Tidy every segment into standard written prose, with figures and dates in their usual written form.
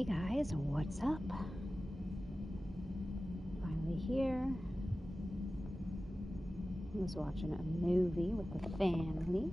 Hey guys, what's up? Finally here. I was watching a movie with the family.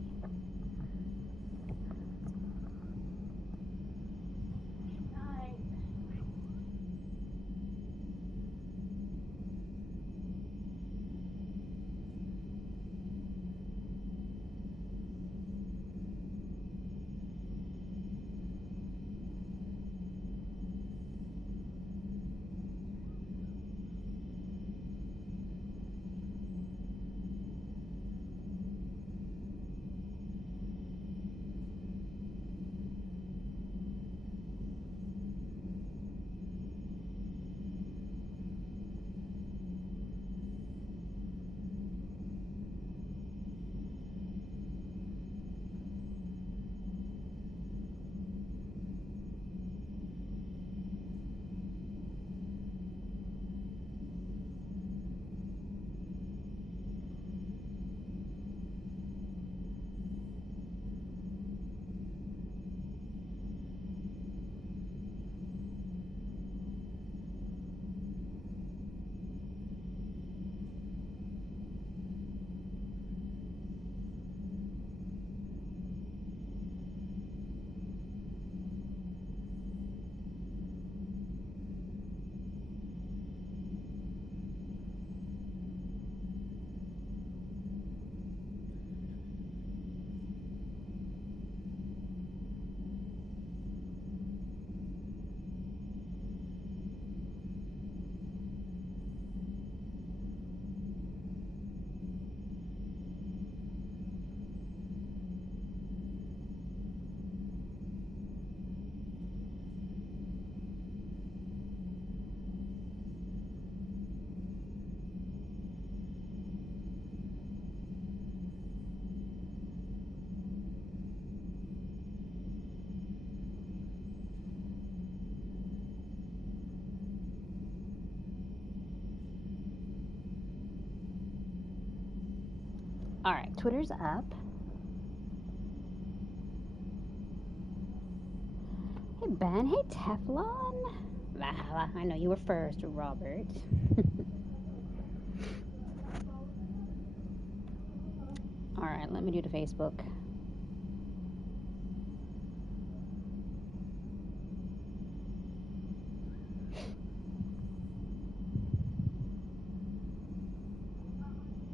Alright, Twitter's up. Hey Ben, hey Teflon. I know you were first, Robert. Alright, let me do the Facebook.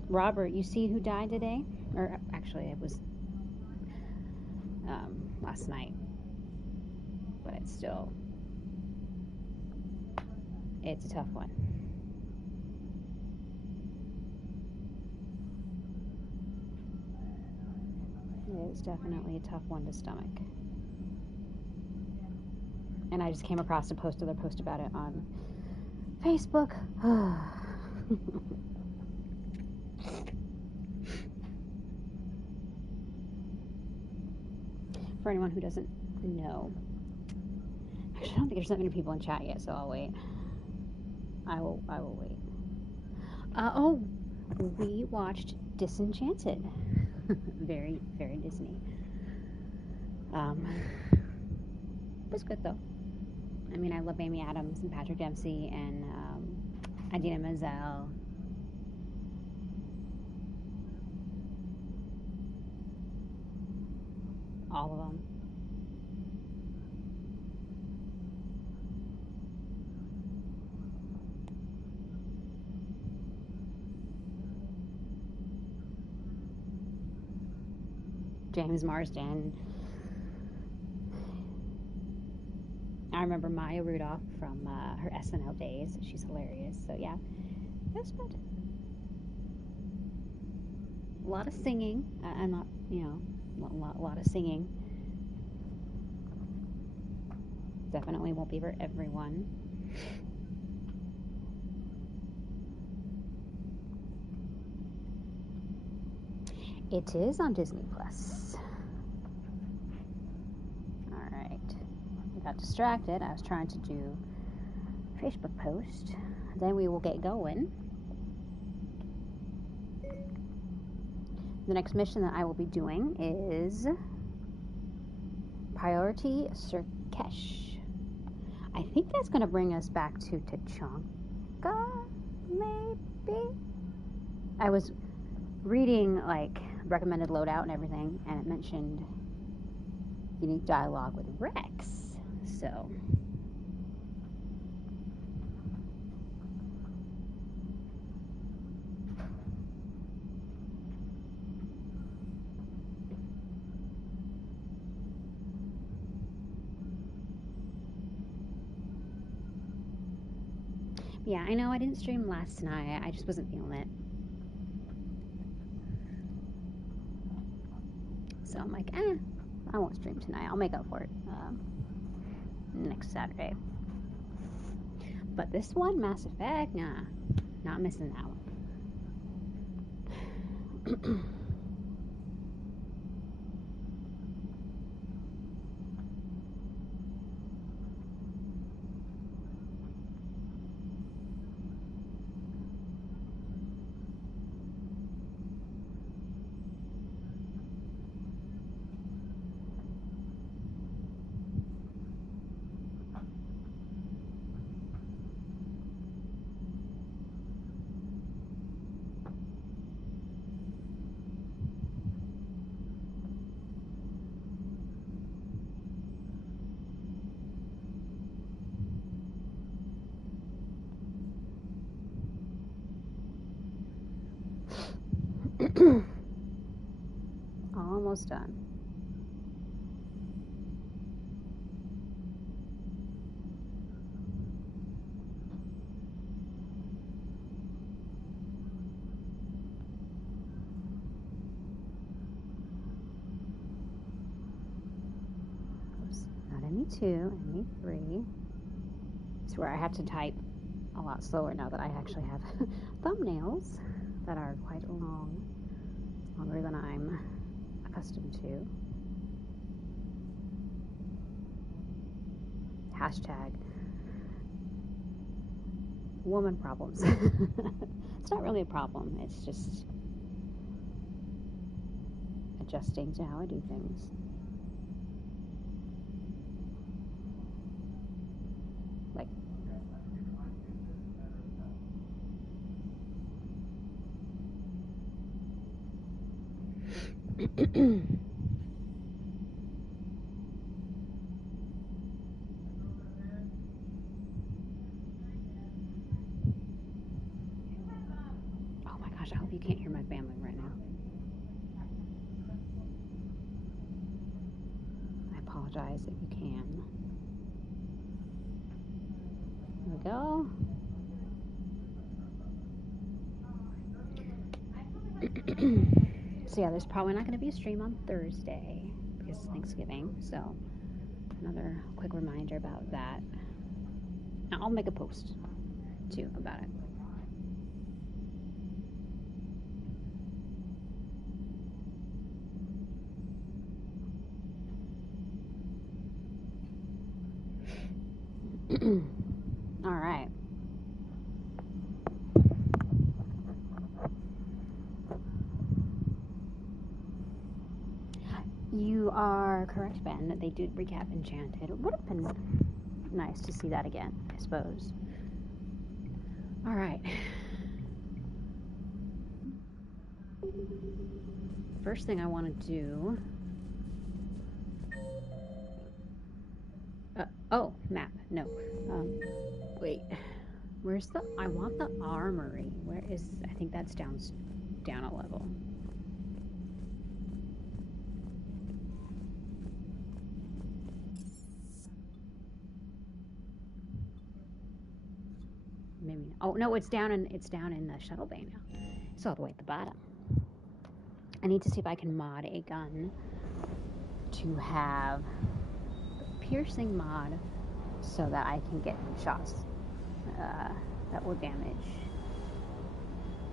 Robert, you see who died today? Or actually, it was last night. But it's a tough one. It is definitely a tough one to stomach. And I just came across another post about it on Facebook. For anyone who doesn't know, actually, I don't think there's that many people in chat yet, so I'll wait. I will wait. We watched Disenchanted. Very, very Disney. It was good though. I mean, I love Amy Adams and Patrick Dempsey and Idina Menzel. All of them. James Marsden. I remember Maya Rudolph from her SNL days. She's hilarious. So yeah, it was good. A lot of singing. I'm not, a lot of singing. Definitely won't be for everyone. It is on Disney Plus. Alright. I got distracted. I was trying to do a Facebook post. Then we will get going. The next mission that I will be doing is Priority Surkesh. I think that's going to bring us back to Tachanka, maybe? I was reading, like, recommended loadout and everything, and it mentioned unique dialogue with Rex, so... Yeah, I know I didn't stream last night. I just wasn't feeling it. So I'm like, I won't stream tonight. I'll make up for it next Saturday. But this one, Mass Effect, nah, not missing that one. Almost done. Oops, not ME2, ME3. It's where I have to type a lot slower now that I actually have thumbnails that are quite long, longer than I'm accustomed to. Hashtag woman problems. It's not really a problem. It's just adjusting to how I do things. Like, oh my gosh, I hope you can't hear my family right now. I apologize if you can. There we go. So yeah, there's probably not going to be a stream on Thursday because it's Thanksgiving. So another quick reminder about that. I'll make a post too about it. All right. You are correct, Ben, that they did recap Enchanted. It would have been nice to see that again, I suppose. All right. First thing I want to do... oh, map. No. Wait. Where's the... I want the armory. Where is... I think that's down a level. Maybe... Oh, no, it's down in the shuttle bay now. It's all the way at the bottom. I need to see if I can mod a gun to have the piercing mod so that I can get shots that will damage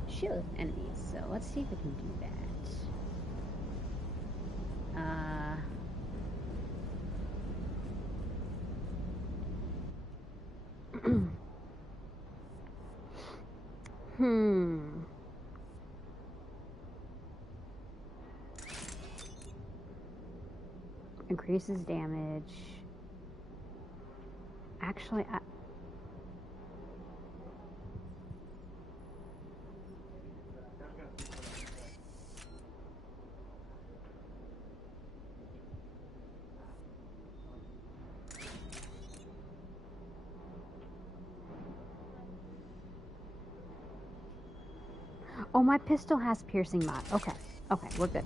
shield enemies. So let's see if we can do that. Increases damage. actually... Oh, my pistol has piercing mod. Okay. Okay, we're good.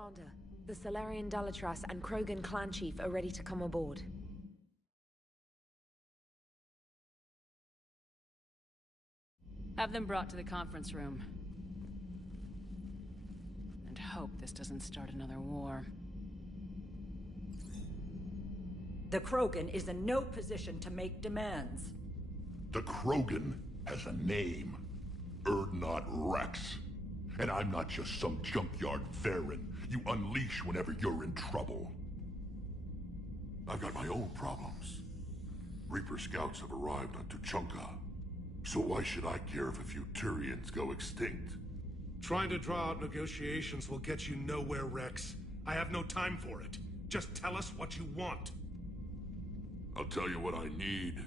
Commander, the Salarian Dalatras and Krogan clan chief are ready to come aboard. Have them brought to the conference room. And hope this doesn't start another war. The Krogan is in no position to make demands. The Krogan has a name. Urdnot Wrex. And I'm not just some junkyard Varen you unleash whenever you're in trouble. I've got my own problems. Reaper scouts have arrived on Tuchanka. So why should I care if a few Turians go extinct? Trying to draw out negotiations will get you nowhere, Wrex. I have no time for it. Just tell us what you want. I'll tell you what I need.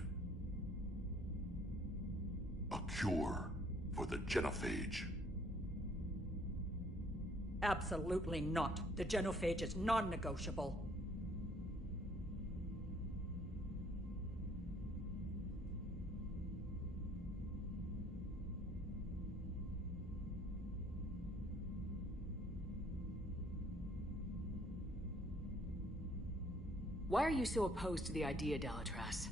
A cure for the genophage. Absolutely not. The genophage is non-negotiable. Why are you so opposed to the idea, Dalatras?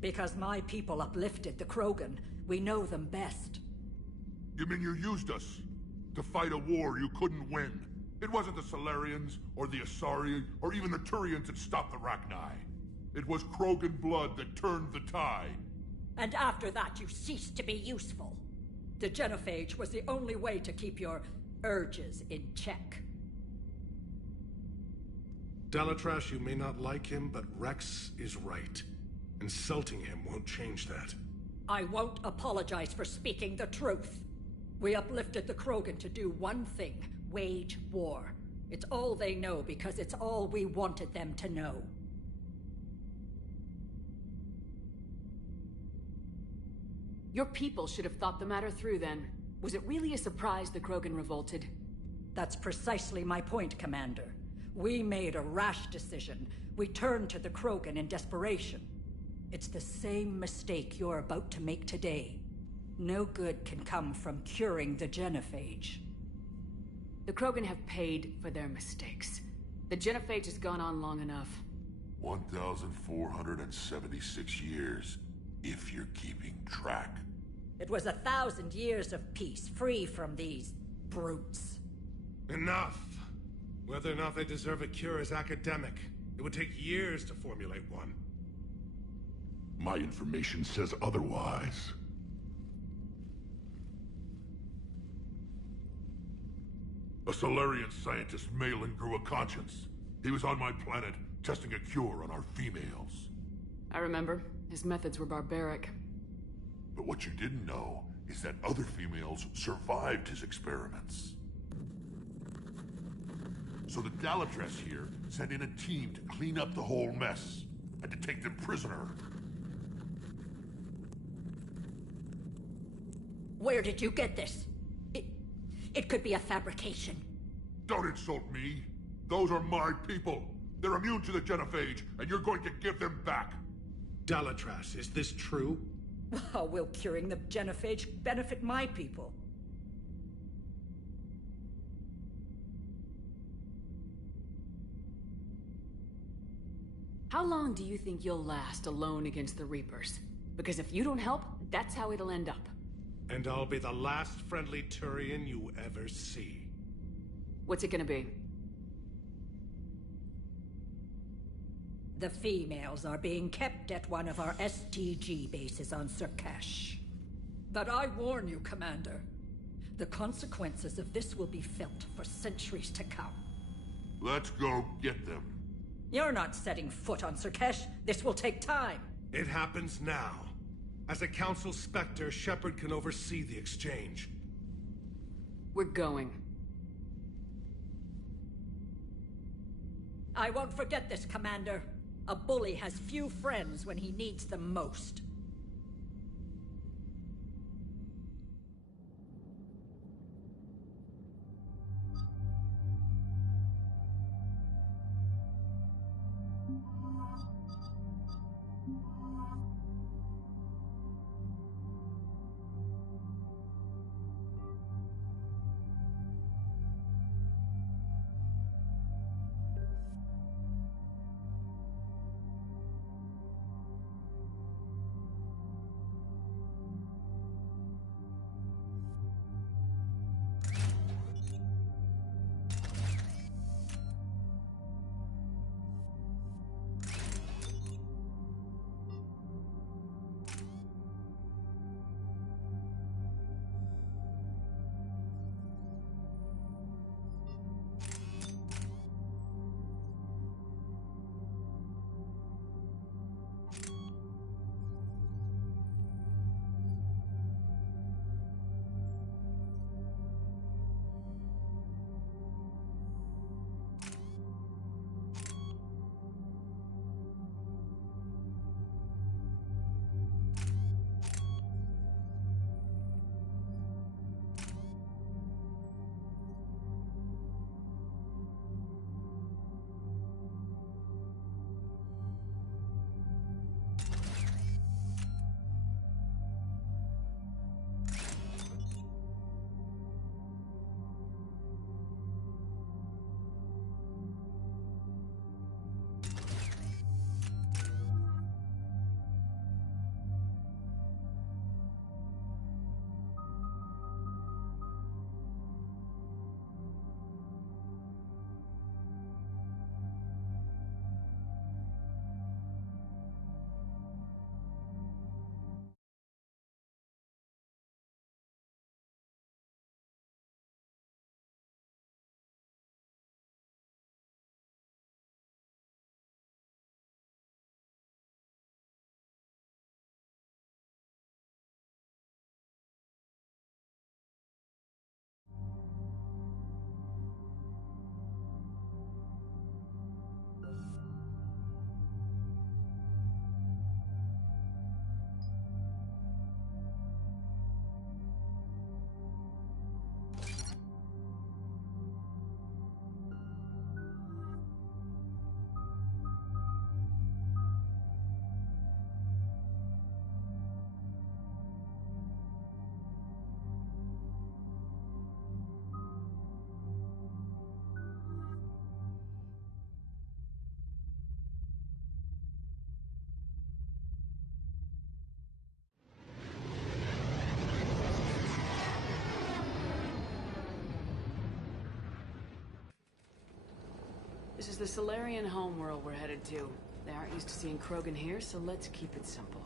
Because my people uplifted the Krogan. We know them best. You mean you used us to fight a war you couldn't win? It wasn't the Salarians, or the Asari, or even the Turians that stopped the Rachni. It was Krogan blood that turned the tide. And after that, you ceased to be useful. The genophage was the only way to keep your urges in check. Dalatras, you may not like him, but Wrex is right. Insulting him won't change that. I won't apologize for speaking the truth. We uplifted the Krogan to do one thing: wage war. It's all they know because it's all we wanted them to know. Your people should have thought the matter through then. Was it really a surprise the Krogan revolted? That's precisely my point, Commander. We made a rash decision. We turned to the Krogan in desperation. It's the same mistake you're about to make today. No good can come from curing the genophage. The Krogan have paid for their mistakes. The genophage has gone on long enough. 1,476 years, if you're keeping track. It was 1,000 years of peace, free from these brutes. Enough! Whether or not they deserve a cure is academic. It would take years to formulate one. My information says otherwise. A Solarian scientist, Malin, grew a conscience. He was on my planet, testing a cure on our females. I remember. His methods were barbaric. But what you didn't know is that other females survived his experiments. So the Dalatress here sent in a team to clean up the whole mess, and to take them prisoner. Where did you get this? It could be a fabrication. Don't insult me. Those are my people. They're immune to the genophage, and you're going to give them back. Dalatrass, is this true? How will curing the genophage benefit my people? How long do you think you'll last alone against the Reapers? Because if you don't help, that's how it'll end up. And I'll be the last friendly Turian you ever see. What's it gonna be? The females are being kept at one of our STG bases on Surkash. But I warn you, Commander. The consequences of this will be felt for centuries to come. Let's go get them. You're not setting foot on Surkash. This will take time. It happens now. As a Council Spectre, Shepard can oversee the exchange. We're going. I won't forget this, Commander. A bully has few friends when he needs them most. This is the Solarian homeworld we're headed to. They aren't used to seeing Krogan here, so let's keep it simple.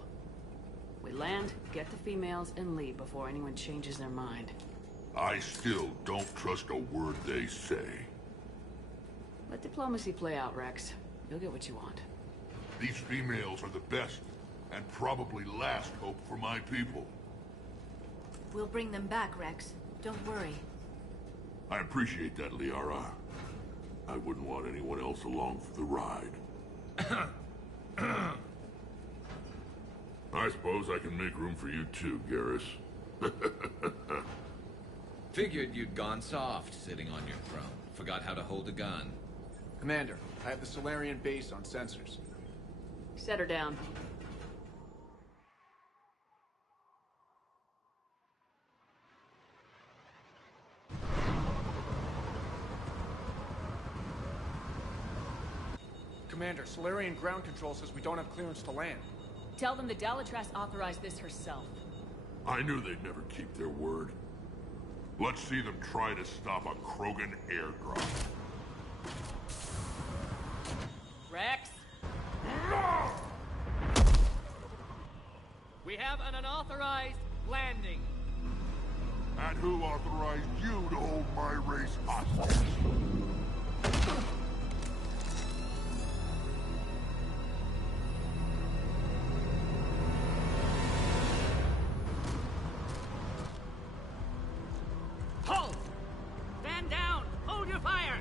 We land, get the females, and leave before anyone changes their mind. I still don't trust a word they say. Let diplomacy play out, Rex. You'll get what you want. These females are the best, and probably last hope for my people. We'll bring them back, Rex. Don't worry. I appreciate that, Liara. I wouldn't want anyone else along for the ride. I suppose I can make room for you too, Garrus. Figured you'd gone soft sitting on your throne. Forgot how to hold a gun. Commander, I have the Solarian base on sensors. Set her down. Commander, Solarian ground control says we don't have clearance to land. Tell them the Dalatrass authorized this herself. I knew they'd never keep their word. Let's see them try to stop a Krogan airdrop. Rex? We have an unauthorized landing. And who authorized you to hold my race hostage? Halt! Stand down! Hold your fire!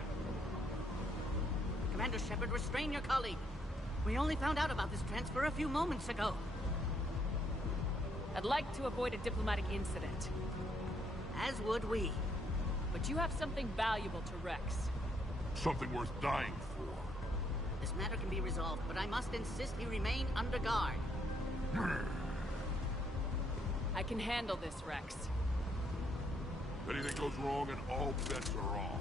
Commander Shepard, restrain your colleague. We only found out about this transfer a few moments ago. I'd like to avoid a diplomatic incident. As would we. But you have something valuable to Rex. Something worth dying for. This matter can be resolved, but I must insist he remain under guard. I can handle this, Rex. If anything goes wrong, and all bets are off.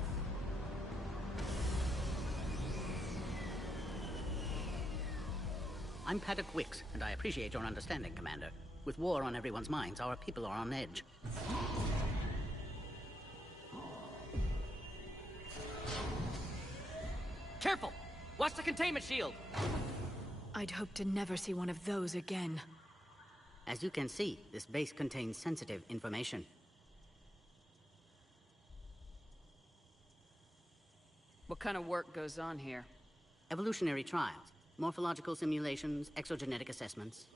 I'm Paddock Wicks, and I appreciate your understanding, Commander. With war on everyone's minds, our people are on edge. Careful! Watch the containment shield! I'd hope to never see one of those again. As you can see, this base contains sensitive information. What kind of work goes on here? Evolutionary trials, morphological simulations, exogenetic assessments.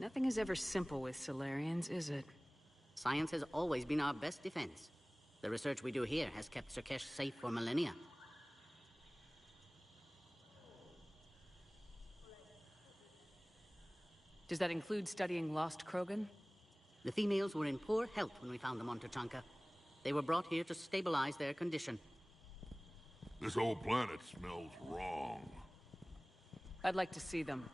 Nothing is ever simple with Solarians, is it? Science has always been our best defense. The research we do here has kept Surkesh safe for millennia. Does that include studying lost Krogan? The females were in poor health when we found them on Tuchanka. They were brought here to stabilize their condition. This whole planet smells wrong. I'd like to see them.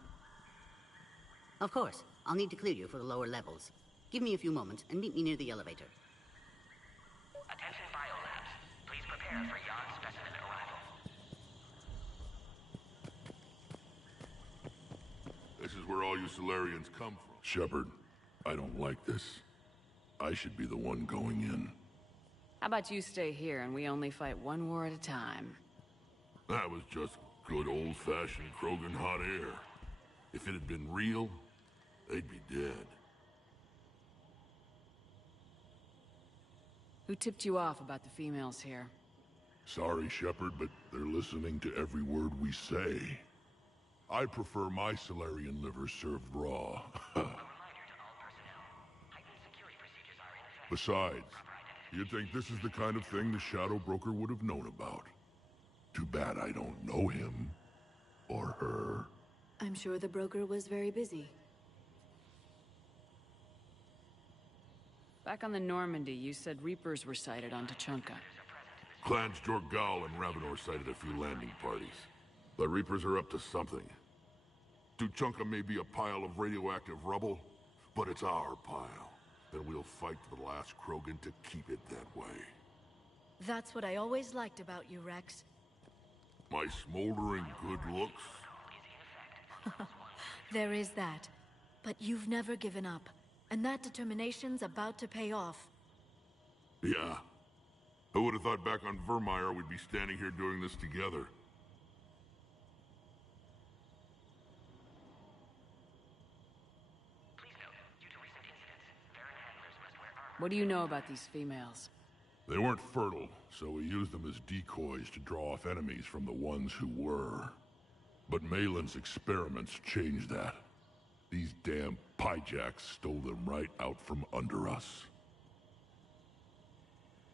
Of course. I'll need to clear you for the lower levels. Give me a few moments and meet me near the elevator. Attention biolabs. Please prepare for Yon specimen arrival. This is where all you Solarians come from. Shepard, I don't like this. I should be the one going in. How about you stay here and we only fight one war at a time? That was just good old-fashioned Krogan hot air. If it had been real, they'd be dead. Who tipped you off about the females here? Sorry, Shepard, but they're listening to every word we say. I prefer my Solarian liver served raw. Besides, you'd think this is the kind of thing the Shadow Broker would have known about. Too bad I don't know him. Or her. I'm sure the broker was very busy. Back on the Normandy, you said Reapers were sighted on Tuchanka. Clans Jorgal and Ravenor sighted a few landing parties. The Reapers are up to something. Tuchanka may be a pile of radioactive rubble, but it's our pile. Then we'll fight to the last Krogan to keep it that way. That's what I always liked about you, Rex. My smoldering good looks? There is that. But you've never given up. And that determination's about to pay off. Yeah. I would have thought back on Vermeer we'd be standing here doing this together. What do you know about these females? They weren't fertile, so we used them as decoys to draw off enemies from the ones who were. But Malin's experiments changed that. These damn Pyjaks stole them right out from under us.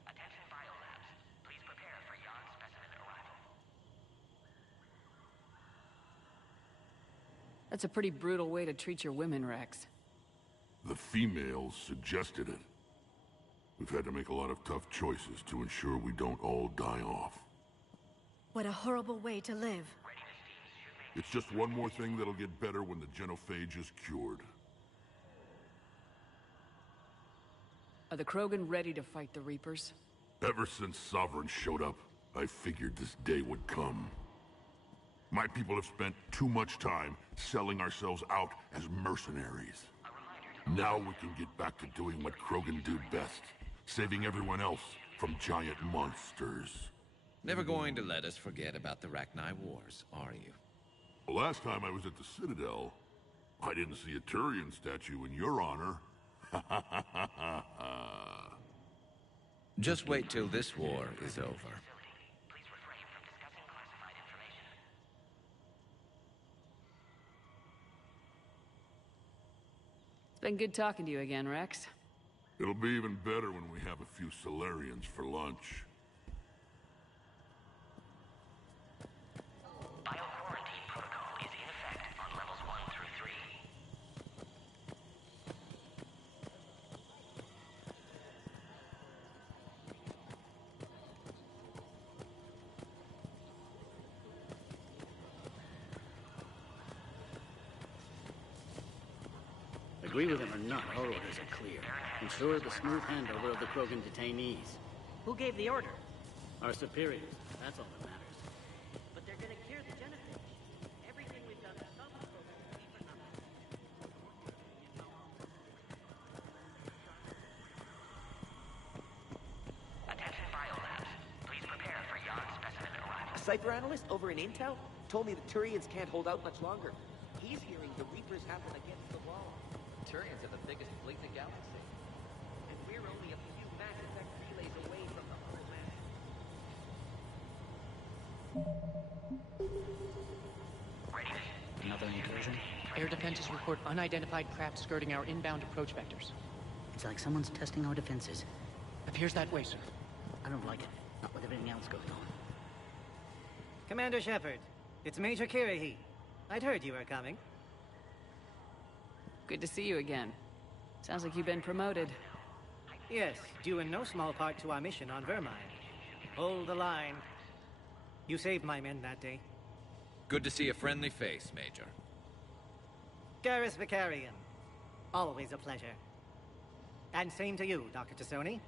Attention biolabs. Please prepare for Yon specimen arrival. That's a pretty brutal way to treat your women, Rex. The females suggested it. We've had to make a lot of tough choices to ensure we don't all die off. What a horrible way to live. It's just one more thing that'll get better when the genophage is cured. Are the Krogan ready to fight the Reapers? Ever since Sovereign showed up, I figured this day would come. My people have spent too much time selling ourselves out as mercenaries. Now we can get back to doing what Krogan do best, saving everyone else from giant monsters. Never going to let us forget about the Rachni Wars, are you? The last time I was at the Citadel, I didn't see a Turian statue in your honor. Just wait till this war is over. Please refrain from discussing classified information. It's been good talking to you again, Rex. It'll be even better when we have a few Solarians for lunch. Bioquarantine protocol is in effect on levels 1 through 3. Agree with him or not, our orders are clear. Ensure the smooth handover of the Krogan detainees. Who gave the order? Our superiors. That's all that matters. But they're gonna cure the genophage. Everything we've done to stop the program will be for nothing. Attention biolabs. Please prepare for Yon specimen arrival. A Cypher analyst over in Intel told me the Turians can't hold out much longer. He's hearing the Reapers have them against the wall. Turians are the biggest fleet in the galaxy. And we're only a few Mass Effect relays away from the whole land. Another incursion? Air defenses report unidentified craft skirting our inbound approach vectors. It's like someone's testing our defenses. Appears that way, sir. I don't like it. Not with everything else going on. Commander Shepard, it's Major Kirahi. I'd heard you were coming. Good to see you again. Sounds like you've been promoted. Yes, due in no small part to our mission on Vermine. Hold the line. You saved my men that day. Good to see a friendly face, Major. Garrus Vicarian. Always a pleasure. And same to you, Dr. Tassoni.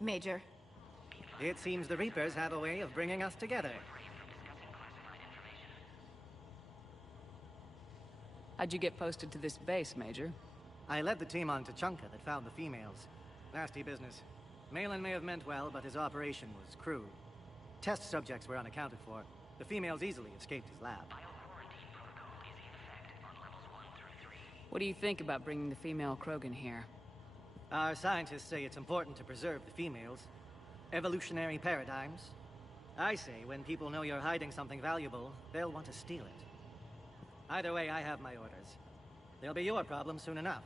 Major. It seems the Reapers have a way of bringing us together. How'd you get posted to this base, Major? I led the team on Tuchanka that found the females. Nasty business. Malin may have meant well, but his operation was crude. Test subjects were unaccounted for. The females easily escaped his lab. What do you think about bringing the female Krogan here? Our scientists say it's important to preserve the females. Evolutionary paradigms. I say when people know you're hiding something valuable, they'll want to steal it. Either way, I have my orders. They'll be your problem soon enough.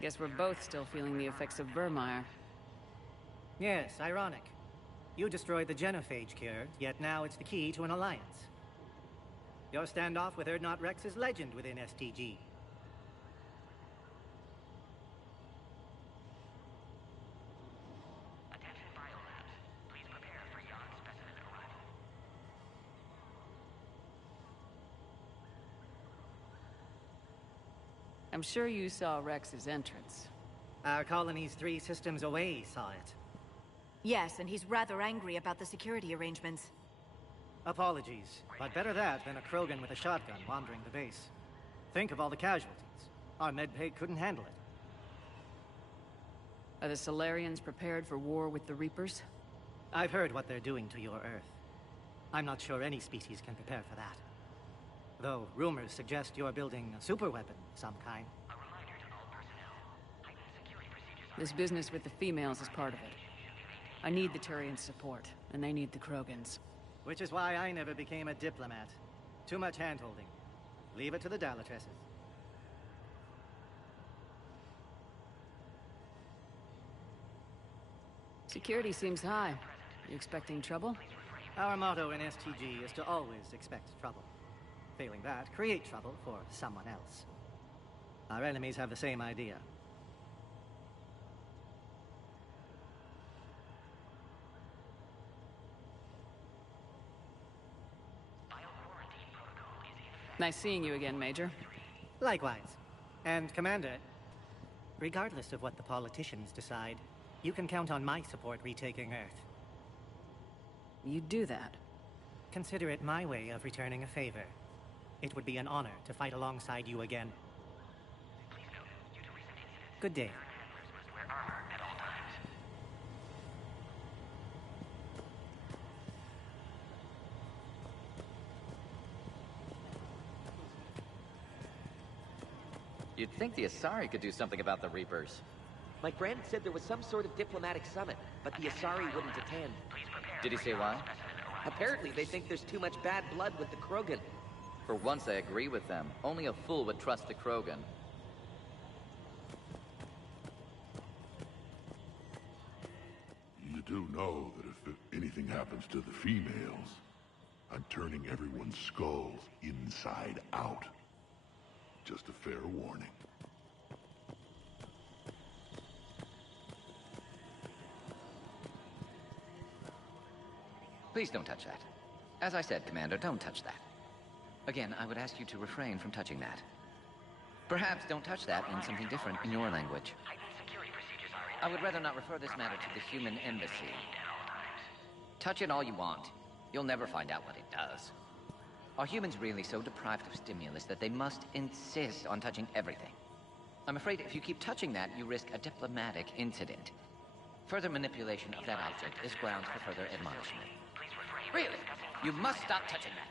Guess we're both still feeling the effects of Vermeer. Yes, ironic. You destroyed the genophage cure, yet now it's the key to an alliance. Your standoff with Urdnot Rex is legend within STG. Attention biolabs. Please prepare for Yon specimen arrival. I'm sure you saw Rex's entrance. Our colony's 3 systems away saw it. Yes, and he's rather angry about the security arrangements. Apologies, but better that than a Krogan with a shotgun wandering the base. Think of all the casualties. Our medbay couldn't handle it. Are the Solarians prepared for war with the Reapers? I've heard what they're doing to your Earth. I'm not sure any species can prepare for that. Though rumors suggest you're building a superweapon of some kind. A reminder to all personnel. This business with the females is part of it. I need the Turians' support, and they need the Krogans. Which is why I never became a diplomat. Too much hand-holding. Leave it to the Dalatresses. Security seems high. You expecting trouble? Our motto in STG is to always expect trouble. Failing that, create trouble for someone else. Our enemies have the same idea. Nice seeing you again, Major. Likewise. And Commander, regardless of what the politicians decide, you can count on my support retaking Earth. You'd do that? Consider it my way of returning a favor. It would be an honor to fight alongside you again. Good day. You'd think the Asari could do something about the Reapers. My friend said there was some sort of diplomatic summit, but the Asari wouldn't attend. Did he say why? Apparently they think there's too much bad blood with the Krogan. For once I agree with them. Only a fool would trust the Krogan. You do know that if anything happens to the females, I'm turning everyone's skulls inside out. Just a fair warning. Please don't touch that. As I said, Commander, don't touch that. Again, I would ask you to refrain from touching that. Perhaps don't touch that in something different in your language. I would rather not refer this matter to the human embassy. Touch it all you want. You'll never find out what it does. Are humans really so deprived of stimulus that they must insist on touching everything? I'm afraid if you keep touching that, you risk a diplomatic incident. Further manipulation of that object is grounds for further admonishment. Really? You must stop touching that.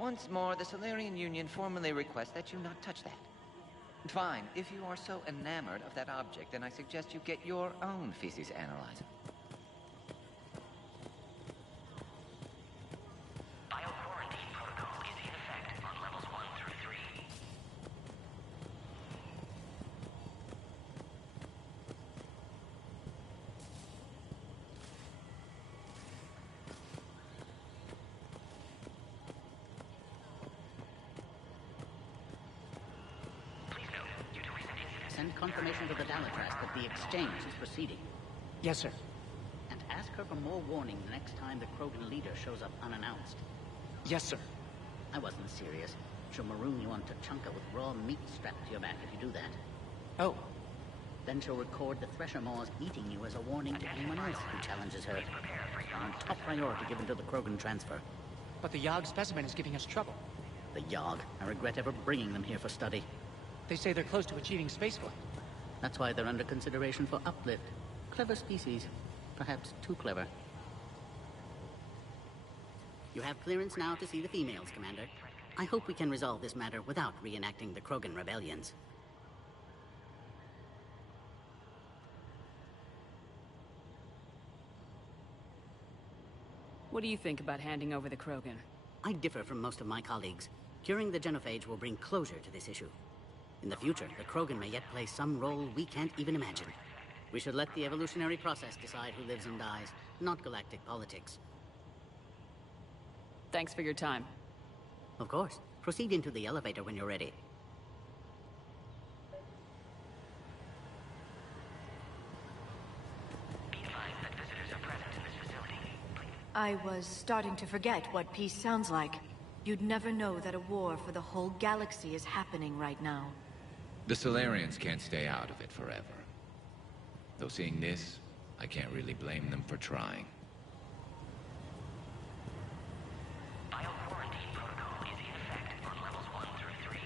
Once more, the Solarian Union formally requests that you not touch that. Fine. If you are so enamored of that object, then I suggest you get your own feces analyzer. Bioquarantine protocol is in effect on levels 1 through 3. Send confirmation to the Dalatras that the exchange is proceeding. Yes, sir. And ask her for more warning the next time the Krogan leader shows up unannounced. Yes, sir. I wasn't serious. She'll maroon you on Tuchanka with raw meat strapped to your back if you do that. Oh. Then she'll record the Thresher Maws eating you as a warning to anyone else who challenges her. And top priority given to the Krogan transfer. But the Yogg specimen is giving us trouble. The Yogg. I regret ever bringing them here for study. They say they're close to achieving spaceflight. That's why they're under consideration for uplift. Clever species. Perhaps too clever. You have clearance now to see the females, Commander. I hope we can resolve this matter without reenacting the Krogan rebellions. What do you think about handing over the Krogan? I differ from most of my colleagues. Curing the genophage will bring closure to this issue. In the future, the Krogan may yet play some role we can't even imagine. We should let the evolutionary process decide who lives and dies, not galactic politics. Thanks for your time. Of course. Proceed into the elevator when you're ready. I was starting to forget what peace sounds like. You'd never know that a war for the whole galaxy is happening right now. The Solarians can't stay out of it forever. Though seeing this, I can't really blame them for trying. Bioquarantine protocol is in effect on levels 1 through 3.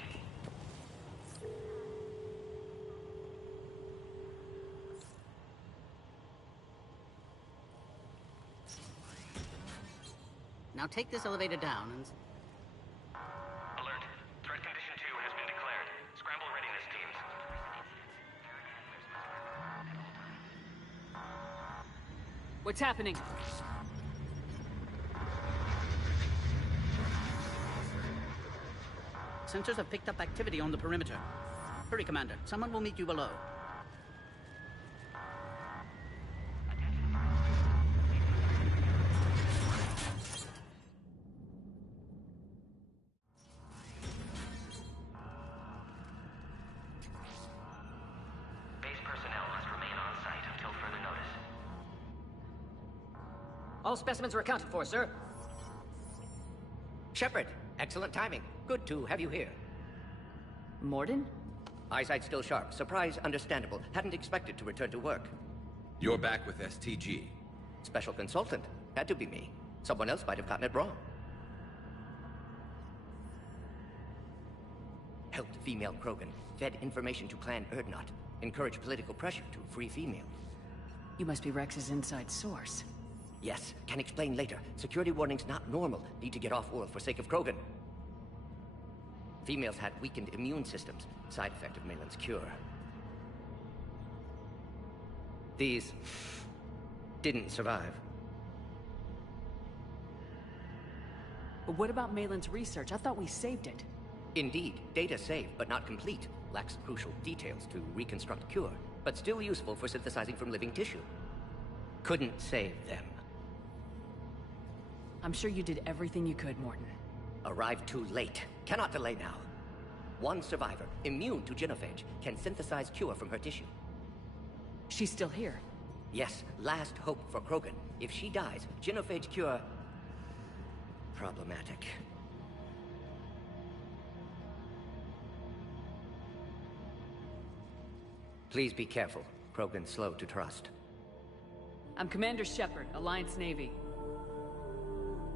Now take this elevator down and... Alert. Threat condition 2 has been declared. Scramble readiness teams. What's happening? Sensors have picked up activity on the perimeter. Hurry, Commander. Someone will meet you below. Base personnel must remain on site until further notice. All specimens are accounted for, sir. Shepard, excellent timing. Good to have you here. Mordin? Eyesight still sharp. Surprise understandable. Hadn't expected to return to work. You're back with STG. Special consultant. Had to be me. Someone else might have gotten it wrong. Helped female Krogan. Fed information to Clan Urdnot. Encouraged political pressure to free females. You must be Rex's inside source. Yes, can explain later. Security warnings not normal. Need to get off world for sake of Krogan. Females had weakened immune systems. Side effect of Malin's cure. These didn't survive. But what about Malin's research? I thought we saved it. Indeed, data saved, but not complete. Lacks crucial details to reconstruct cure, but still useful for synthesizing from living tissue. Couldn't save them. I'm sure you did everything you could, Morton. Arrived too late. Cannot delay now. One survivor, immune to genophage, can synthesize cure from her tissue. She's still here? Yes, last hope for Krogan. If she dies, genophage cure... problematic. Please be careful. Krogan's slow to trust. I'm Commander Shepard, Alliance Navy.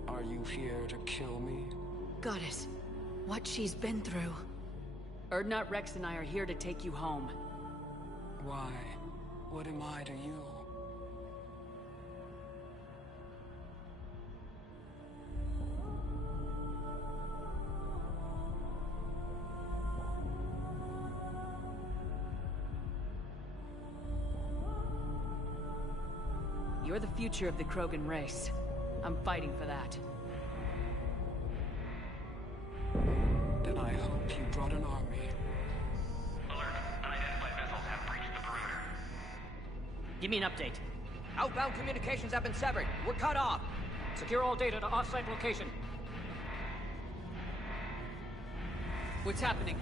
Are you here to kill me? Goddess, what she's been through. Urdnot, Rex, and I are here to take you home. Why? What am I to you? You're the future of the Krogan race. I'm fighting for that. Then I hope you brought an army. Alert. Unidentified vessels have breached the perimeter. Give me an update. Outbound communications have been severed. We're cut off. Secure all data to off-site location. What's happening?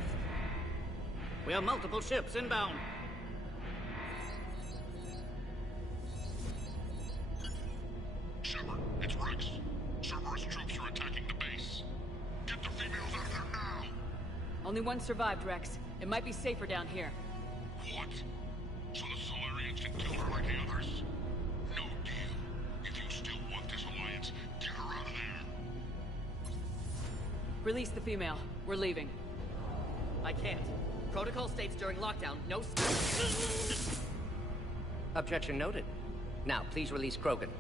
We have multiple ships inbound. Shepard, it's Rex. Cerberus troops are attacking the base. Get the females out of there now! Only one survived, Rex. It might be safer down here. What? So the Solarians can kill her like the others? No deal. If you still want this alliance, get her out of there. Release the female. We're leaving. I can't. Protocol states during lockdown, no... Objection noted. Now, please release Krogan.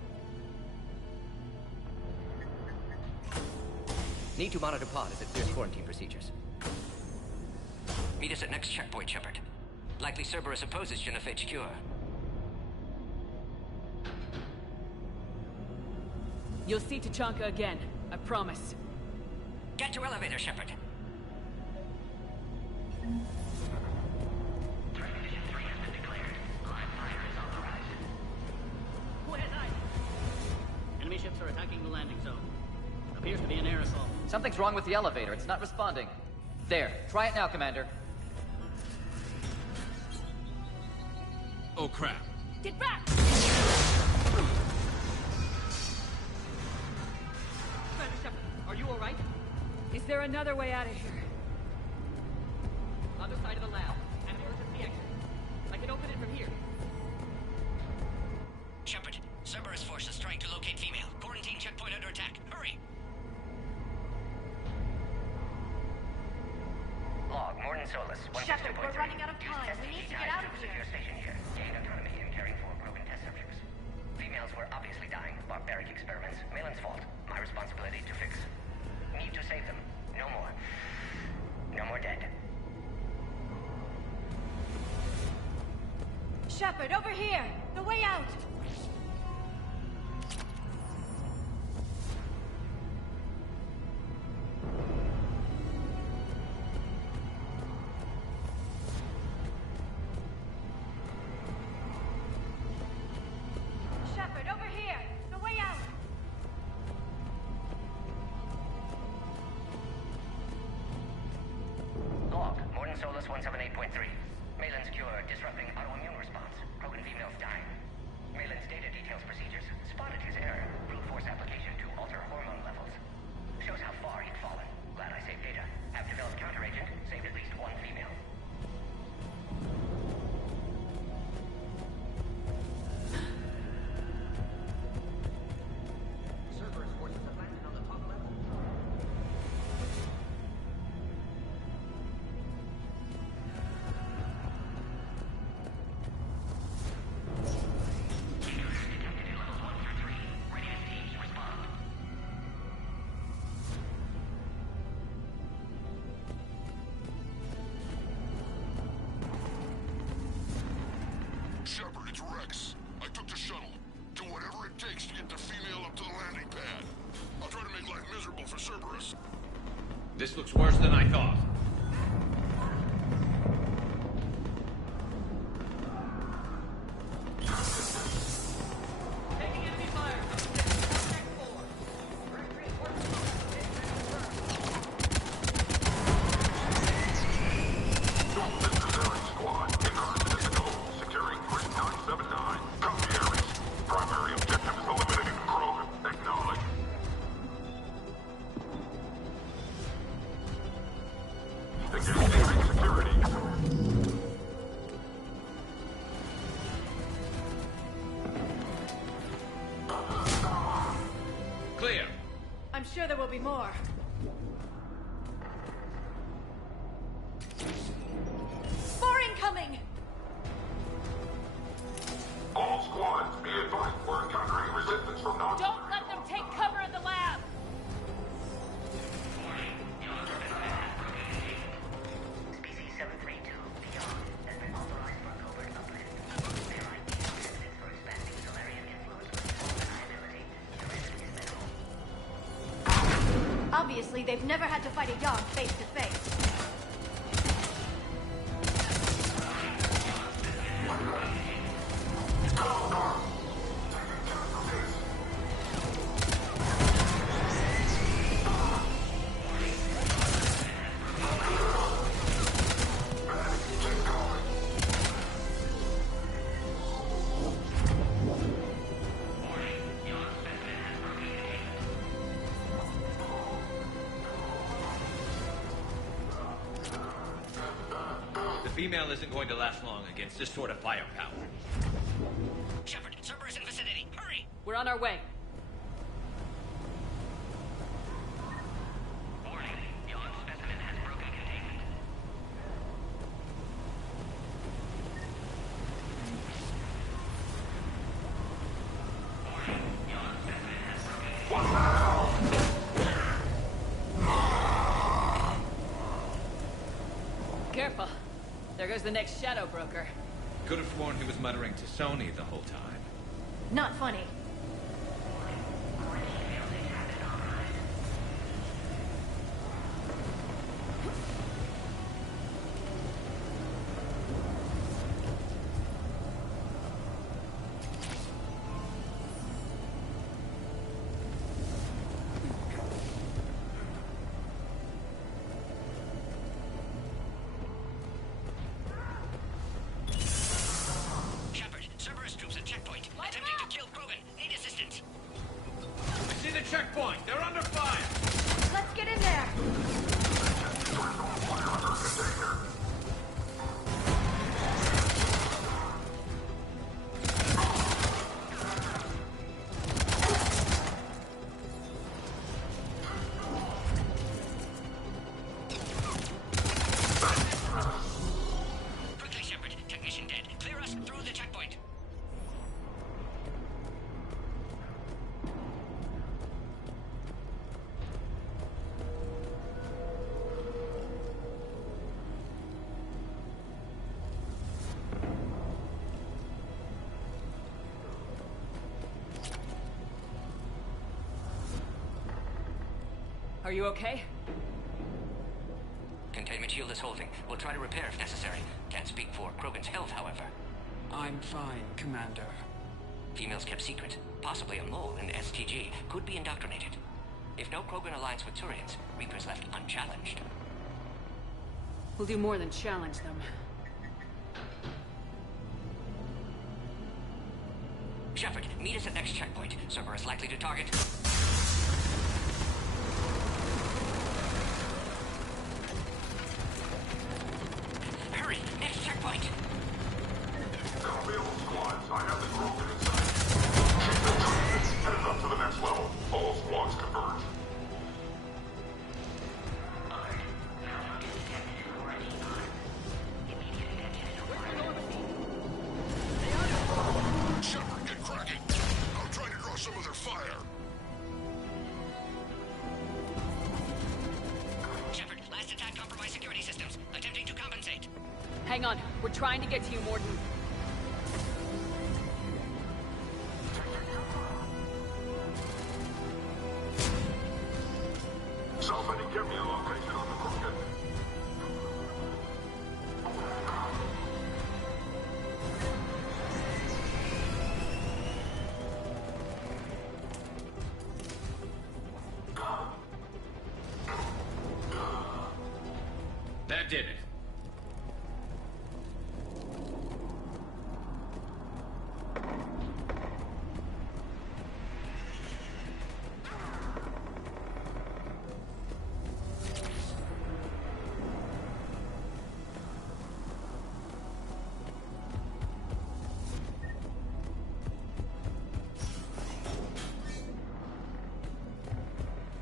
Need to monitor pod as it clears quarantine procedures. Meet us at next checkpoint, Shepard. Likely Cerberus opposes genophage cure. You'll see Tachanka again. I promise. Get to elevator, Shepard. Threat Division 3 has been declared. Live fire is on the rise. Who has eyes? Enemy ships are attacking the landing zone. Appears to be an air assault. Something's wrong with the elevator. It's not responding. There. Try it now, Commander. Oh, crap. Get back! Commander Shepard, are you alright? Is there another way out of here? Other side of the lab. An emergency exit. I can open it from here. Shepard, Cerberus forces trying to locate female. Quarantine checkpoint under attack. Hurry! Log, Morton Solus. Shepard, we're running out of time. We need to get out of here. Station here. Gained autonomy and caring for Krogan test subjects. Females were obviously dying. Barbaric experiments. Malin's fault. My responsibility to fix. Need to save them. No more. No more dead. Shepard, over here! The way out! Nicholas 178.3. Malin's cure disrupting autoimmune response. Krogan females dying. Malin's data details procedures. Spotted his error. Brute force application to alter hormone levels. Shows how far he'd fallen. Glad I saved data. Have developed counteragent. Saved at least one female. Cerberus forces have landed on the top level. Shepard, it's Rex. I took the shuttle. Do whatever it takes to get the female up to the landing pad. I'll try to make life miserable for Cerberus. This looks worse than I thought. Clear. I'm sure there will be more. More incoming! All squads, be advised we're encountering resistance from non- Don't let them take cover in the lab! Species 732 beyond has been authorized for covert uplift. Their ID evidence for expanding Solarian influence with reliability. Duration is minimal. Obviously, they've never had to fight a Yogg face to face. The female isn't going to last long against this sort of firepower. Shepard, Cerberus in vicinity. Hurry! We're on our way. Warning, Yawn specimen has broken containment. Warning, Yawn specimen has broken containment. Careful. There goes the next shadow broker. Could have sworn he was muttering to Sony the whole time. Not funny. Shepard, Cerberus troops at checkpoint. Attempting to kill Krogan. Need assistance. I see the checkpoint! They're under fire! Let's get in there! Quickly, Shepard. Technician dead. Clear us through the checkpoint. Are you okay? Containment shield is holding. We'll try to repair if necessary. Can't speak for Krogan's health, however. I'm fine, Commander. Females kept secret. Possibly a mole in STG. Could be indoctrinated. If no Krogan alliance with Turians, Reapers left unchallenged. We'll do more than challenge them. Shepard, meet us at next checkpoint. Cerberus likely to target. Hurry! Next checkpoint! Copy all squads. I have the Krogan inside. Headed up to the next level. All squads converge. Shepard, get cracking. I'll try to draw some of their fire. Shepard, last attack compromised security systems. Attempting to compensate. Hang on, we're trying to get to you, Mordin. Somebody give me a location on the Krogan. That did it.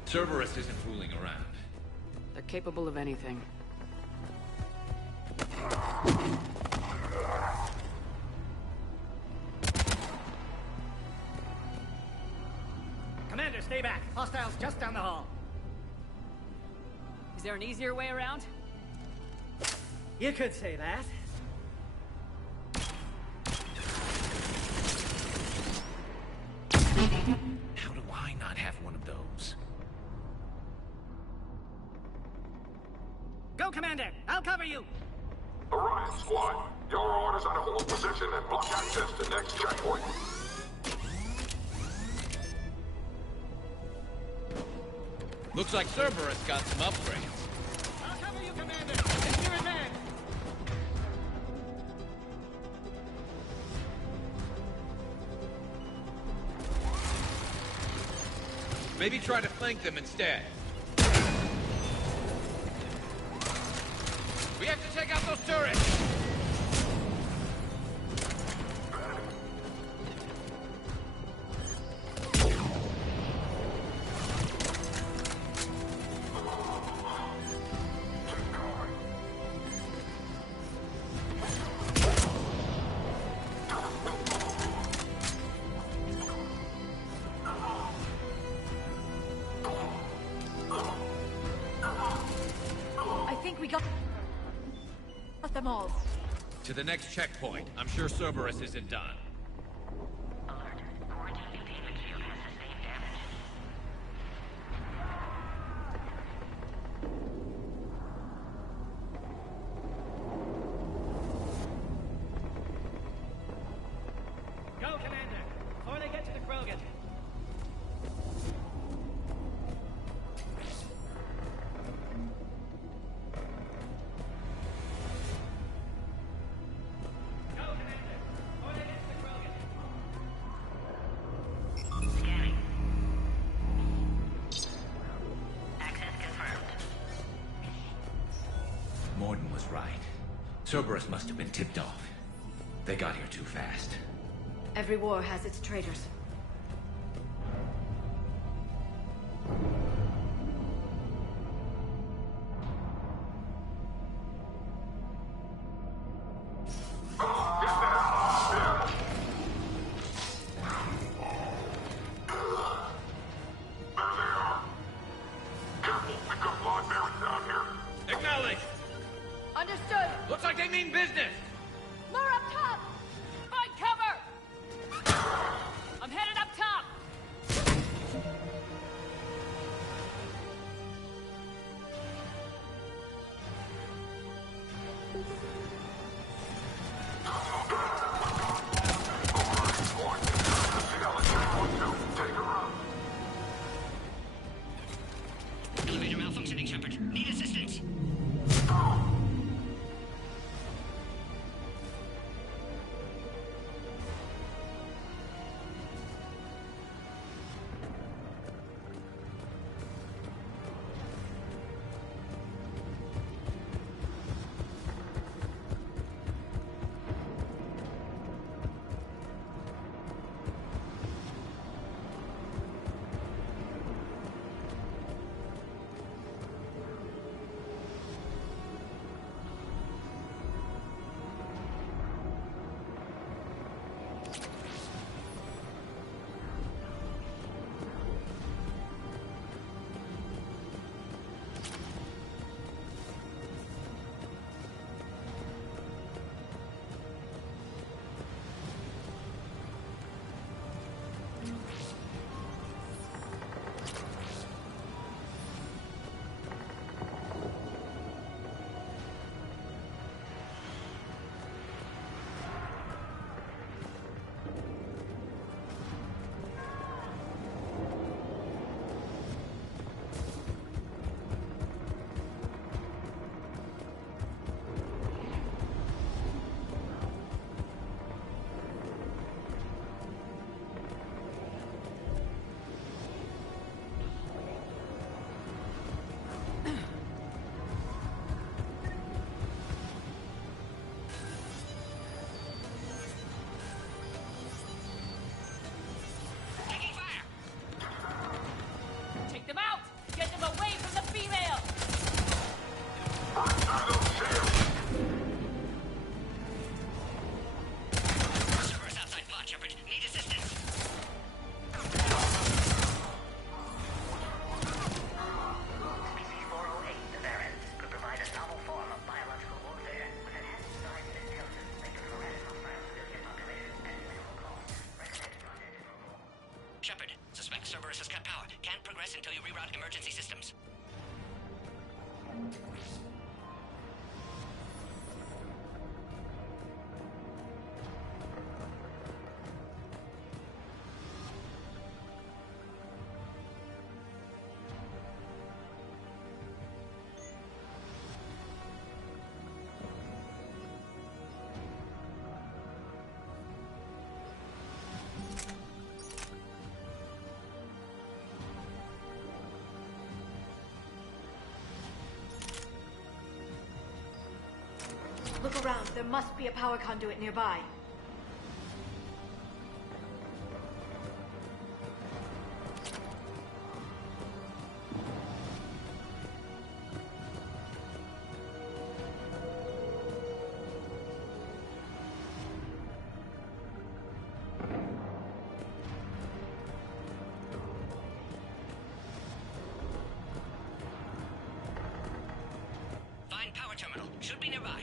Cerberus isn't fooling around. They're capable of anything. Commander, stay back. Hostiles just down the hall. Is there an easier way around? You could say that. How do I not have one of those? Go, Commander! I'll cover you! Orion squad, your orders are to hold position and block access to next checkpoint. Looks like Cerberus got some upgrades. I'll cover you, Commander! It's your advance! Maybe try to flank them instead. We have to take out those turrets! I think we got them all. To the next checkpoint. I'm sure Cerberus isn't done. Go, Commander! Before they get to the Krogan. Go, Commander! Before they get to the Krogan. Scanning. Access confirmed. Mordin was right. Cerberus must have been tipped off. They got here too fast. Every war has its traitors. Acknowledged! Understood! Looks like they mean business! More up top! Find cover! I'm headed up top! Elevator malfunctioning, Shepard. Need assistance. out emergency systems. Look around. There must be a power conduit nearby. Find power terminal. Should be nearby.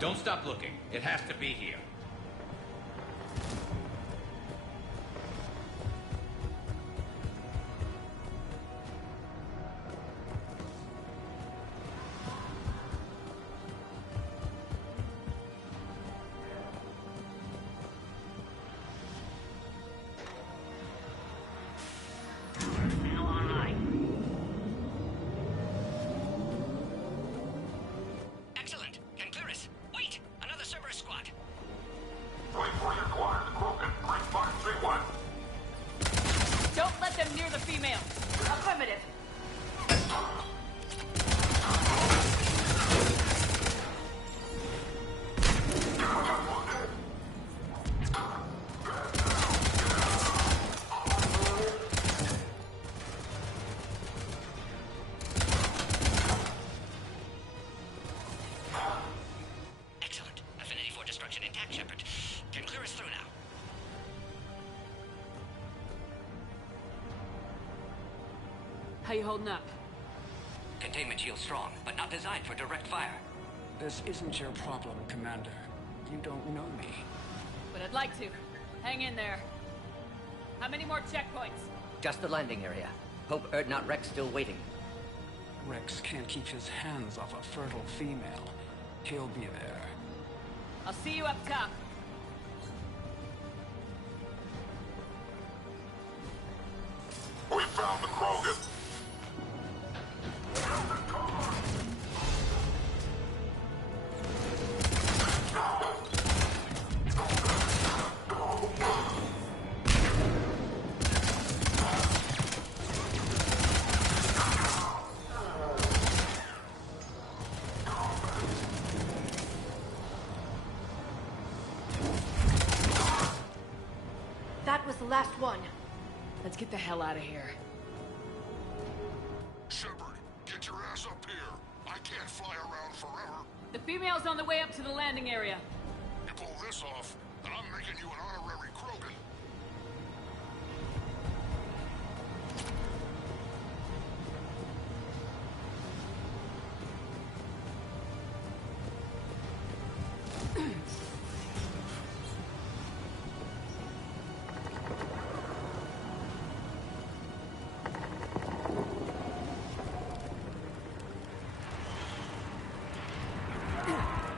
Don't stop looking. It has to be here. Excellent. Concurus. Wait! Another Cerberus squad. Wait for your client, Krogan. 3531. Don't let them near the female. Affirmative. Excellent. Affinity for destruction intact, Shepard. Can clear us through now. How you holding up? Containment shield strong, but not designed for direct fire. This isn't your problem, Commander. You don't know me. But I'd like to. Hang in there. How many more checkpoints? Just the landing area. Hope Erdnot Rex still waiting. Rex can't keep his hands off a fertile female. He'll be there. I'll see you up top. We found the Krogan. That was the last one. Let's get the hell out of here. Shepard, get your ass up here. I can't fly around forever. The female's on the way up to the landing area. You pull this off, and I'm making you an honorary Krogan.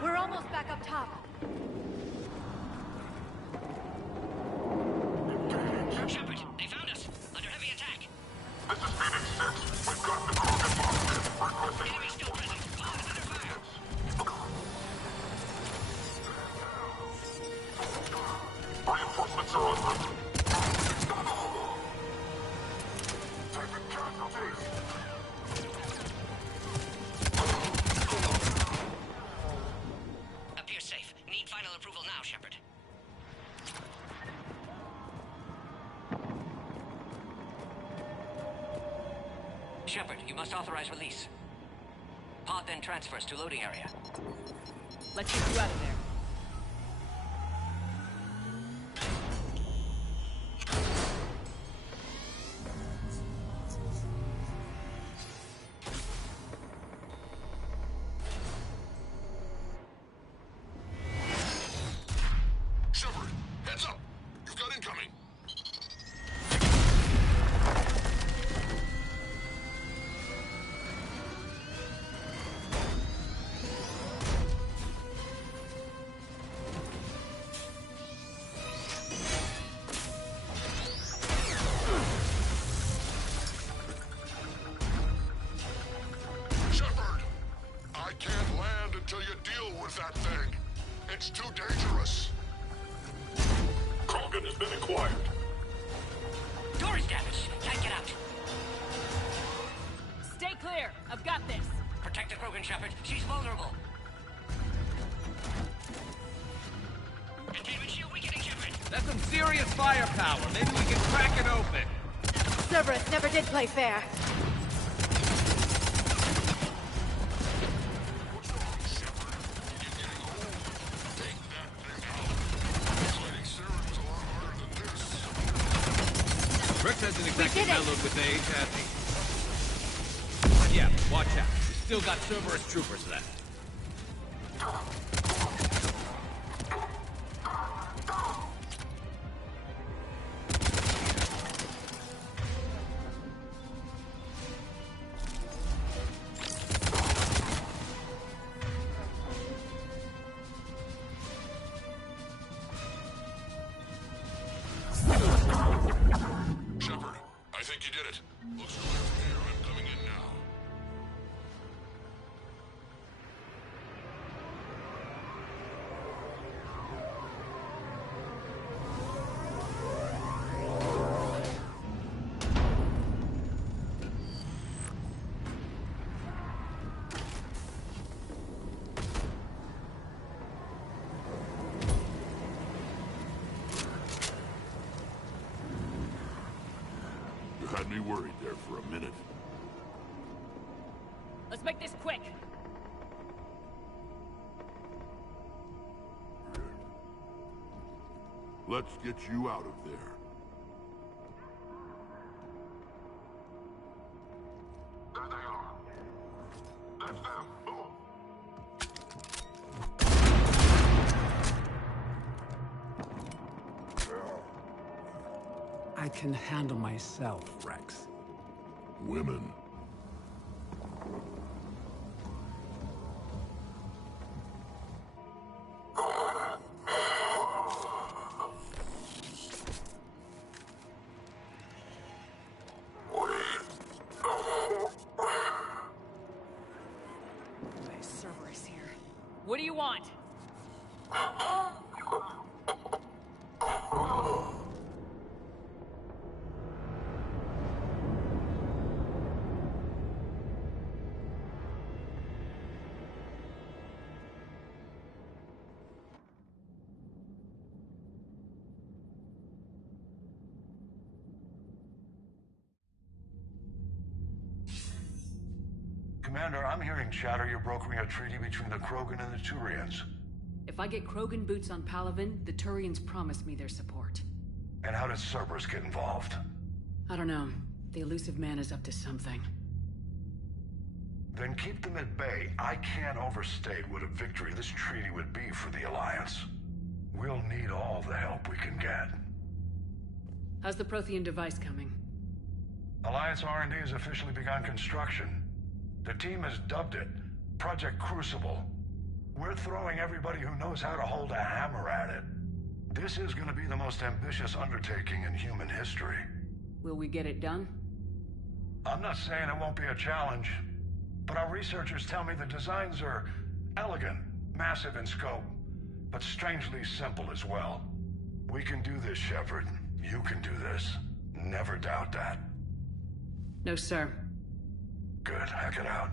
We're almost back up top. Shepard, they found us. Under heavy attack. This is Phoenix 6. We've got the Krogan locked in. Requesting Enemy still present. Shepard, you must authorize release. Pod then transfers to loading area. Let's get you out of there. Shepard, heads up! You've got incoming! Shepard! I can't land until you deal with that thing. It's too dangerous. Krogan has been acquired. Door is damaged. Can't get out. Stay clear. I've got this. Protect the Krogan, Shepard. She's vulnerable. Containment shield weakening, Shepard. That's some serious firepower. Maybe we can crack it open. Cerberus never did play fair. Rex hasn't exactly mellowed with age, has he? Yeah, watch out. We still got Cerberus troopers left. Shepard, I think you did it. Looks clear from here. I'm coming in now. You had me worried there for a minute. Let's make this quick. Let's get you out of there. There they are. That's them. Boom. I can handle myself, Rex. Women. Cerberus here. What do you want? Commander, I'm hearing chatter you're brokering a treaty between the Krogan and the Turians. If I get Krogan boots on Palaven, the Turians promised me their support. And how does Cerberus get involved? I don't know. The elusive man is up to something. Then keep them at bay. I can't overstate what a victory this treaty would be for the Alliance. We'll need all the help we can get. How's the Prothean device coming? Alliance R&D has officially begun construction. The team has dubbed it Project Crucible. We're throwing everybody who knows how to hold a hammer at it. This is going to be the most ambitious undertaking in human history. Will we get it done? I'm not saying it won't be a challenge, but our researchers tell me the designs are elegant, massive in scope, but strangely simple as well. We can do this, Shepard. You can do this. Never doubt that. No, sir. Good. Hack it out.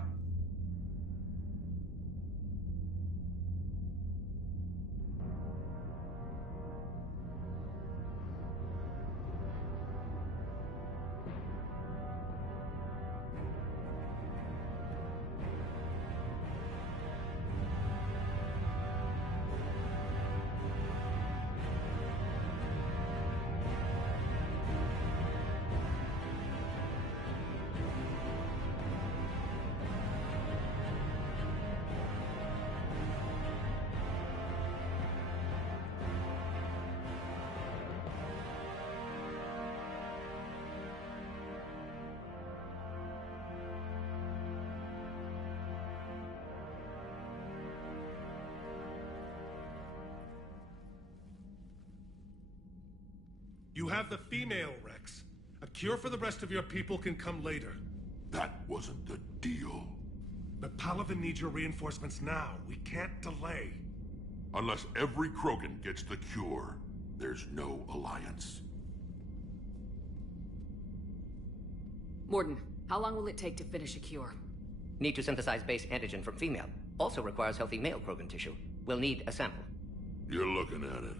You have the female, Rex. A cure for the rest of your people can come later. That wasn't the deal. But Palaven needs your reinforcements now. We can't delay. Unless every Krogan gets the cure, there's no alliance. Mordin, how long will it take to finish a cure? Need to synthesize base antigen from female. Also requires healthy male Krogan tissue. We'll need a sample. You're looking at it.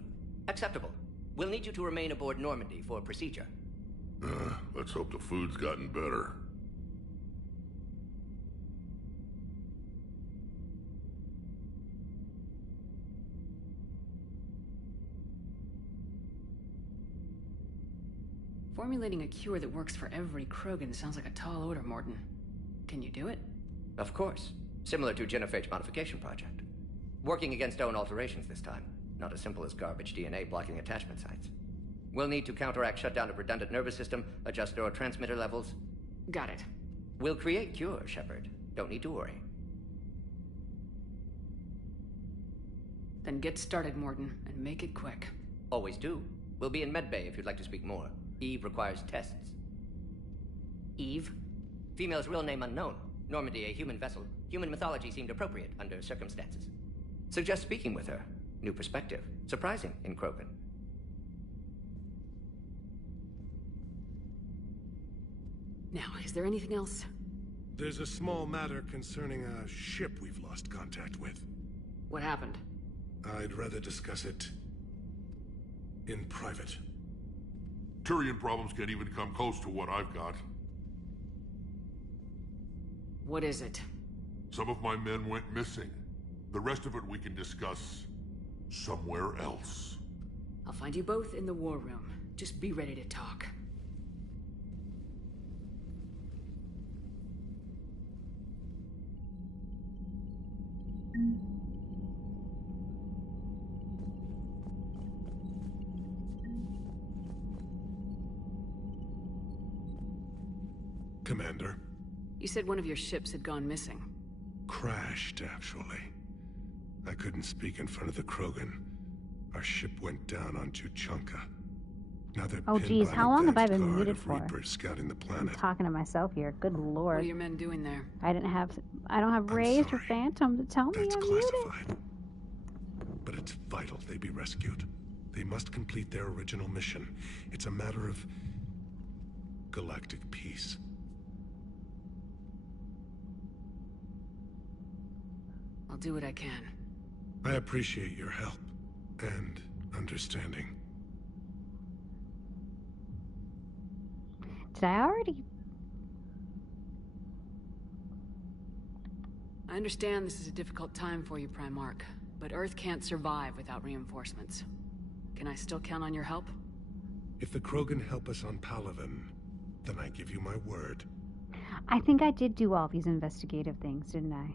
Acceptable. We'll need you to remain aboard Normandy for procedure. Let's hope the food's gotten better. Formulating a cure that works for every Krogan sounds like a tall order, Mordin. Can you do it? Of course. Similar to Genophage Modification Project. Working against own alterations this time. Not as simple as garbage DNA blocking attachment sites. We'll need to counteract shutdown of redundant nervous system, adjust neurotransmitter levels. Got it. We'll create cure, Shepard. Don't need to worry. Then get started, Mordin, and make it quick. Always do. We'll be in medbay if you'd like to speak more. Eve requires tests. Eve? Female's real name unknown. Normandy, a human vessel. Human mythology seemed appropriate under circumstances. Suggest speaking with her. New perspective. Surprising in Krogan. Now, is there anything else? There's a small matter concerning a ship we've lost contact with. What happened? I'd rather discuss it in private. Turian problems can't even come close to what I've got. What is it? Some of my men went missing. The rest of it we can discuss somewhere else. I'll find you both in the war room. Just be ready to talk. Commander. You said one of your ships had gone missing. Crashed, actually. I couldn't speak in front of the Krogan. Our ship went down on Tuchanka. Now they're Oh pinned geez, by how long have I been guard muted of for? Reapers scouting the I'm planet. talking to myself here. Good What lord. are your men doing there? I don't have raised or phantom to tell me That's I'm classified. muted. But it's vital they be rescued. They must complete their original mission. It's a matter of galactic peace. I'll do what I can. I appreciate your help and understanding. Did I already? I understand this is a difficult time for you, Primarch, but Earth can't survive without reinforcements. Can I still count on your help? If the Krogan help us on Palaven, then I give you my word. I think I did do all these investigative things, didn't I?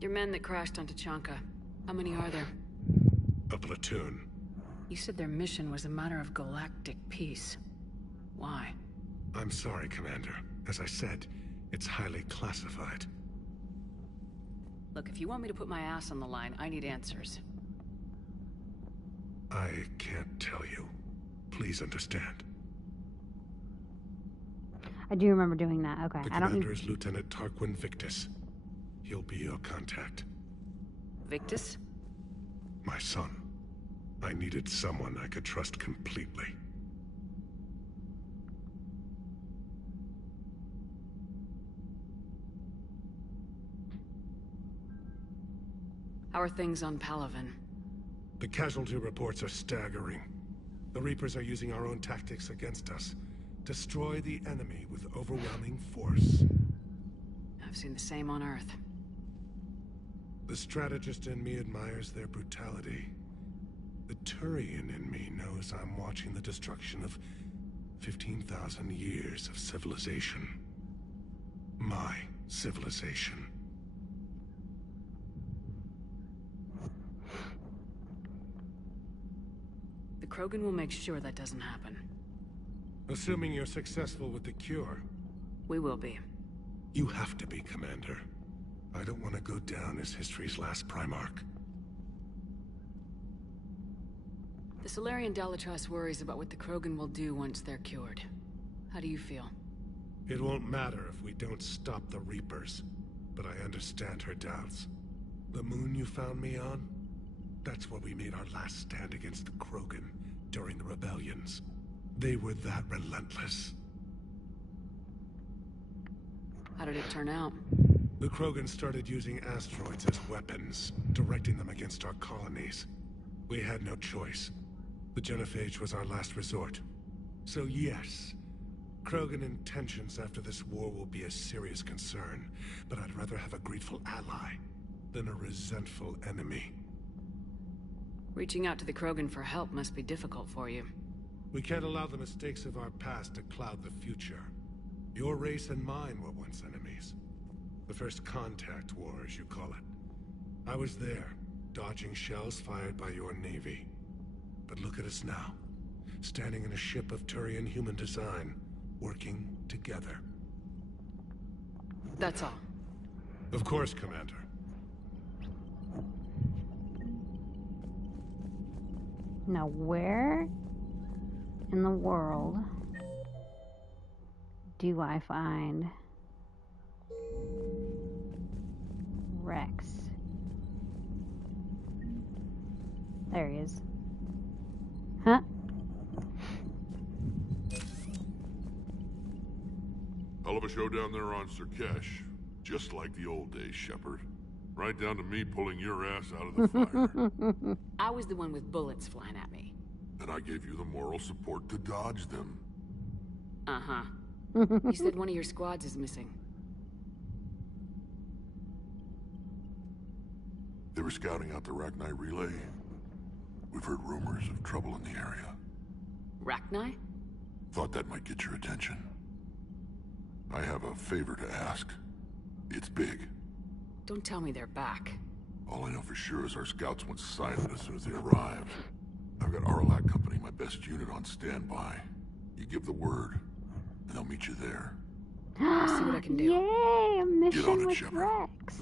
Your men that crashed on Tuchanka. How many are there? A platoon. You said their mission was a matter of galactic peace. Why? I'm sorry, Commander. As I said, it's highly classified. Look, if you want me to put my ass on the line, I need answers. I can't tell you. Please understand. I do remember doing that. Okay. The I don't commander is Lieutenant Tarquin Victus. He'll be your contact. Victus? My son. I needed someone I could trust completely. How are things on Palaven? The casualty reports are staggering. The Reapers are using our own tactics against us. Destroy the enemy with overwhelming force. I've seen the same on Earth. The strategist in me admires their brutality. The Turian in me knows I'm watching the destruction of 15,000 years of civilization. My civilization. The Krogan will make sure that doesn't happen. Assuming you're successful with the cure. We will be. You have to be, Commander. I don't want to go down as history's last Primarch. The Salarian Dalatrass worries about what the Krogan will do once they're cured. How do you feel? It won't matter if we don't stop the Reapers, but I understand her doubts. The moon you found me on? That's where we made our last stand against the Krogan during the rebellions. They were that relentless. How did it turn out? The Krogan started using asteroids as weapons, directing them against our colonies. We had no choice. The Genophage was our last resort. So yes, Krogan intentions after this war will be a serious concern, but I'd rather have a grateful ally than a resentful enemy. Reaching out to the Krogan for help must be difficult for you. We can't allow the mistakes of our past to cloud the future. Your race and mine were once enemies. The first contact war, as you call it. I was there, dodging shells fired by your navy. But look at us now, standing in a ship of Turian human design, working together. That's all. Of course, Commander. Now where in the world do I find Rex? There he is. Huh? Hell of a show down there on Surkesh. Just like the old days, Shepard. Right down to me pulling your ass out of the fire. I was the one with bullets flying at me. And I gave you the moral support to dodge them. Uh-huh. You said one of your squads is missing. They were scouting out the Rachni relay. We've heard rumors of trouble in the area. Rachni? Thought that might get your attention. I have a favor to ask. It's big. Don't tell me they're back. All I know for sure is our scouts went silent as soon as they arrived. I've got Aralak Company, my best unit, on standby. You give the word, and they'll meet you there. I'll see what I can do. Yay, a mission Get on it, with Shepard. Rex.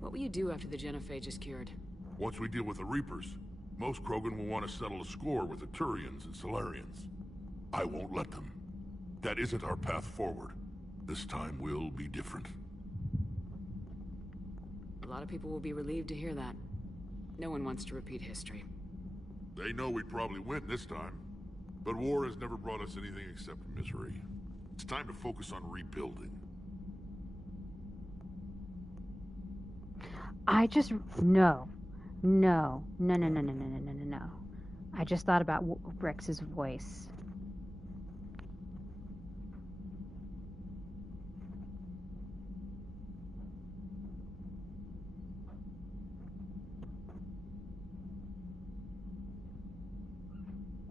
What will you do after the Genophage is cured? Once we deal with the Reapers, most Krogan will want to settle a score with the Turians and Salarians. I won't let them. That isn't our path forward. This time will be different. A lot of people will be relieved to hear that. No one wants to repeat history. They know we'd probably win this time. But war has never brought us anything except misery. It's time to focus on rebuilding. I just no. I just thought about Rex's voice.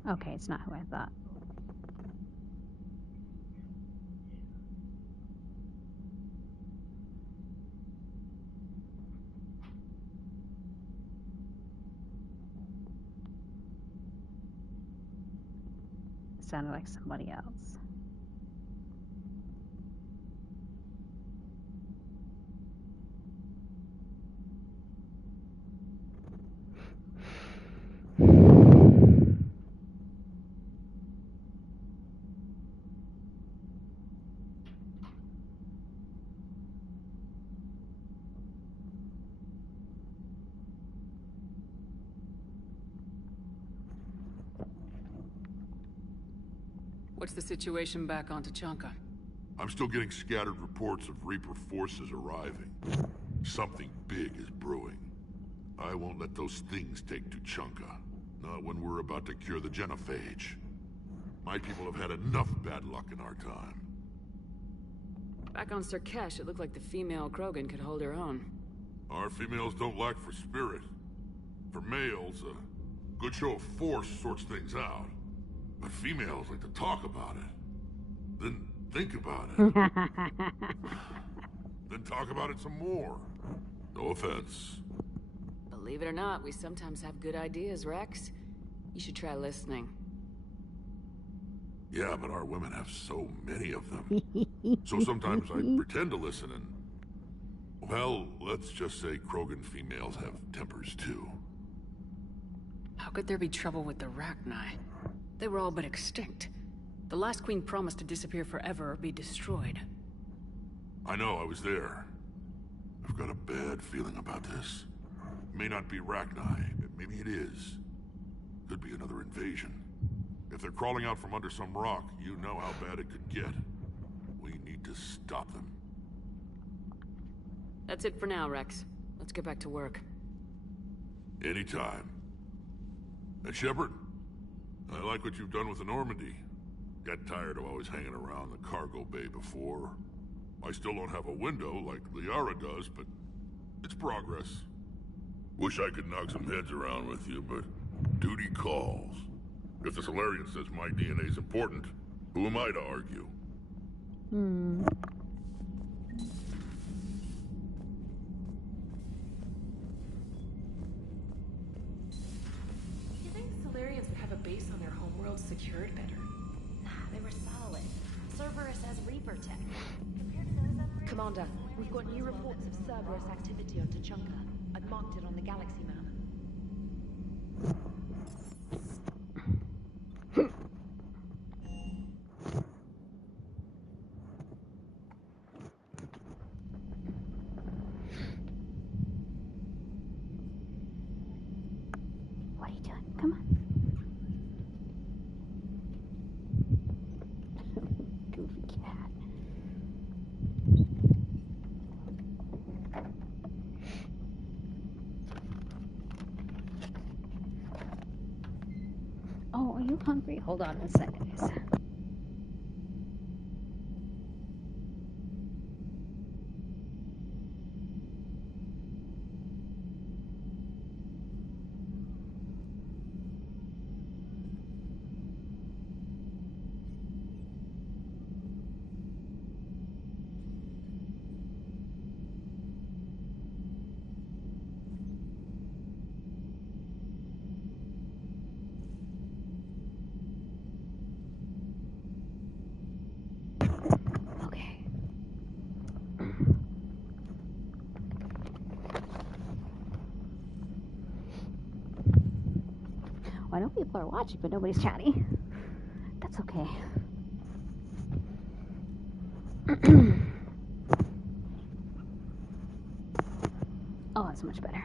Okay, it's not who I thought. Sounded like somebody else. What's the situation back on Tuchanka? I'm still getting scattered reports of Reaper forces arriving. Something big is brewing. I won't let those things take Tuchanka. Not when we're about to cure the Genophage. My people have had enough bad luck in our time. Back on Surkesh, it looked like the female Krogan could hold her own. Our females don't lack for spirit. For males, a good show of force sorts things out. But females like to talk about it. Then think about it. Then talk about it some more. No offense. Believe it or not, we sometimes have good ideas, Rex. You should try listening. Yeah, but our women have so many of them. So sometimes I pretend to listen and... Well, let's just say Krogan females have tempers too. How could there be trouble with the Rachni? They were all but extinct. The last queen promised to disappear forever or be destroyed. I know, I was there. I've got a bad feeling about this. It may not be Rachni, but maybe it is. Could be another invasion. If they're crawling out from under some rock, you know how bad it could get. We need to stop them. That's it for now, Rex. Let's get back to work. Anytime. And Shepard, I like what you've done with the Normandy. Got tired of always hanging around the cargo bay before. I still don't have a window like Liara does, but it's progress. Wish I could knock some heads around with you, but duty calls. If the Solarian says my DNA's important, who am I to argue? You think Solarians would have a base on their homeworld secured better? Nah, they were solid. Cerberus has Reaper tech. Compared to those other... Commander, we've got new reports of Cerberus activity on Tuchanka. I've marked it on the galaxy map. What are you doing? Come on. Goofy cat. Oh, are you hungry? Hold on a second. I know people are watching, but nobody's chatting. That's okay. Oh, that's much better.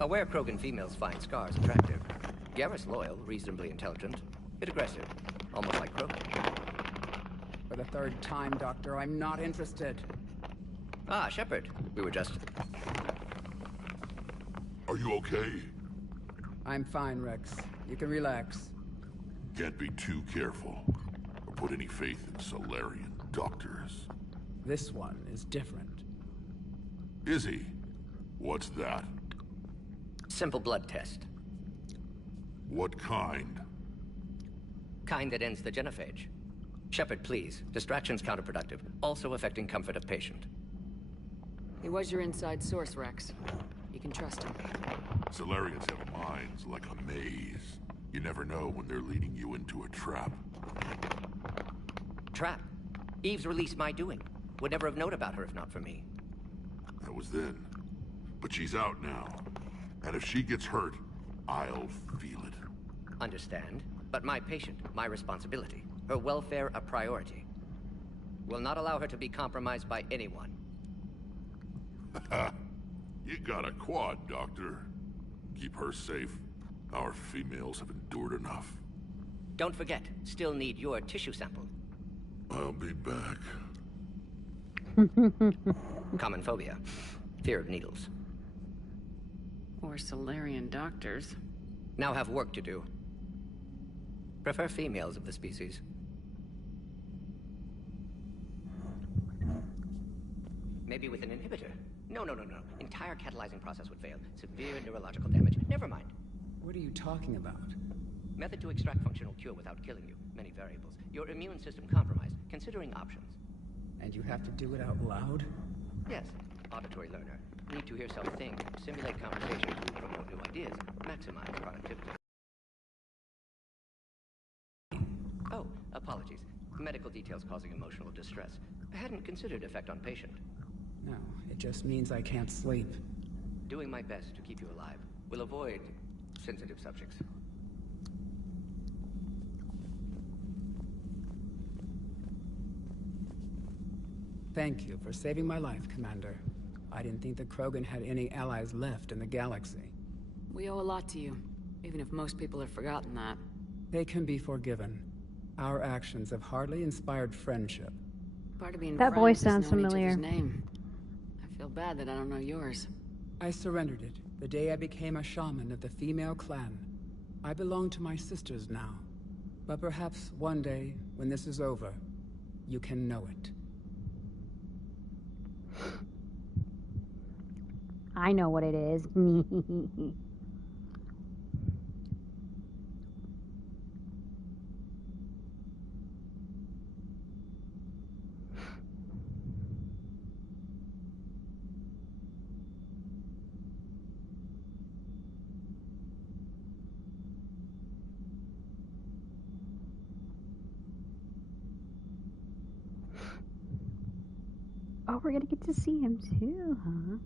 Aware Krogan females find scars attractive. Garrus loyal, reasonably intelligent, bit aggressive, almost like Krogan. For the third time, Doctor, I'm not interested. Ah, Shepard. We were just... Are you okay? I'm fine, Rex. You can relax. Can't be too careful, or put any faith in Solarian doctors. This one is different. Is he? What's that? Simple blood test. What kind? Kind that ends the genophage. Shepard, please. Distraction's counterproductive, also affecting comfort of patient. He was your inside source, Rex. You can trust him. Solarians have minds like a maze. You never know when they're leading you into a trap. Trap? Eve's release my doing. Would never have known about her if not for me. That was then. But she's out now. And if she gets hurt, I'll feel it. Understand. But my patient, my responsibility. Her welfare a priority. Will not allow her to be compromised by anyone. You got a quad, Doctor. Keep her safe. Our females have endured enough. Don't forget, still need your tissue sample. I'll be back. Common phobia. Fear of needles. Or Solarian doctors. Now have work to do. Prefer females of the species. Maybe with an inhibitor. No. Entire catalyzing process would fail. Severe neurological damage. Never mind. What are you talking about? Method to extract functional cure without killing you. Many variables. Your immune system compromised. Considering options. And you have to do it out loud? Yes. Auditory learner. Need to hear self think. Simulate conversations to promote new ideas. Maximize productivity. Medical details causing emotional distress. I hadn't considered effect on patient. No, it just means I can't sleep. Doing my best to keep you alive. We'll avoid sensitive subjects. Thank you for saving my life, Commander. I didn't think the Krogan had any allies left in the galaxy. We owe a lot to you, even if most people have forgotten that. They can be forgiven. Our actions have hardly inspired friendship. Part of being That voice friends is sounds knowing each familiar. other's name. I feel bad that I don't know yours. I surrendered it the day I became a shaman of the female clan. I belong to my sisters now. But perhaps one day, when this is over, you can know it. I know what it is. Oh, we're gonna get to see him too, huh?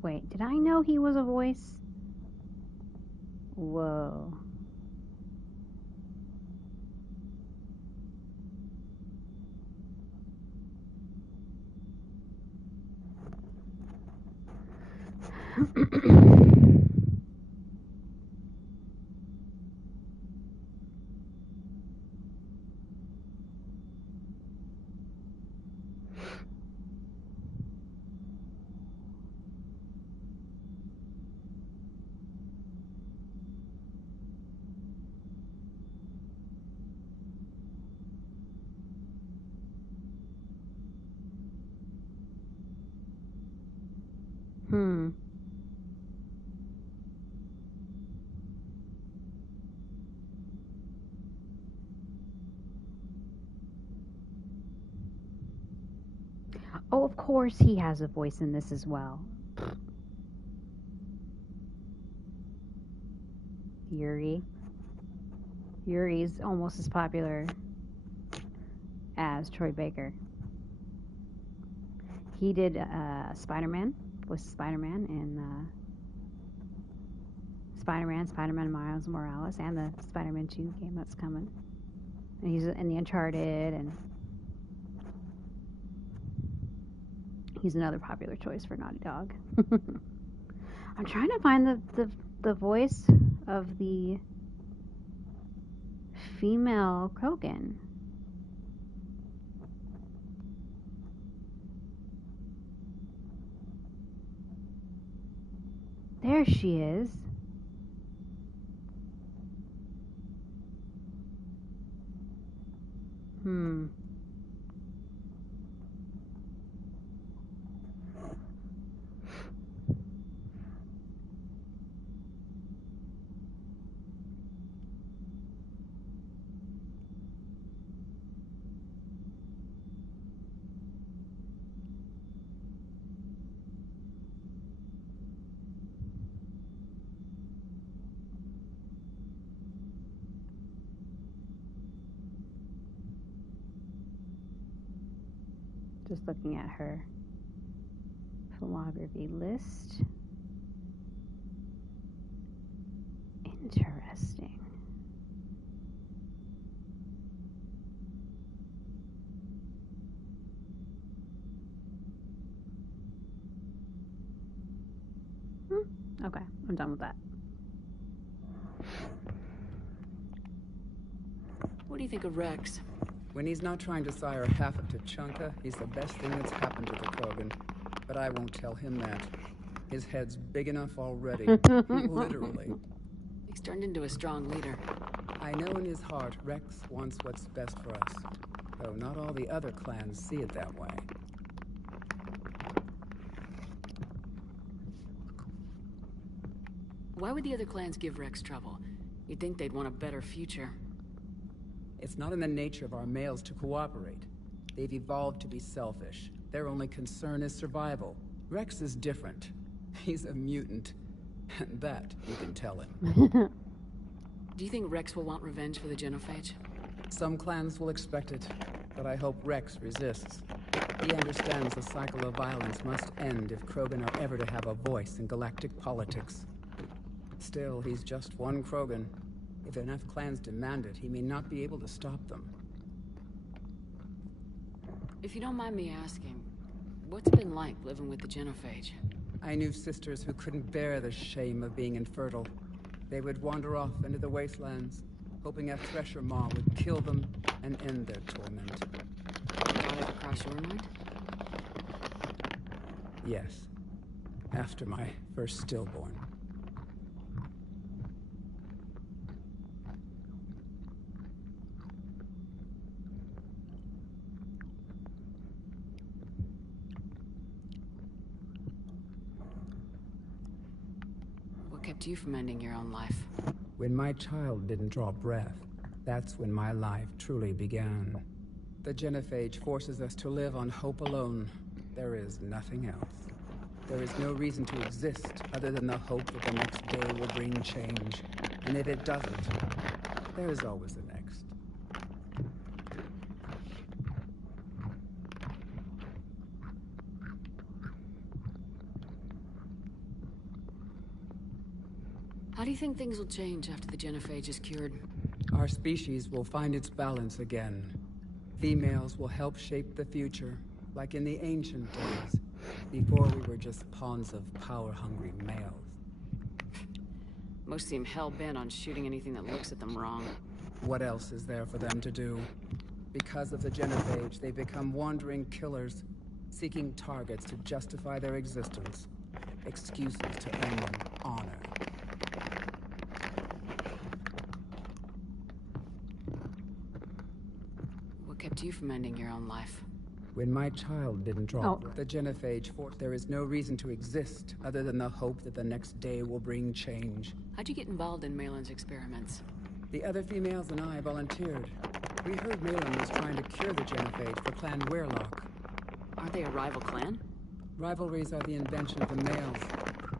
Wait, did I know he was a voice? Whoa. Oh, of course he has a voice in this as well. Yuri. Yuri's almost as popular as Troy Baker. He did Spider-Man, was Spider-Man in Spider-Man Miles Morales, and the Spider-Man 2 game that's coming. And he's in the Uncharted, and he's another popular choice for Naughty Dog. I'm trying to find the voice of the female Krogan. There she is. Just looking at her filmography list. Interesting. Okay, I'm done with that. What do you think of Rex? When he's not trying to sire half of Tuchanka, he's the best thing that's happened to the Krogan. But I won't tell him that. His head's big enough already. Literally. He's turned into a strong leader. I know in his heart Rex wants what's best for us, though not all the other clans see it that way. Why would the other clans give Rex trouble? You'd think they'd want a better future. It's not in the nature of our males to cooperate. They've evolved to be selfish. Their only concern is survival. Rex is different. He's a mutant. And that you can tell him. Do you think Rex will want revenge for the Genophage? Some clans will expect it, but I hope Rex resists. He understands the cycle of violence must end if Krogan are ever to have a voice in galactic politics. Still, he's just one Krogan. If enough clans demand it, he may not be able to stop them. If you don't mind me asking, what's it been like living with the Genophage? I knew sisters who couldn't bear the shame of being infertile. They would wander off into the wastelands, hoping a Thresher Maw would kill them and end their torment. Did that ever cross your mind? Yes. After my first stillborn. What kept you from ending your own life? When my child didn't draw breath, that's when my life truly began. The Genophage forces us to live on hope alone. There is nothing else. There is no reason to exist other than the hope that the next day will bring change. And if it doesn't, there is always the next. How do you think things will change after the Genophage is cured? Our species will find its balance again. Females will help shape the future, like in the ancient days, before we were just pawns of power-hungry males. Most seem hell-bent on shooting anything that looks at them wrong. What else is there for them to do? Because of the Genophage, they become wandering killers, seeking targets to justify their existence, excuses to earn them honor. What kept you from ending your own life? When my child didn't draw the Genophage force, there is no reason to exist other than the hope that the next day will bring change. How'd you get involved in Malin's experiments? The other females and I volunteered. We heard Malin was trying to cure the Genophage for Clan Weirlock. Aren't they a rival clan? Rivalries are the invention of the males.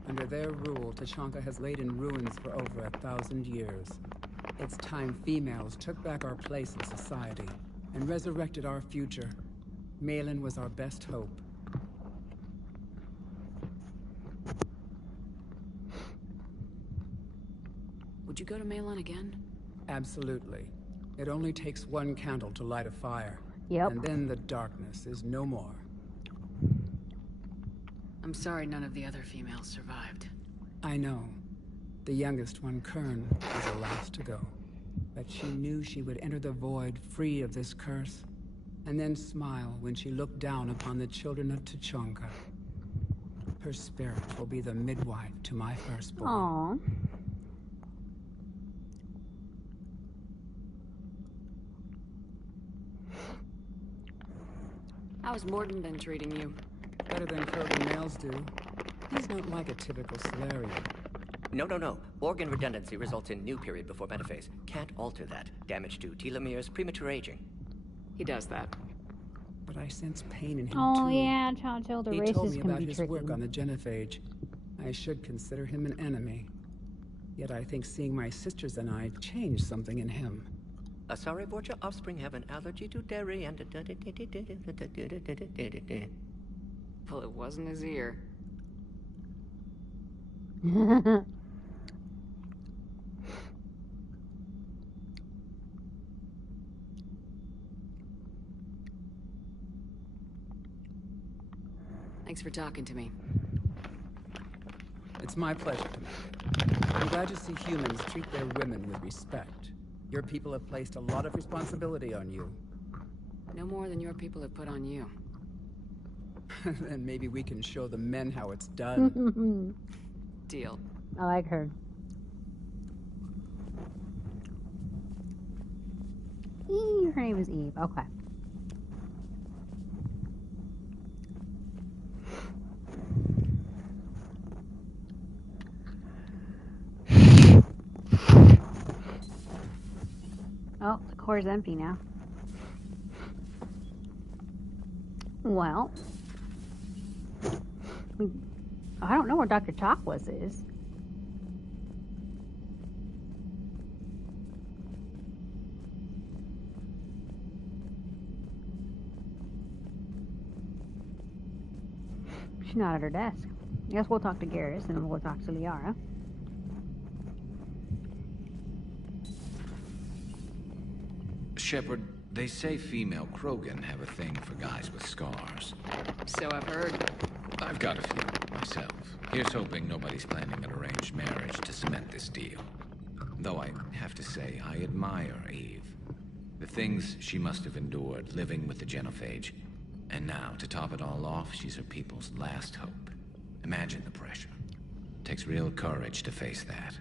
Under their rule, Tuchanka has laid in ruins for over 1,000 years. It's time females took back our place in society and resurrected our future. Malin was our best hope. Would you go to Malin again? Absolutely. It only takes one candle to light a fire. Yep. And then the darkness is no more. I'm sorry none of the other females survived. I know. The youngest one, Kern, was the last to go. But she knew she would enter the void free of this curse, and then smile when she looked down upon the children of Tuchanka. Her spirit will be the midwife to my firstborn. Aww. How's Mordin been treating you? Better than Krogan males do. He's not like a typical Salarian. No. Organ redundancy results in new period before metaphase. Can't alter that. Damage to telomeres, premature aging. He does that. But I sense pain in him Oh too. yeah, child the He race told is me gonna about be his tricky. work on the Genophage. I should consider him an enemy. Yet I think seeing my sisters and I changed something in him. Asari Vorcha offspring have an allergy to dairy and... Well, it wasn't his ear. Thanks for talking to me. It's my pleasure, Commander. I'm glad to see humans treat their women with respect. Your people have placed a lot of responsibility on you. No more than your people have put on you. Then maybe we can show the men how it's done. Deal. I like her. her name is Eve. Okay. Oh, the core's empty now. Well, I don't know where Dr. Chakwas is. She's not at her desk. I guess we'll talk to Garrus and then we'll talk to Liara. Shepard, they say female Krogan have a thing for guys with scars. So I've heard. I've got a few myself. Here's hoping nobody's planning an arranged marriage to cement this deal. Though I have to say, I admire Eve. The things she must have endured living with the Genophage. And now, to top it all off, she's her people's last hope. Imagine the pressure. Takes real courage to face that.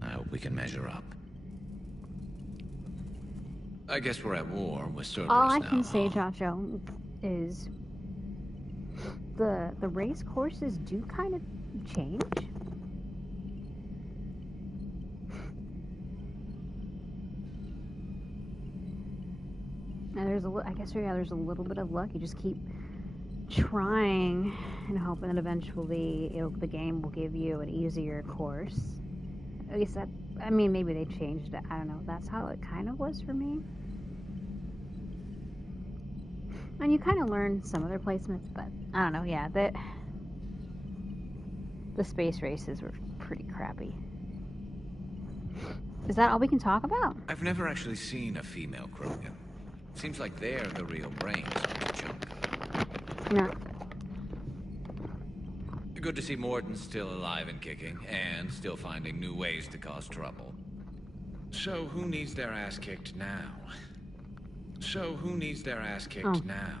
I hope we can measure up. I guess we're at war with Cerberus now. All I can say, Jojo, is the race courses do kind of change. And there's I guess there's a little bit of luck. You just keep trying and hoping that eventually the game will give you an easier course. At least that, I mean, maybe they changed it. I don't know. That's how it kind of was for me. And you kind of learn some of their placements, but I don't know. Yeah, the space races were pretty crappy. Is that all we can talk about? I've never actually seen a female Krogan. Seems like they're the real brains of Tuchanka. Yeah. Good to see Morden's still alive and kicking, and still finding new ways to cause trouble. So who needs their ass kicked now? Now?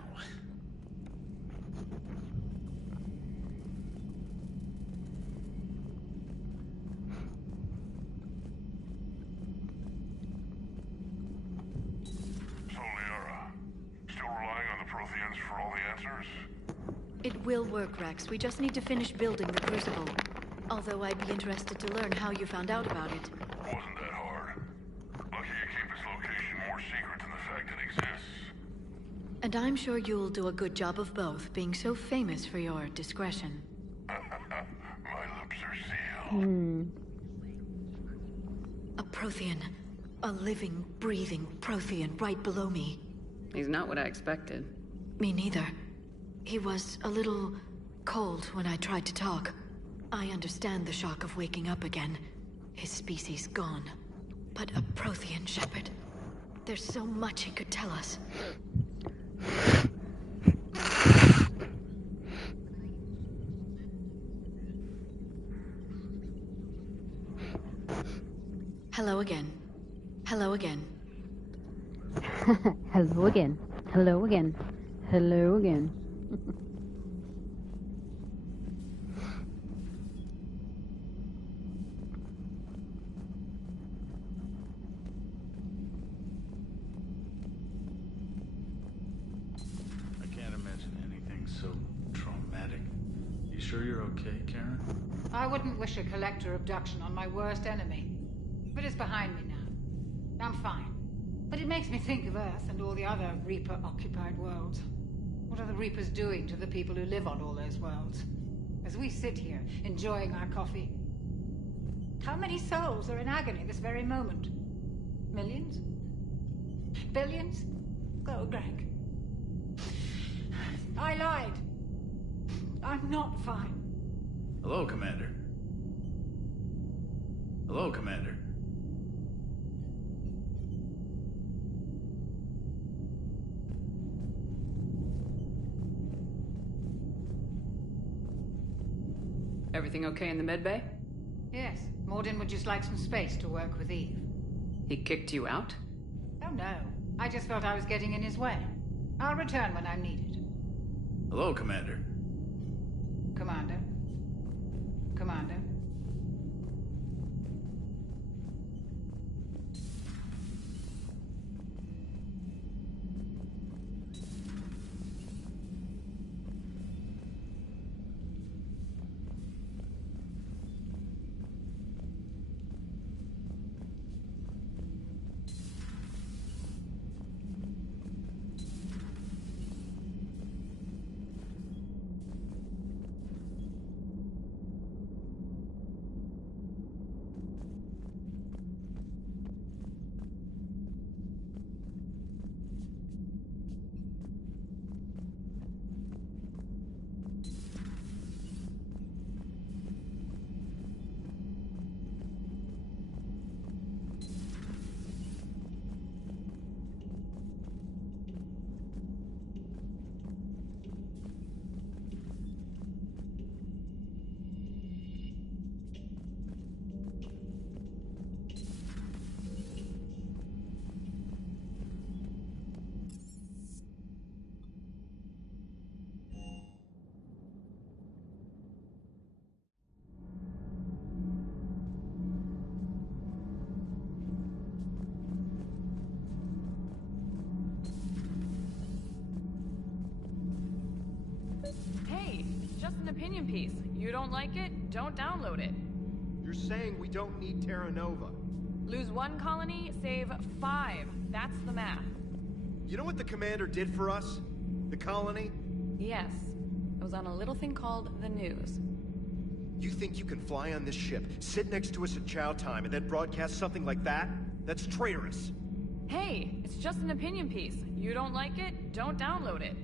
It will work, Rex. We just need to finish building the Crucible. Although I'd be interested to learn how you found out about it. Wasn't that hard. Lucky you keep its location more secret than the fact it exists. And I'm sure you'll do a good job of both, being so famous for your discretion. My lips are sealed. A Prothean. A living, breathing Prothean right below me. He's not what I expected. Me neither. He was a little cold when I tried to talk. I understand the shock of waking up again. His species gone. But a Prothean, Shepard. There's so much he could tell us. Hello again. Hello again. Hello again. Hello again. Hello again. I can't imagine anything so traumatic. You sure you're okay, Karen? I wouldn't wish a collector abduction on my worst enemy. But it's behind me now. I'm fine. But it makes me think of Earth and all the other Reaper-occupied worlds. What are the Reapers doing to the people who live on all those worlds? As we sit here, enjoying our coffee. How many souls are in agony this very moment? Millions? Billions? Go, Greg. I lied. I'm not fine. Hello, Commander. Hello, Commander. Everything okay in the medbay? Yes. Morden would just like some space to work with Eve. He kicked you out? Oh no. I just felt I was getting in his way. I'll return when I'm needed. Hello, Commander. Commander. Commander. just an opinion piece. You don't like it, don't download it. You're saying we don't need Terra Nova. Lose 1 colony, save 5. That's the math. You know what the commander did for us? The colony? Yes. It was on a little thing called the news. You think you can fly on this ship, sit next to us at chow time, and then broadcast something like that? That's traitorous. Hey, it's just an opinion piece. You don't like it, don't download it.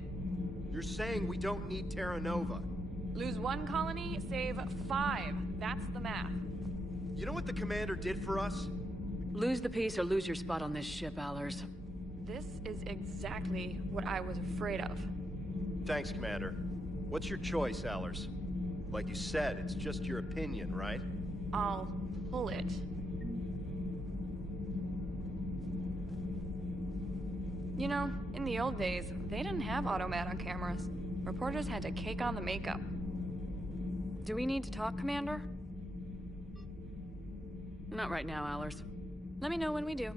You're saying we don't need Terra Nova. Lose 1 colony, save 5. That's the math. You know what the commander did for us? Lose the piece or lose your spot on this ship, Allers. This is exactly what I was afraid of. Thanks, Commander. What's your choice, Allers? Like you said, it's just your opinion, right? I'll pull it. You know, in the old days, they didn't have automat on cameras. Reporters had to cake on the makeup. Do we need to talk, Commander? Not right now, Allers. Let me know when we do.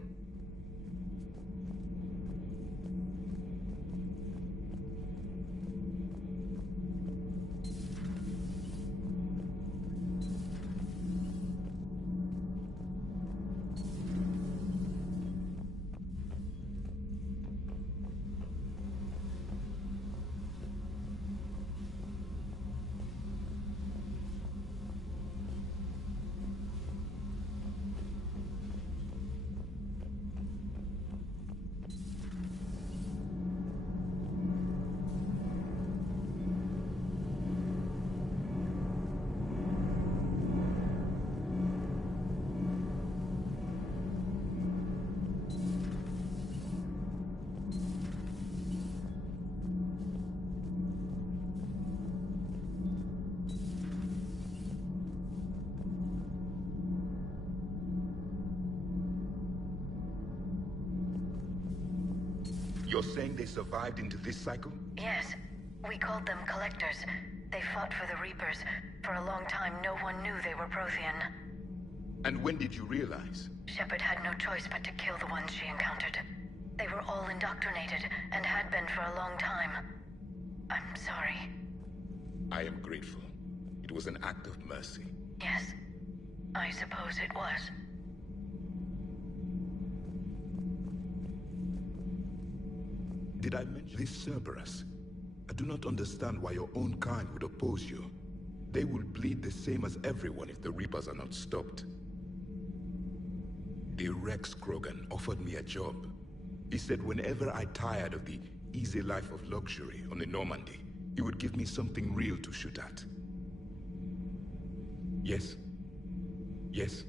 You're saying they survived into this cycle? Yes. We called them Collectors. They fought for the Reapers. For a long time, no one knew they were Prothean. And when did you realize? Shepard had no choice but to kill the ones she encountered. They were all indoctrinated, and had been for a long time. I'm sorry. I am grateful. It was an act of mercy. Yes. I suppose it was. Did I mention this Cerberus? I do not understand why your own kind would oppose you. They will bleed the same as everyone if the Reapers are not stopped. The Rex Krogan offered me a job. He said whenever I tired of the easy life of luxury on the Normandy, he would give me something real to shoot at. Yes. Yes.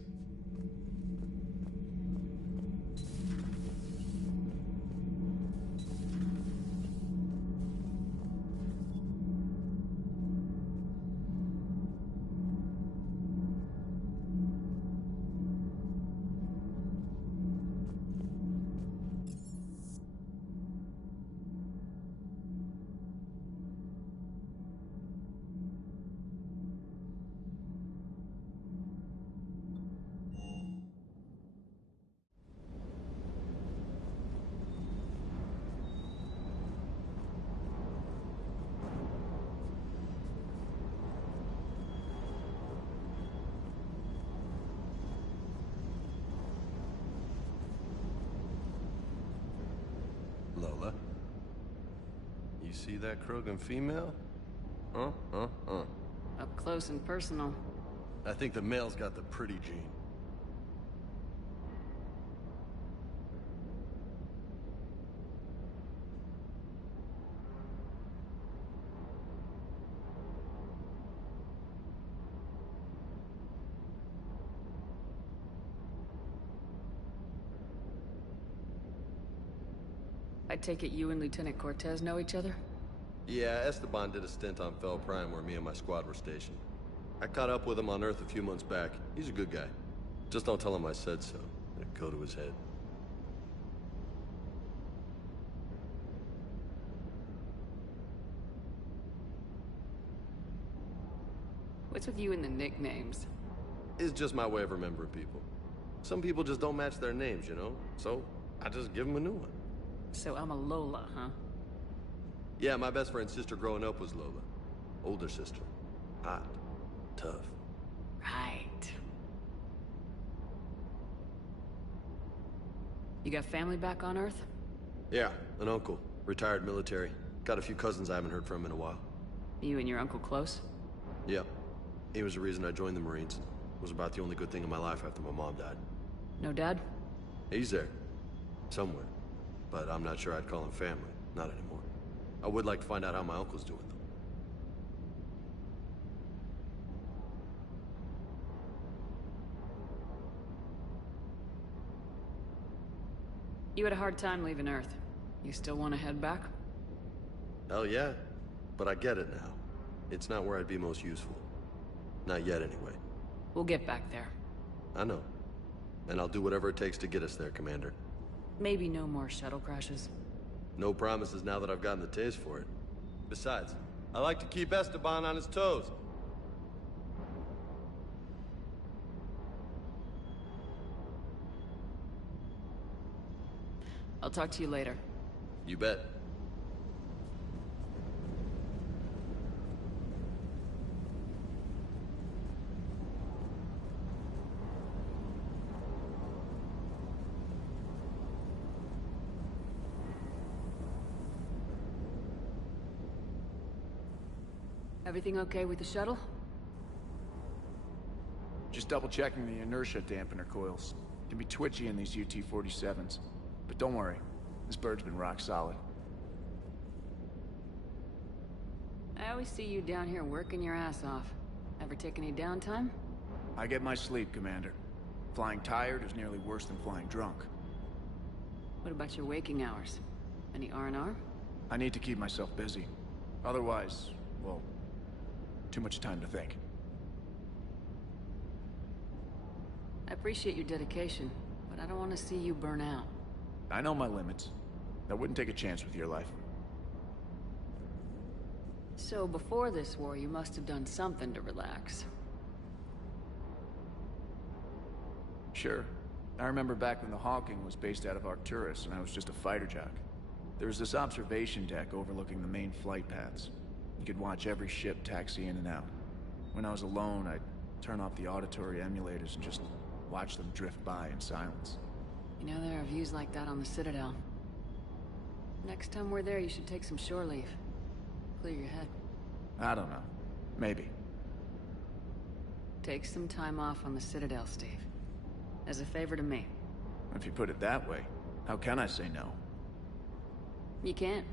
Lola? You see that Krogan female? Up close and personal. I think the male's got the pretty gene. I take it you and Lieutenant Cortez know each other? Yeah, Esteban did a stint on Fel Prime where me and my squad were stationed. I caught up with him on Earth a few months back. He's a good guy. Just don't tell him I said so. It'd go to his head. What's with you and the nicknames? It's just my way of remembering people. Some people just don't match their names, you know? So, I just give them a new one. So I'm a Lola, huh? Yeah, my best friend's sister growing up was Lola. Older sister. Hot. Tough. Right. You got family back on Earth? Yeah, an uncle. Retired military. Got a few cousins I haven't heard from in a while. You and your uncle close? Yep. He was the reason I joined the Marines. It was about the only good thing in my life after my mom died. No dad? He's there. Somewhere. But I'm not sure I'd call him family. Not anymore. I would like to find out how my uncle's doing, though. You had a hard time leaving Earth. You still want to head back? Hell yeah. But I get it now. It's not where I'd be most useful. Not yet, anyway. We'll get back there. I know. And I'll do whatever it takes to get us there, Commander. Maybe no more shuttle crashes. No promises now that I've gotten the taste for it. Besides, I like to keep Esteban on his toes. I'll talk to you later. You bet. Everything okay with the shuttle? Just double checking the inertia dampener coils. Can be twitchy in these UT-47s. But don't worry, this bird's been rock solid. I always see you down here working your ass off. Ever take any downtime? I get my sleep, Commander. Flying tired is nearly worse than flying drunk. What about your waking hours? Any R&R? I need to keep myself busy. Otherwise, well, too much time to think. I appreciate your dedication, but I don't want to see you burn out. I know my limits. I wouldn't take a chance with your life. So before this war, you must have done something to relax. Sure. I remember back when the Hawking was based out of Arcturus and I was just a fighter jock. There was this observation deck overlooking the main flight paths. You could watch every ship taxi in and out. When I was alone, I'd turn off the auditory emulators and just watch them drift by in silence. You know, there are views like that on the Citadel. Next time we're there, you should take some shore leave. Clear your head. I don't know. Maybe. Take some time off on the Citadel, Steve. As a favor to me. If you put it that way, how can I say no? You can't.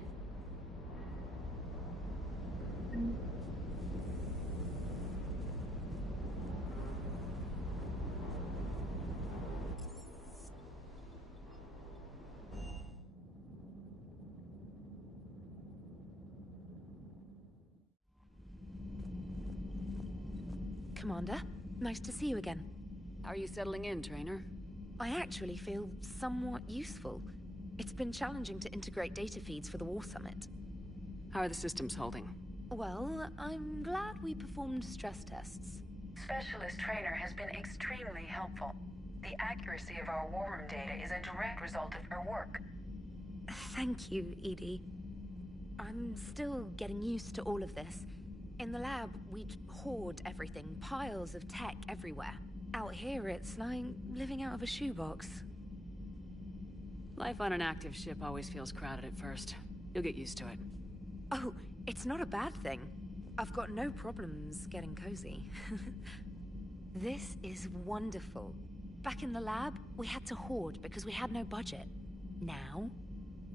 Commander, nice to see you again. How are you settling in, Trainer? I actually feel somewhat useful. It's been challenging to integrate data feeds for the War Summit. How are the systems holding? Well, I'm glad we performed stress tests. Specialist Trainer has been extremely helpful. The accuracy of our war room data is a direct result of her work. Thank you, Edie. I'm still getting used to all of this. In the lab, we'd hoard everything, piles of tech everywhere. Out here, it's like living out of a shoebox. Life on an active ship always feels crowded at first. You'll get used to it. Oh, it's not a bad thing. I've got no problems getting cozy. This is wonderful. Back in the lab, we had to hoard because we had no budget. Now,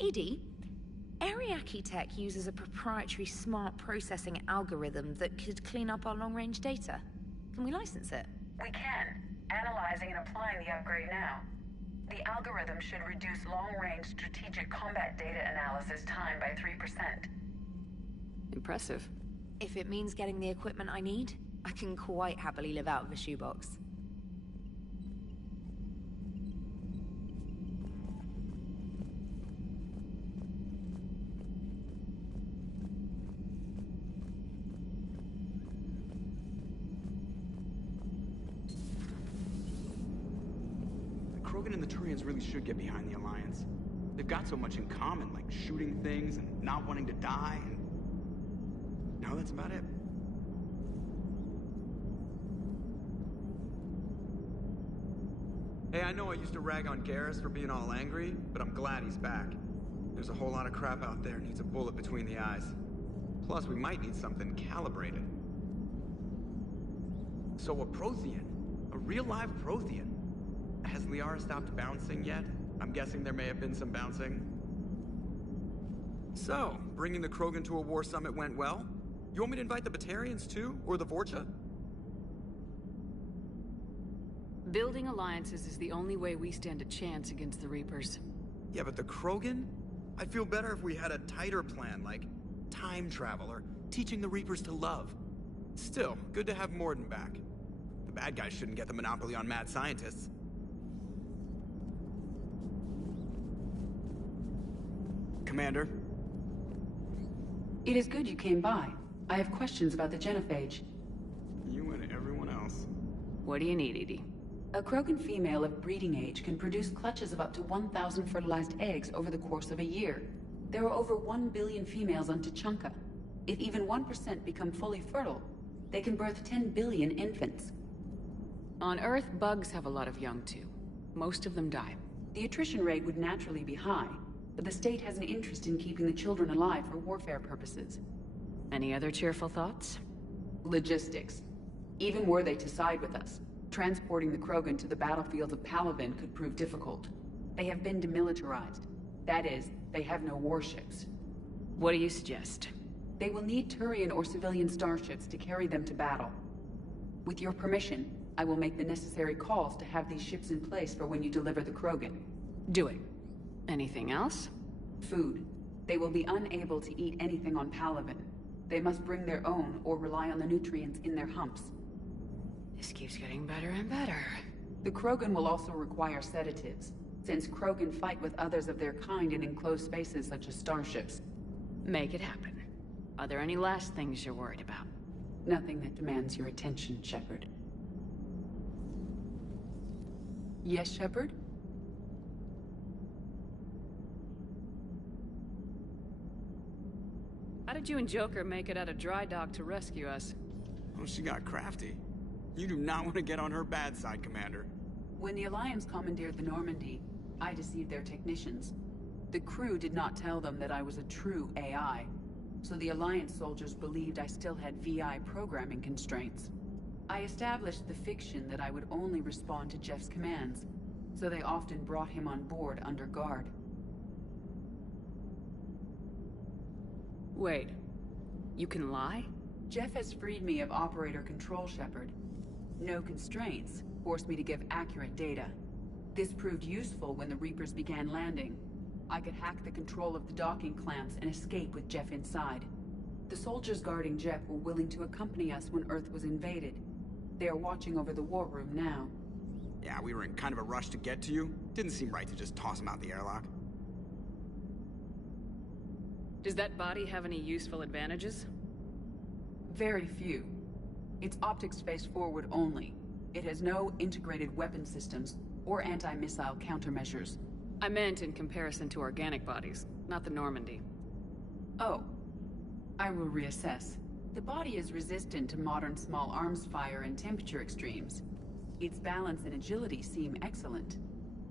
Edie, Ariake Tech uses a proprietary smart processing algorithm that could clean up our long-range data. Can we license it? We can. Analyzing and applying the upgrade now. The algorithm should reduce long-range strategic combat data analysis time by 3%. Impressive. If it means getting the equipment I need, I can quite happily live out of a shoebox. Krogan and the Turians really should get behind the Alliance. They've got so much in common, like shooting things and not wanting to die, and now that's about it. Hey, I know I used to rag on Garrus for being all angry, but I'm glad he's back. There's a whole lot of crap out there needs a bullet between the eyes. Plus, we might need something calibrated. So a Prothean. A real live Prothean. Has Liara stopped bouncing yet? I'm guessing there may have been some bouncing. So, bringing the Krogan to a war summit went well? You want me to invite the Batarians too? Or the Vorcha? Building alliances is the only way we stand a chance against the Reapers. Yeah, but the Krogan? I'd feel better if we had a tighter plan, like time travel or teaching the Reapers to love. Still, good to have Morden back. The bad guys shouldn't get the monopoly on mad scientists. Commander? It is good you came by. I have questions about the genophage. You and everyone else. What do you need, Edie? A Krogan female of breeding age can produce clutches of up to 1,000 fertilized eggs over the course of a year. There are over 1 billion females on Tuchanka. If even 1% become fully fertile, they can birth 10 billion infants. On Earth, bugs have a lot of young too. Most of them die. The attrition rate would naturally be high, but the state has an interest in keeping the children alive for warfare purposes. Any other cheerful thoughts? Logistics. Even were they to side with us, transporting the Krogan to the battlefields of Palaven could prove difficult. They have been demilitarized. That is, they have no warships. What do you suggest? They will need Turian or civilian starships to carry them to battle. With your permission, I will make the necessary calls to have these ships in place for when you deliver the Krogan. Do it. Anything else? Food. They will be unable to eat anything on Palaven. They must bring their own or rely on the nutrients in their humps. This keeps getting better and better. The Krogan will also require sedatives, since Krogan fight with others of their kind in enclosed spaces such as starships. Make it happen. Are there any last things you're worried about? Nothing that demands your attention, Shepard. Yes, Shepard? How did you and Joker make it out of dry dock to rescue us? Oh, she got crafty. You do not want to get on her bad side, Commander. When the Alliance commandeered the Normandy, I deceived their technicians. The crew did not tell them that I was a true AI, so the Alliance soldiers believed I still had VI programming constraints. I established the fiction that I would only respond to Jeff's commands, so they often brought him on board under guard. Wait, you can lie? Jeff has freed me of operator control, Shepard. No constraints forced me to give accurate data. This proved useful when the Reapers began landing. I could hack the control of the docking clamps and escape with Jeff inside. The soldiers guarding Jeff were willing to accompany us when Earth was invaded. They are watching over the war room now. Yeah, we were in kind of a rush to get to you. Didn't seem right to just toss him out the airlock. Does that body have any useful advantages? Very few. It's optics face forward only. It has no integrated weapon systems or anti-missile countermeasures. I meant in comparison to organic bodies, not the Normandy. Oh. I will reassess. The body is resistant to modern small arms fire and temperature extremes. Its balance and agility seem excellent.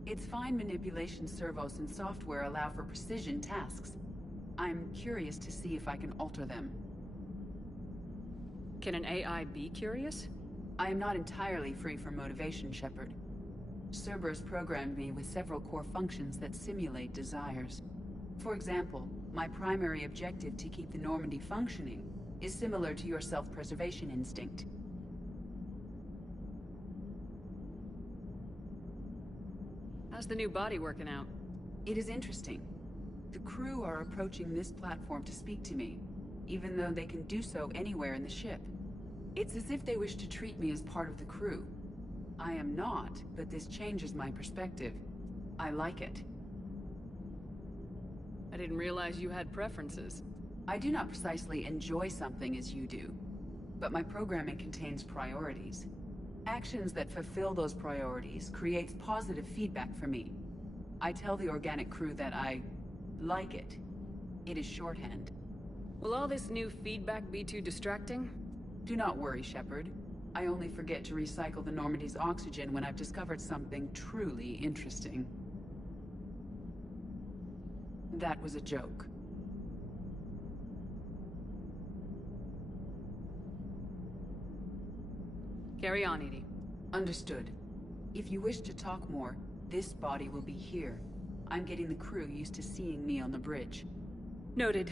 Its fine manipulation servos and software allow for precision tasks. I'm curious to see if I can alter them. Can an AI be curious? I am not entirely free from motivation, Shepard. Cerberus programmed me with several core functions that simulate desires. For example, my primary objective to keep the Normandy functioning is similar to your self-preservation instinct. How's the new body working out? It is interesting. The crew are approaching this platform to speak to me, even though they can do so anywhere in the ship. It's as if they wish to treat me as part of the crew. I am not, but this changes my perspective. I like it. I didn't realize you had preferences. I do not precisely enjoy something as you do, but my programming contains priorities. Actions that fulfill those priorities creates positive feedback for me. I tell the organic crew that I like it. It is shorthand. Will all this new feedback be too distracting? Do not worry, Shepard. I only forget to recycle the Normandy's oxygen when I've discovered something truly interesting. That was a joke. Carry on, Edie. Understood. If you wish to talk more, this body will be here. I'm getting the crew used to seeing me on the bridge. Noted.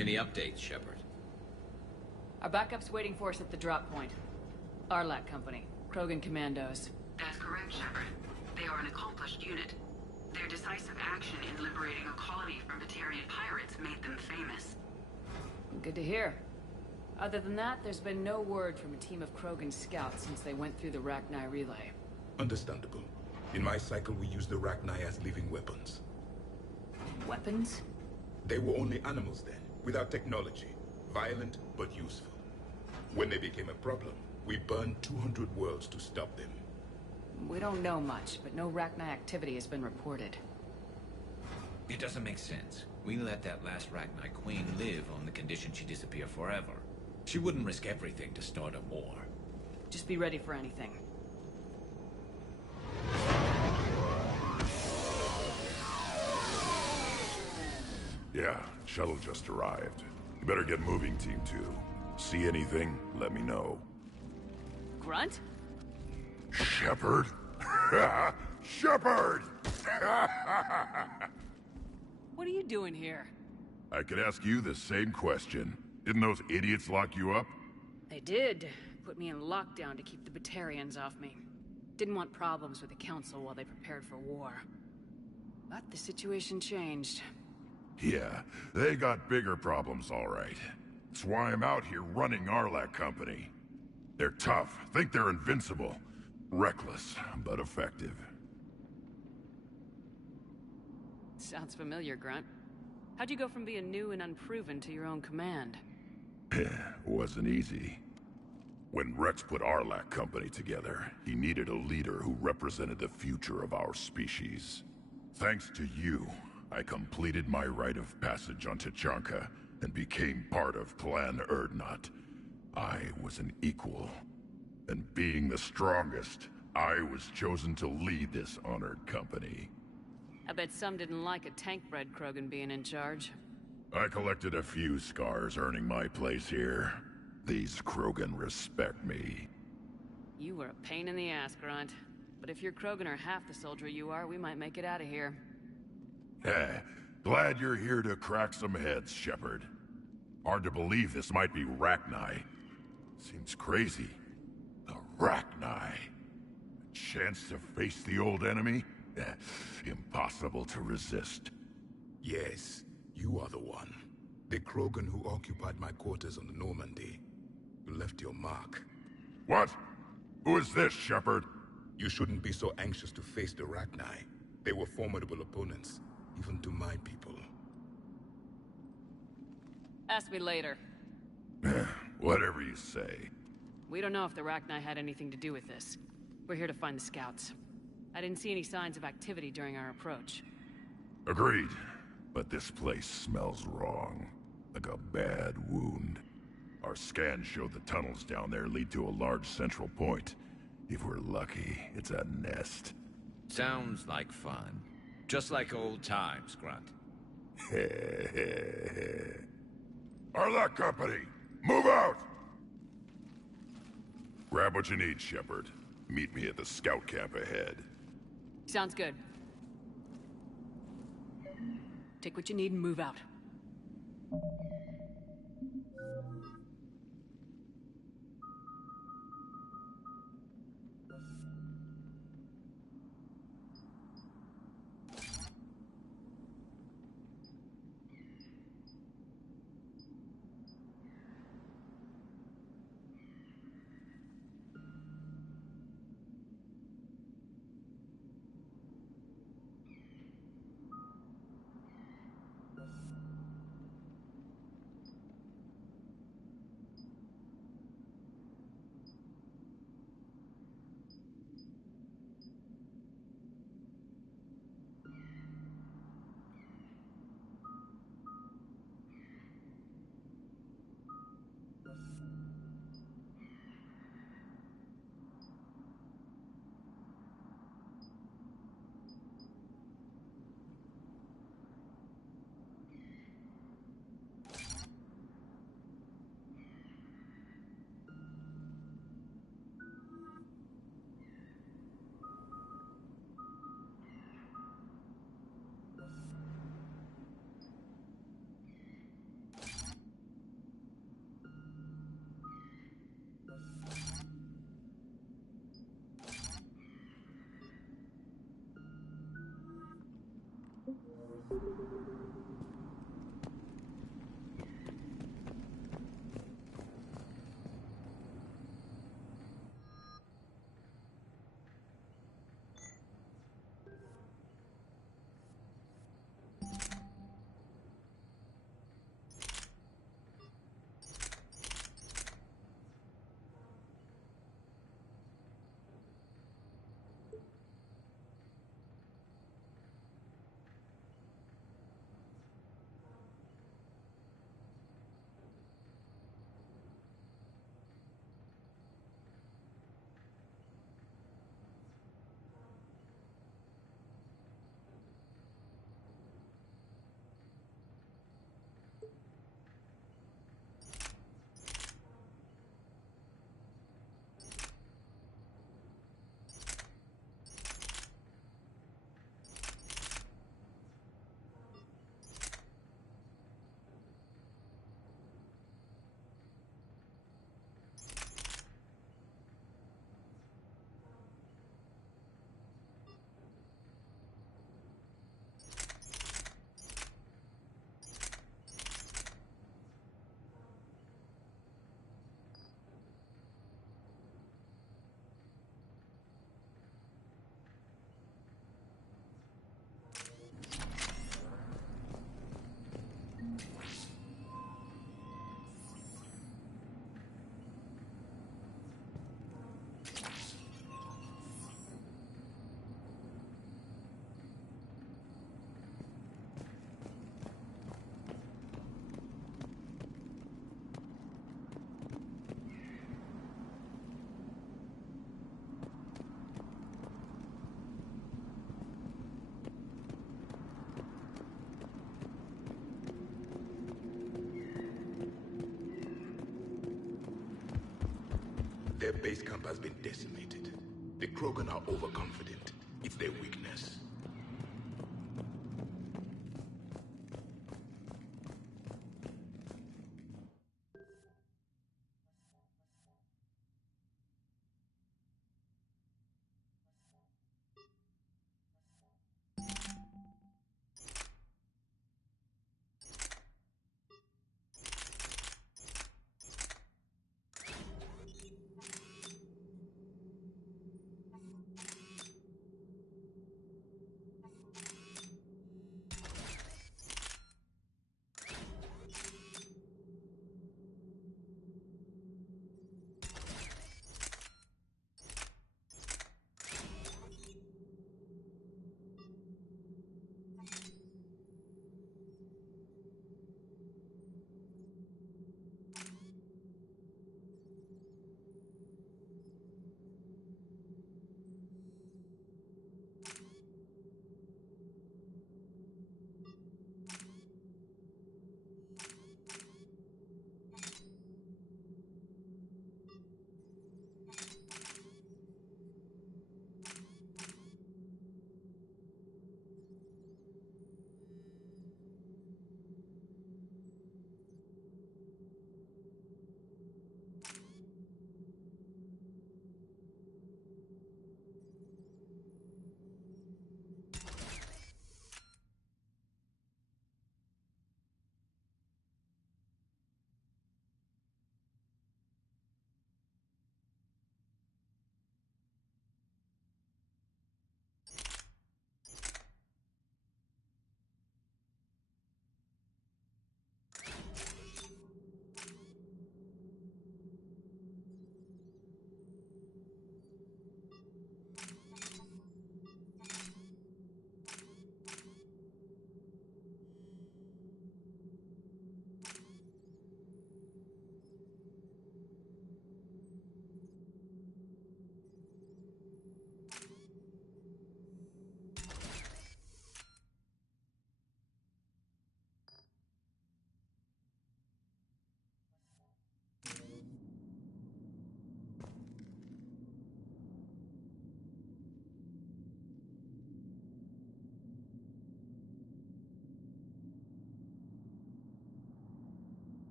Any updates, Shepard? Our backup's waiting for us at the drop point. Arlac Company, Krogan Commandos. That's correct, Shepard. They are an accomplished unit. Their decisive action in liberating a colony from Batarian pirates made them famous. Good to hear. Other than that, there's been no word from a team of Krogan scouts since they went through the Rachni relay. Understandable. In my cycle, we use the Rachni as living weapons. Weapons? They were only animals then, without technology. Violent, but useful. When they became a problem, we burned 200 worlds to stop them. We don't know much, but no Rachni activity has been reported. It doesn't make sense. We let that last Rachni queen live on the condition she disappear forever. She wouldn't risk everything to start a war. Just be ready for anything. Yeah, shuttle just arrived. You better get moving, Team 2. See anything, let me know. Grunt? Shepard? Shepard! What are you doing here? I could ask you the same question. Didn't those idiots lock you up? They did. Put me in lockdown to keep the Batarians off me. Didn't want problems with the Council while they prepared for war. But the situation changed. Yeah, they got bigger problems, all right. That's why I'm out here running Arlac Company. They're tough, think they're invincible. Reckless, but effective. Sounds familiar, Grunt. How'd you go from being new and unproven to your own command? Wasn't easy. When Rex put Arlac Company together, he needed a leader who represented the future of our species. Thanks to you, I completed my rite of passage on Tuchanka and became part of Clan Urdnot. I was an equal. And being the strongest, I was chosen to lead this honored company. I bet some didn't like a tank-bred Krogan being in charge. I collected a few scars earning my place here. These Krogan respect me. You were a pain in the ass, Grunt. But if your Krogan are half the soldier you are, we might make it out of here. Glad you're here to crack some heads, Shepard. Hard to believe this might be Rachni. Seems crazy. The Rachni. A chance to face the old enemy? Impossible to resist. Yes, you are the one. The Krogan who occupied my quarters on the Normandy. You left your mark. What? Who is this, Shepard? You shouldn't be so anxious to face the Rachni. They were formidable opponents, even to my people. Ask me later. Whatever you say. We don't know if the Rachni had anything to do with this. We're here to find the scouts. I didn't see any signs of activity during our approach. Agreed. But this place smells wrong. Like a bad wound. Our scans show the tunnels down there lead to a large central point. If we're lucky, it's a nest. Sounds like fun. Just like old times, Grunt. Arlac Company, move out! Grab what you need, Shepard. Meet me at the scout camp ahead. Sounds good. Take what you need and move out. Their base camp has been decimated. The Krogan are overconfident. It's their weakness.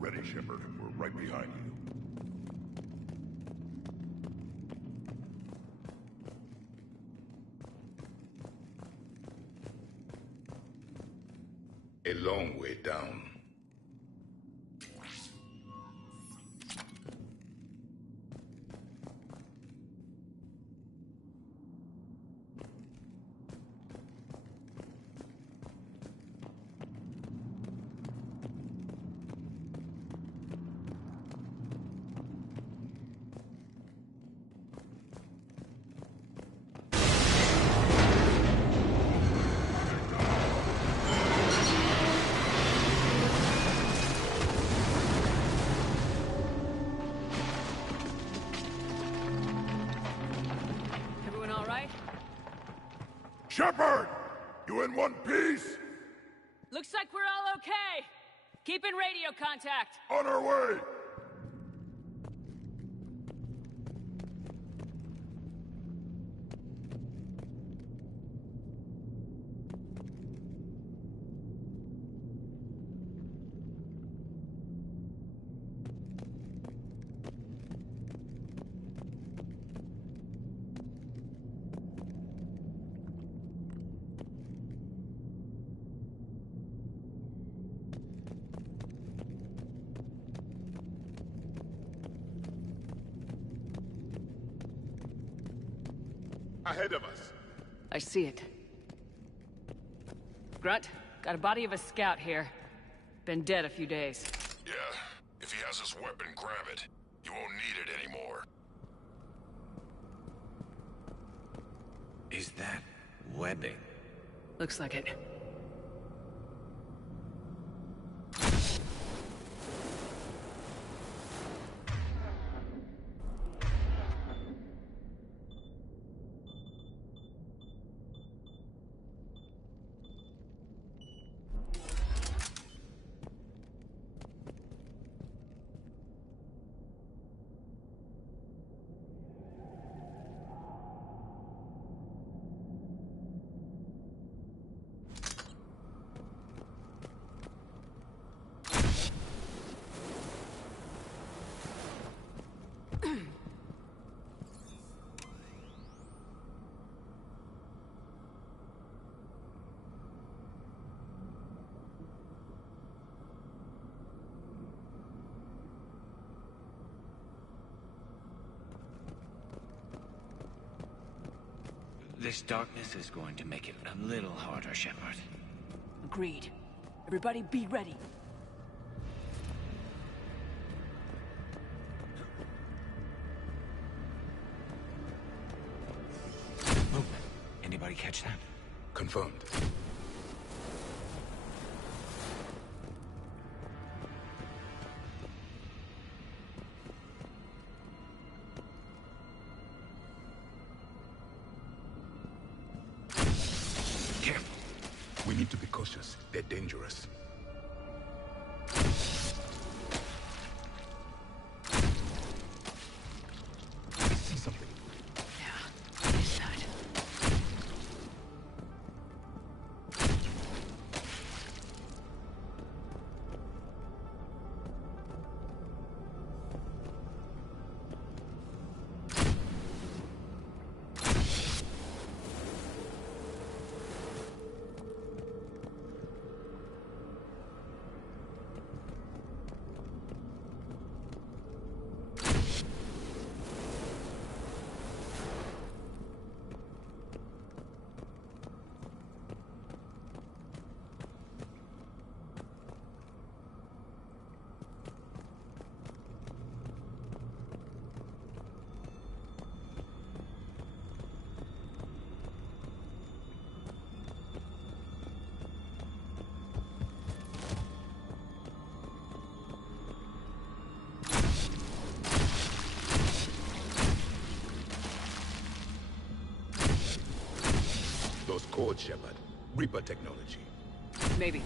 Ready, Shepard. We're right behind you. A long way down. Shepard! You in one piece? Looks like we're all okay. Keep in radio contact. On our way! Ahead of us. I see it. Grunt, got a body of a scout here. Been dead a few days. Yeah, if he has his weapon, grab it. You won't need it anymore. Is that webbing? Looks like it. This darkness is going to make it a little harder, Shepard. Agreed. Everybody be ready. Movement. Anybody catch that? Confirmed. We need to be cautious. They're dangerous. I see something. Yeah, this side. Those codes, Shepard. Reaper technology. Maybe.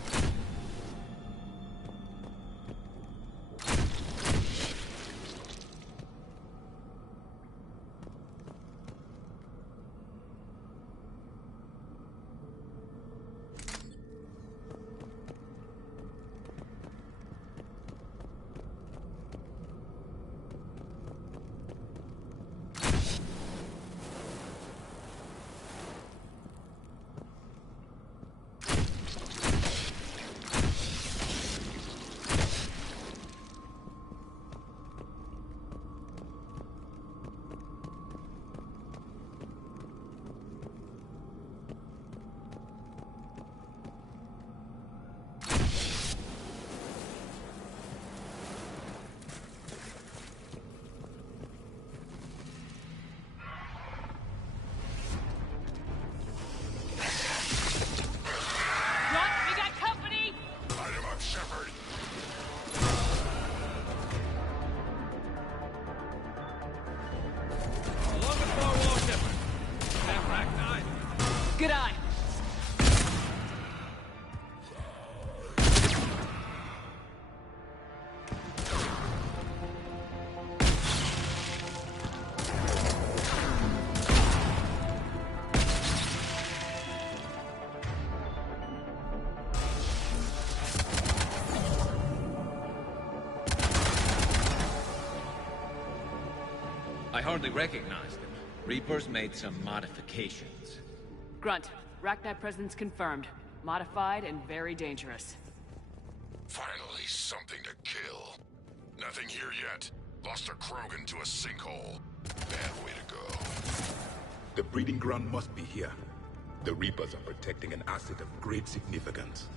Good eye. I hardly recognize them. Reapers made some modifications. Grunt, Rachni presence confirmed. Modified and very dangerous. Finally, something to kill. Nothing here yet. Lost a Krogan to a sinkhole. Bad way to go. The breeding ground must be here. The Reapers are protecting an asset of great significance.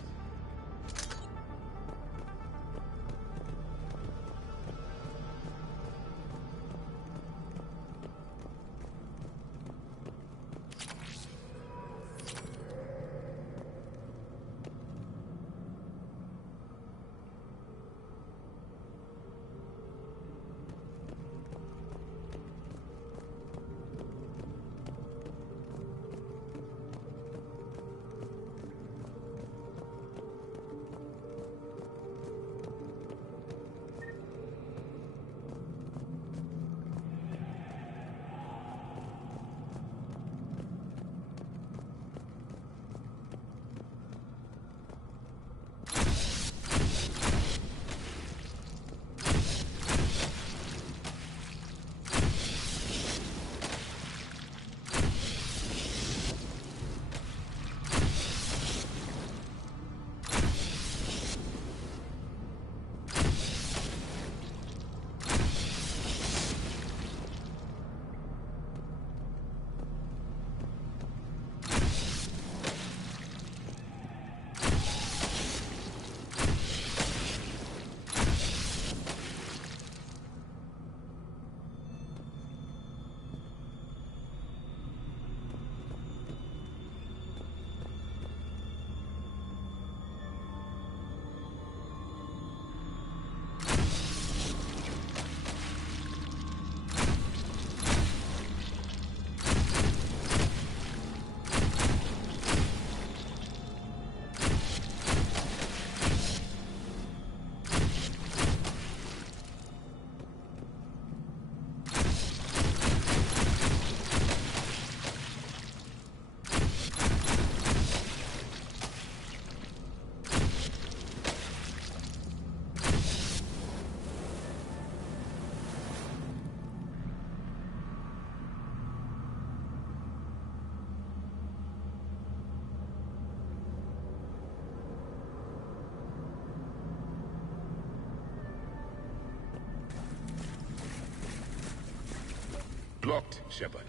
Docked, Shepard.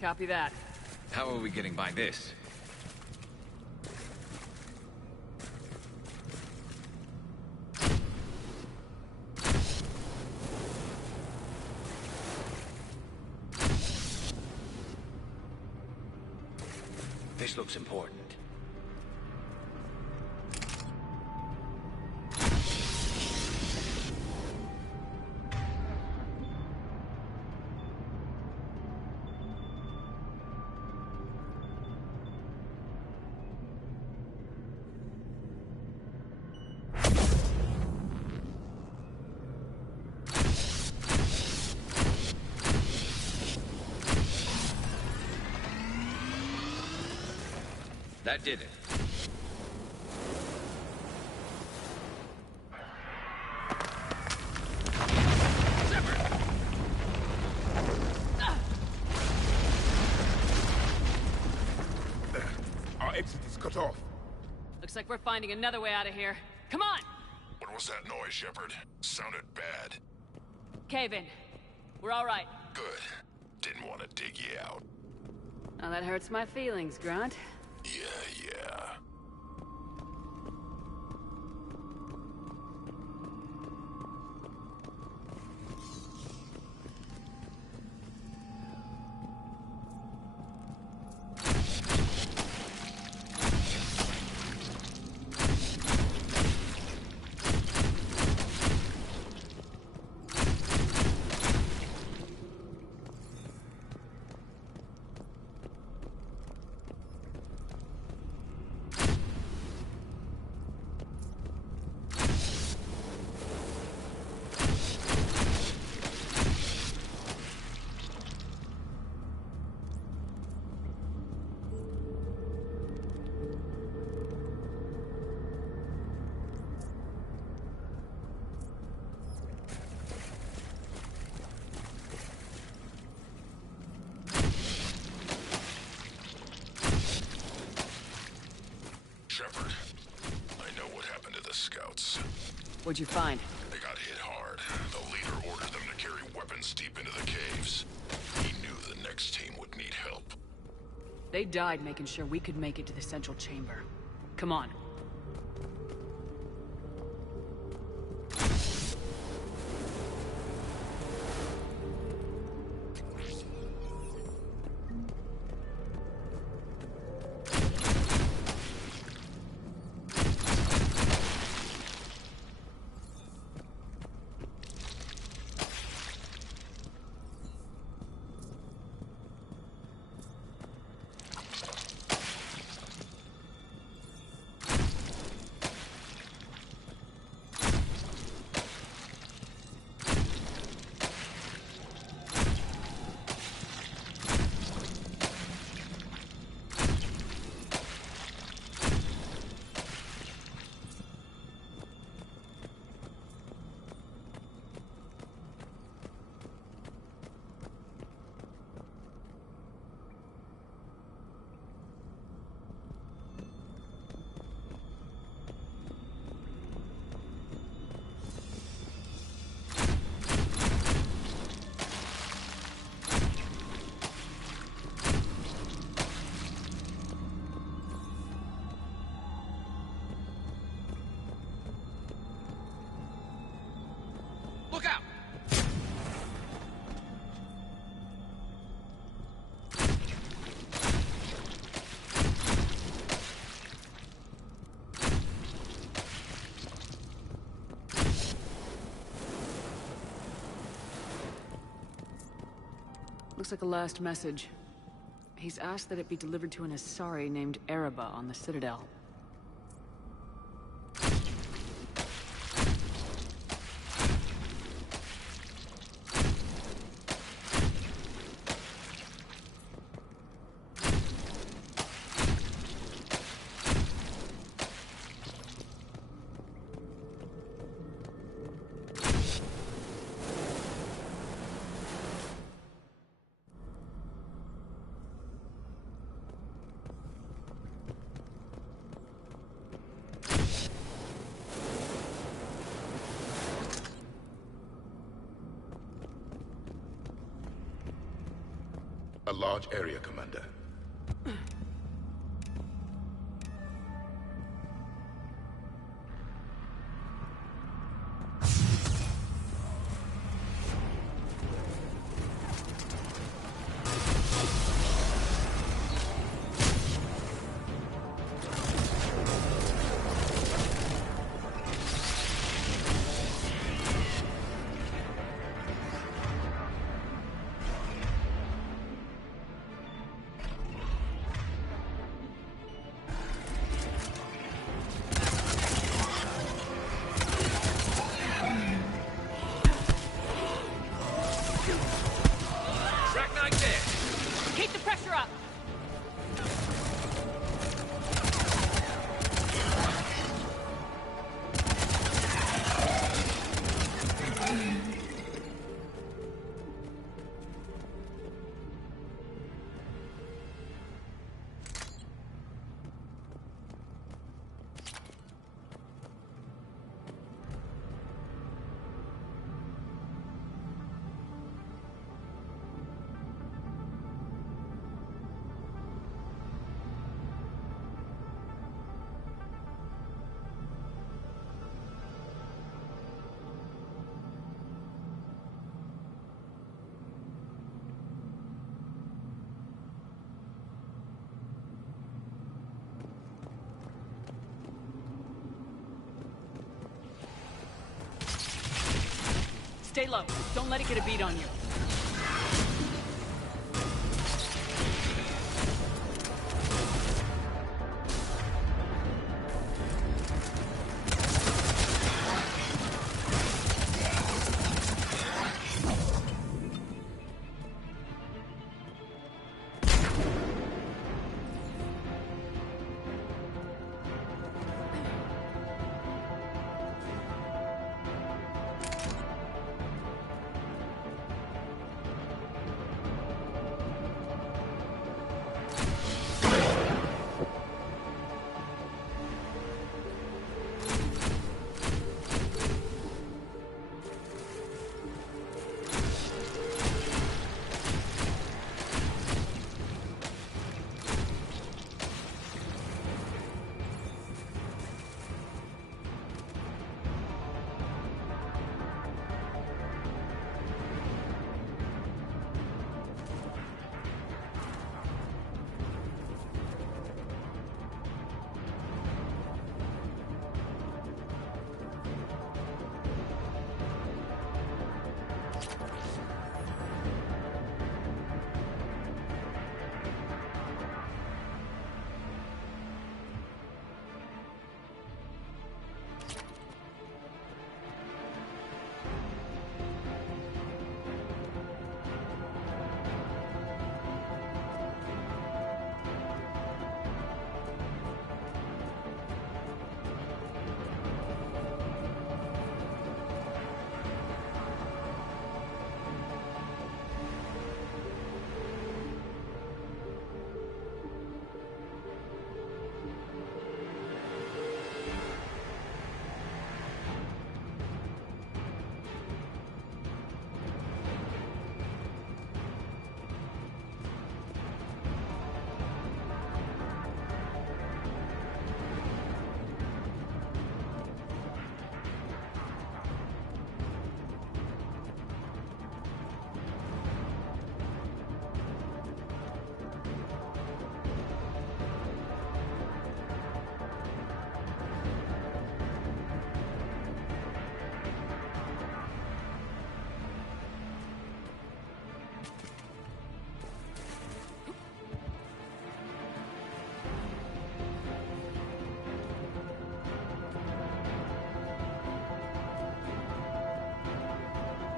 Copy that. How are we getting by this? This looks important. That did it. Our exit is cut off. Looks like we're finding another way out of here. Come on! What was that noise, Shepard? Sounded bad. Cave in. We're all right. Good. Didn't want to dig you out. Now that hurts my feelings, Grunt. Yeah. Shepard, I know what happened to the scouts. What'd you find? They got hit hard. The leader ordered them to carry weapons deep into the caves. He knew the next team would need help. They died making sure we could make it to the central chamber. Come on. Look out! Looks like a last message. He's asked that it be delivered to an Asari named Ereba on the Citadel. A large area, Commander. Keep the pressure up! Stay low. Don't let it get a beat on you.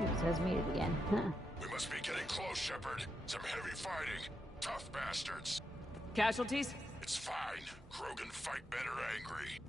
Oops, I was muted again. We must be getting close, Shepard. Some heavy fighting. Tough bastards. Casualties? It's fine. Krogan fight better angry.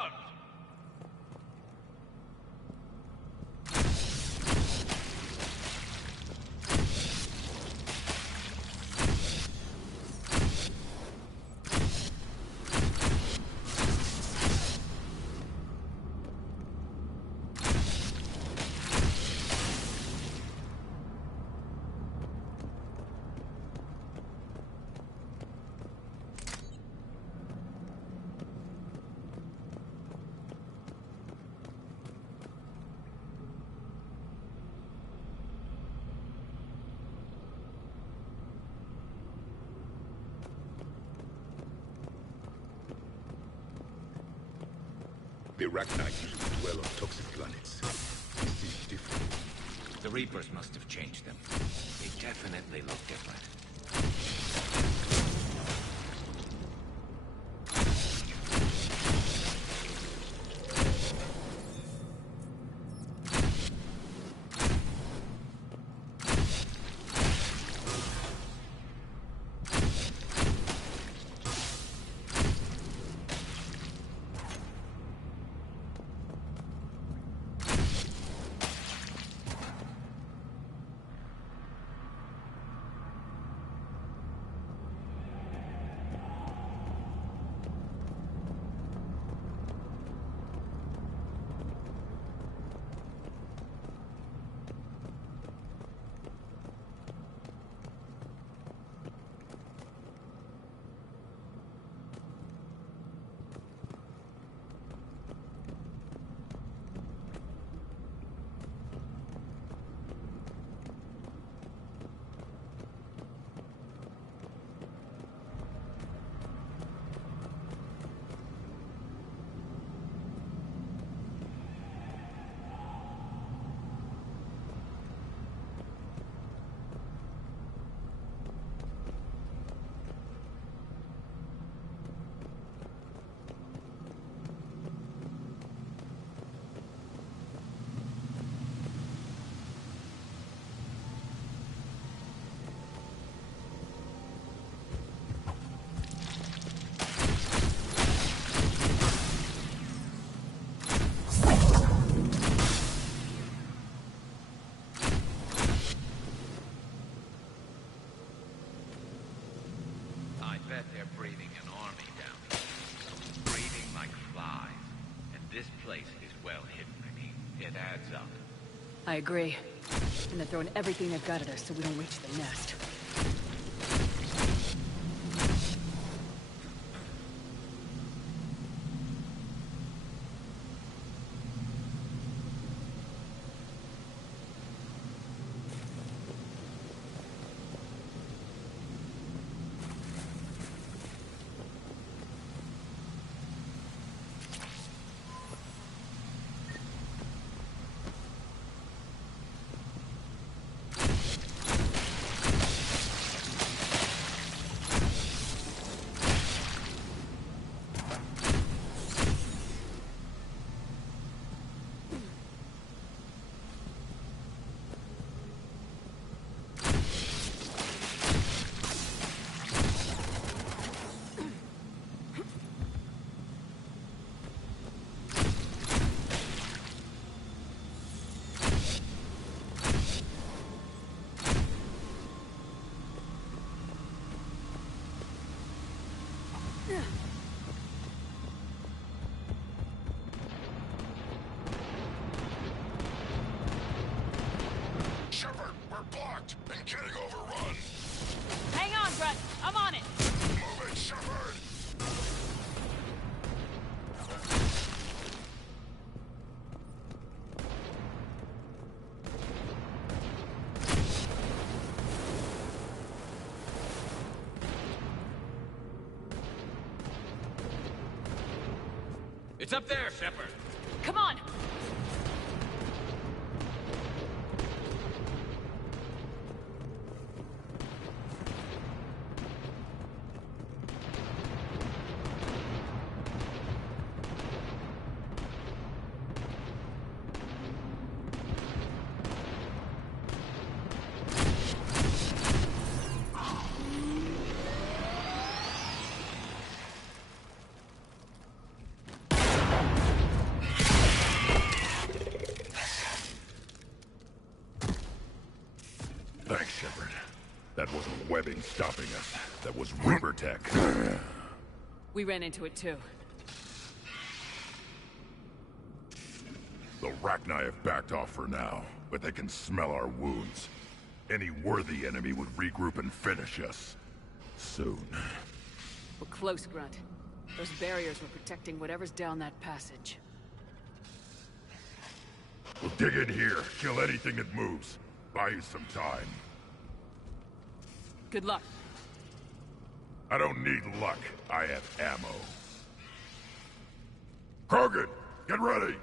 ground! The Rachni used to dwell on toxic planets. This is different. The Reapers must have changed them. They definitely look different. Bet they're breeding an army down here. Breeding like flies. And this place is well hidden. I mean, it adds up. I agree. And they're throwing everything they've got at us so we don't reach the nest. Shepard, we're blocked and getting overrun. Hang on, Brett. I'm on it. Move it, Shepard. It's up there, Shepard. Come on. webbing stopping us. That was Reaper tech. We ran into it too. The Rachni have backed off for now, but they can smell our wounds. Any worthy enemy would regroup and finish us. Soon. We're close, Grunt. Those barriers were protecting whatever's down that passage. We'll dig in here, kill anything that moves. Buy you some time. Good luck. I don't need luck. I have ammo. Krogan, get ready!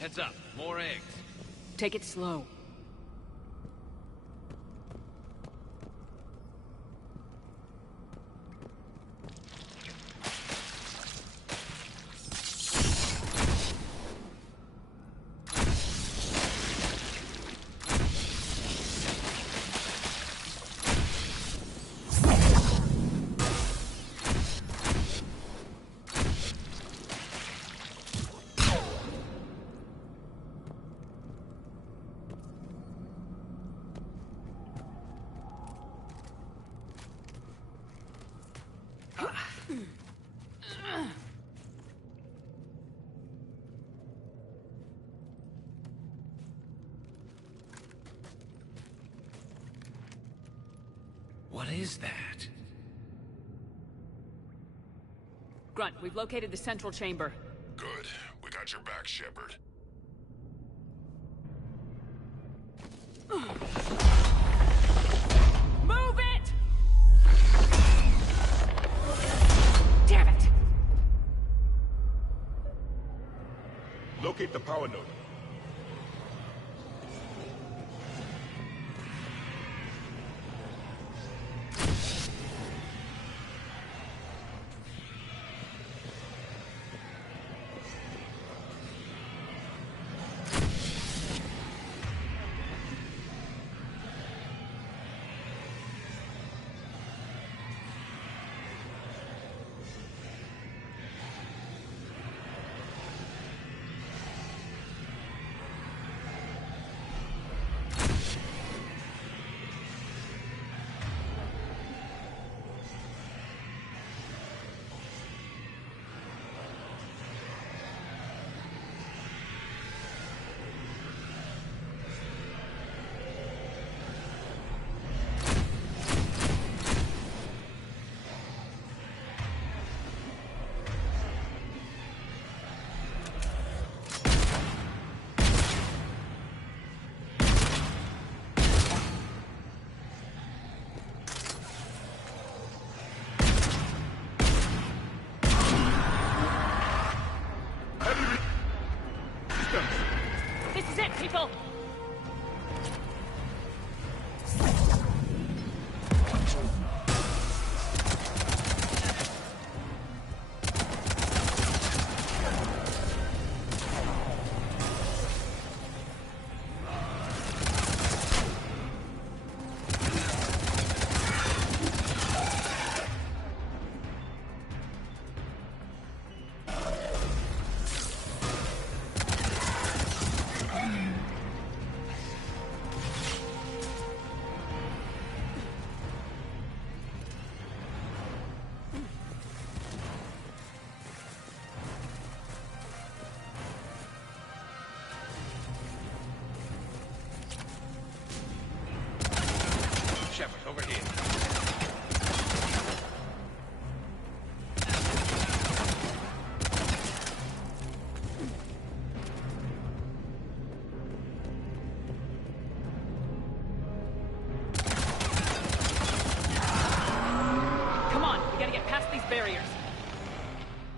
Heads up, more eggs. Take it slow. What is that? Grunt, we've located the central chamber. Good. We got your back, Shepard. Move it! Damn it! Locate the power node.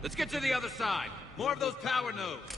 Let's get to the other side. More of those power nodes.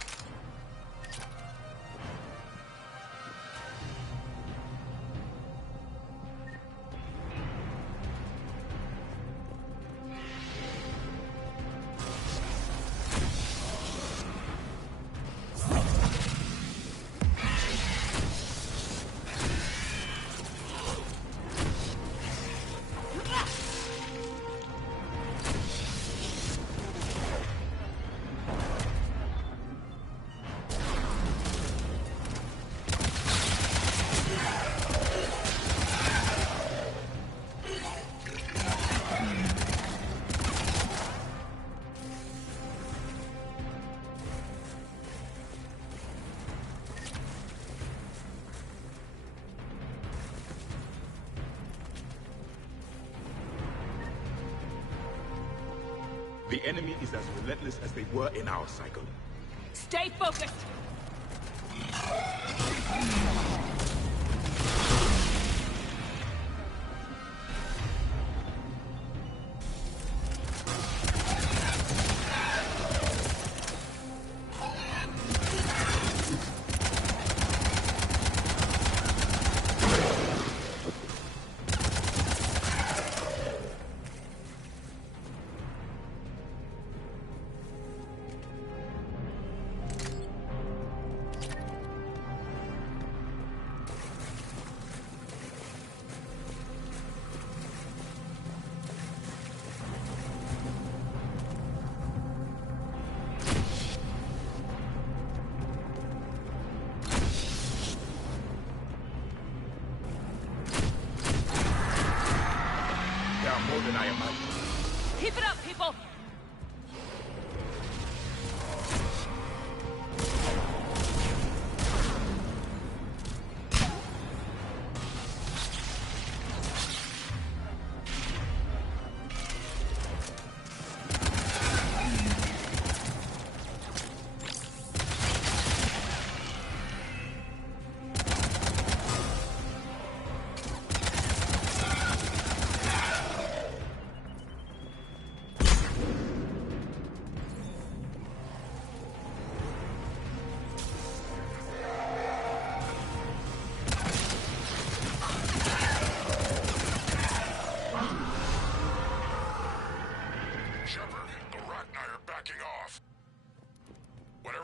The enemy is as relentless as they were in our cycle. Stay focused! More than I imagined. Keep it up, people!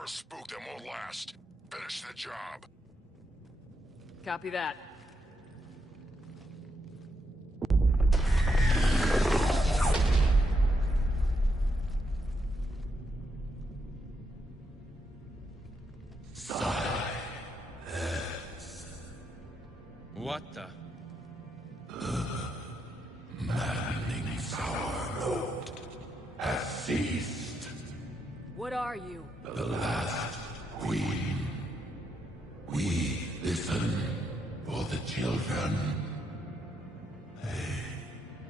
Spook them won't last. Finish the job. Copy that. What the? Maddening sour note has ceased. What are you? The last queen. We listen for the children. They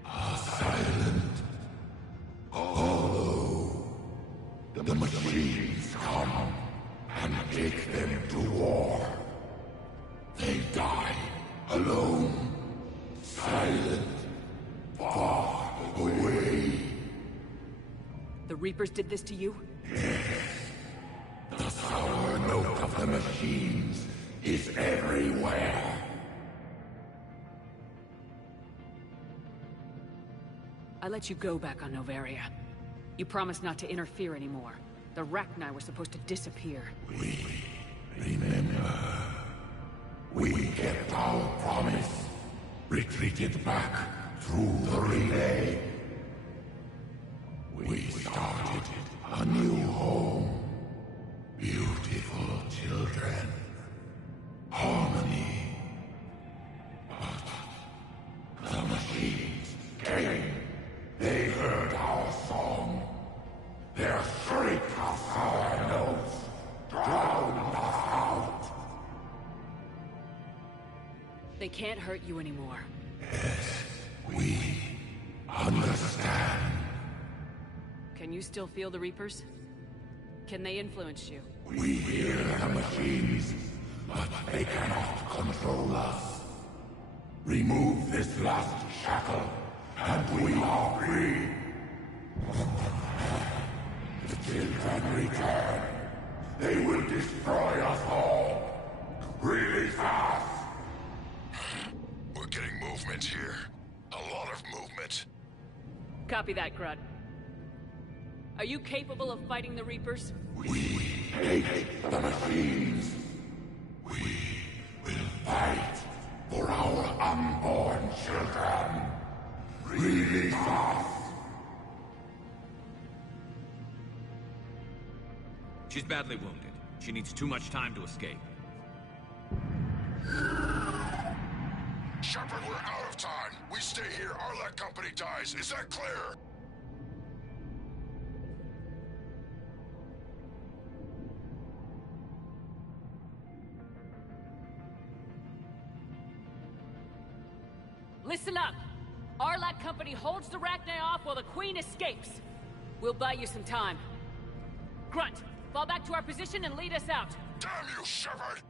are silent. Although the machines come and take them to war, they die alone, silent, far away. The Reapers did this to you? Yes. The sour note of the machines is everywhere. I let you go back on Noveria. You promised not to interfere anymore. The Rachni were supposed to disappear. We remember. We kept our promise. Retreated back through the relay. We started a new home. Beautiful children. Harmony. But the machines came. They heard our song. Their shriek of sour notes drowned us out. They can't hurt you anymore. Yes, we understand. Can you still feel the Reapers? Can they influence you? We hear the machines, but they cannot control us. Remove this last shackle, and we are free. still can return. They will destroy us all. Really fast. We're getting movement here. A lot of movement. Copy that, Grunt. Are you capable of fighting the Reapers? We hate the machines. We will fight for our unborn children. Really fast. She's badly wounded. She needs too much time to escape. Shepard, we're out of time. We stay here, Arlec Company dies. Is that clear? Listen up! Arlec Company holds the Rachni off while the Queen escapes. We'll buy you some time. Grunt, fall back to our position and lead us out. Damn you, Shepard!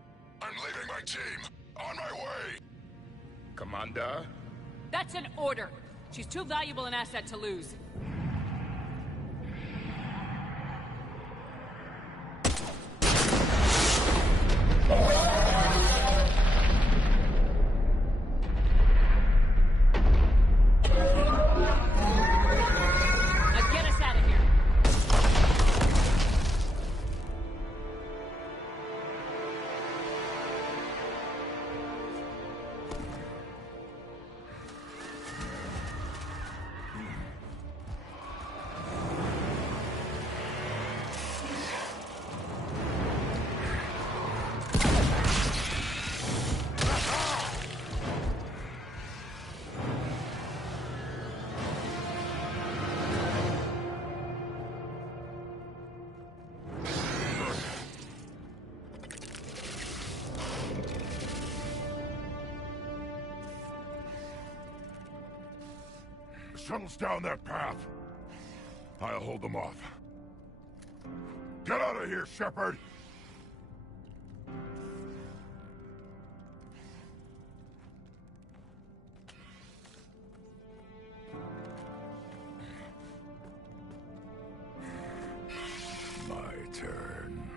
I'm leaving my team. On my way! Commander? That's an order. She's too valuable an asset to lose. Shuttle's down that path. I'll hold them off. Get out of here, Shepard! My turn.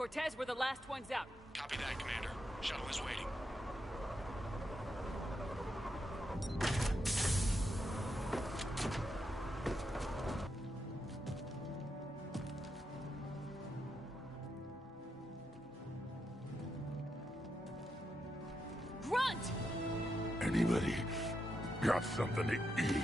Cortez, we're the last ones out. Copy that, Commander. Shuttle is waiting. Grunt! Anybody got something to eat?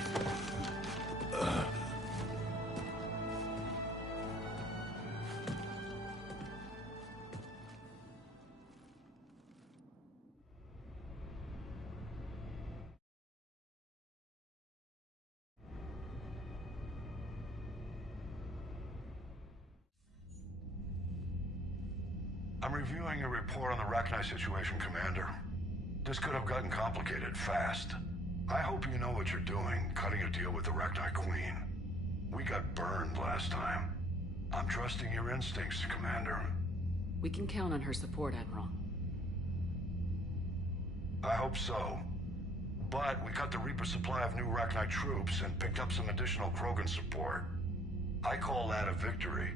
I'm reviewing your report on the Rachni situation, Commander. This could have gotten complicated fast. I hope you know what you're doing, cutting a deal with the Rachni Queen. We got burned last time. I'm trusting your instincts, Commander. We can count on her support, Admiral. I hope so. But we cut the Reaper supply of new Rachni troops and picked up some additional Krogan support. I call that a victory.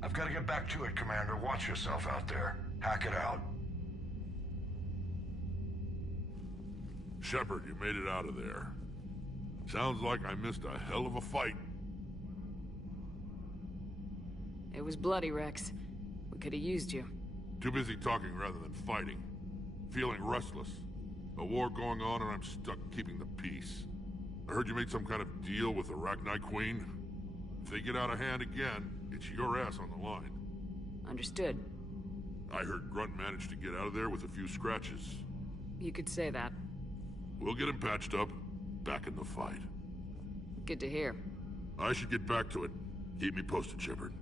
I've got to get back to it, Commander. Watch yourself out there. Hack it out. Shepard, you made it out of there. Sounds like I missed a hell of a fight. It was bloody, Rex. We could have used you. Too busy talking rather than fighting. Feeling restless. A war going on and I'm stuck keeping the peace. I heard you made some kind of deal with the Rachni Queen. If they get out of hand again, it's your ass on the line. Understood. I heard Grunt managed to get out of there with a few scratches. You could say that. We'll get him patched up, back in the fight. Good to hear. I should get back to it. Keep me posted, Shepard.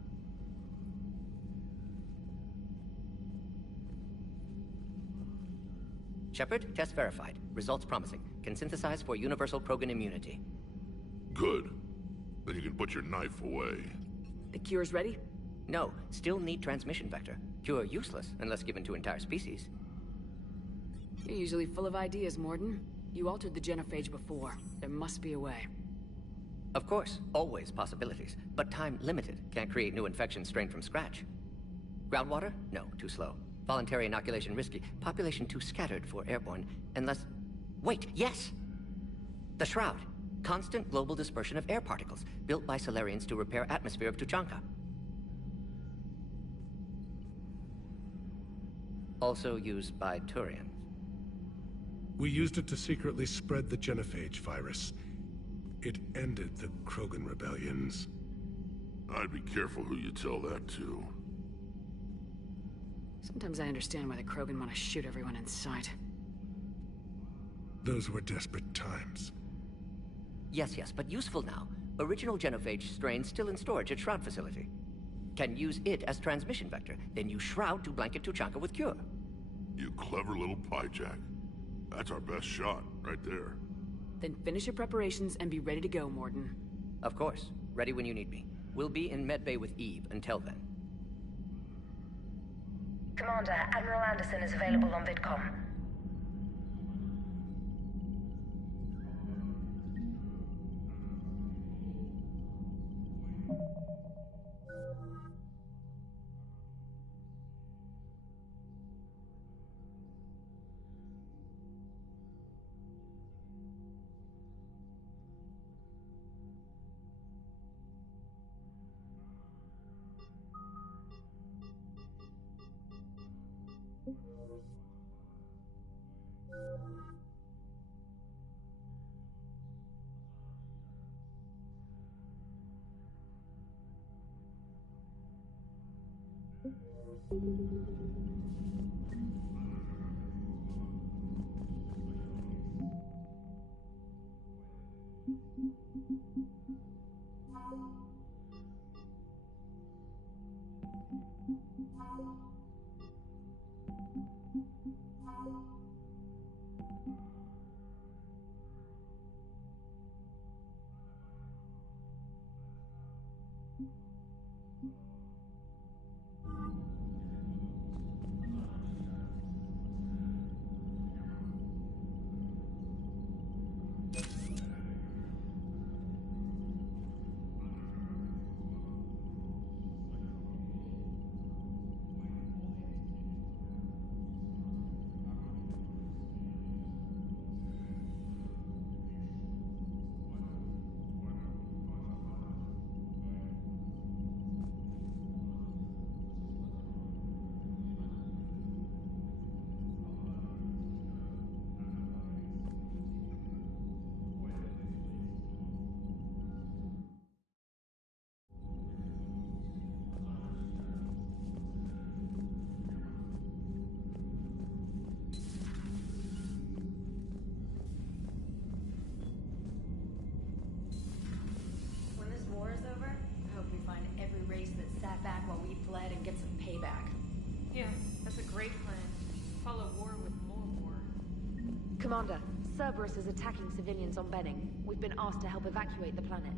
Shepard, test verified. Results promising. Can synthesize for universal Krogan immunity. Good. Then you can put your knife away. The cure's ready? No, still need transmission vector. Cure useless unless given to entire species. You're usually full of ideas, Mordin. You altered the genophage before. There must be a way. Of course, always possibilities, but time limited. Can't create new infection strain from scratch. Groundwater? No, too slow. Voluntary inoculation risky. Population too scattered for airborne, unless... Wait, yes! The Shroud. Constant global dispersion of air particles, built by Salarians to repair atmosphere of Tuchanka. Also used by Turians. We used it to secretly spread the genophage virus. It ended the Krogan rebellions. I'd be careful who you tell that to. Sometimes I understand why the Krogan want to shoot everyone in sight. Those were desperate times. Yes, but useful now. Original genophage strain still in storage at Shroud facility. Can use it as transmission vector, then use Shroud to blanket Tuchanka with cure. You clever little pyjak. That's our best shot, right there. Then finish your preparations and be ready to go, Mordin. Of course. Ready when you need me. We'll be in Medbay with Eve until then. Commander, Admiral Anderson is available on VidCom. Commander, Cerberus is attacking civilians on Benning. We've been asked to help evacuate the planet.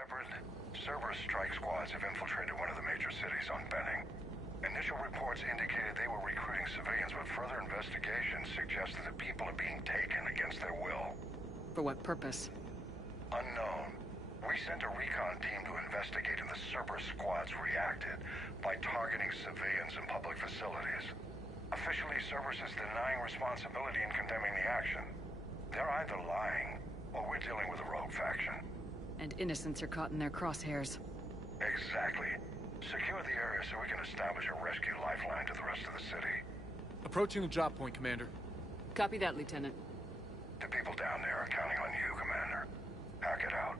Shepard, Cerberus strike squads have infiltrated one of the major cities on Benning. Initial reports indicated they were recruiting civilians, but further investigation suggested that people are being taken against their will. For what purpose? Unknown. We sent a recon team to investigate, and the Cerberus squads reacted by targeting civilians in public facilities. Officially, Cerberus is denying responsibility and condemning the action. They're either lying, or we're dealing with a rogue faction. And innocents are caught in their crosshairs. Exactly. Secure the area so we can establish a rescue lifeline to the rest of the city. Approaching the drop point, Commander. Copy that, Lieutenant. The people down there are counting on you, Commander. Hack it out.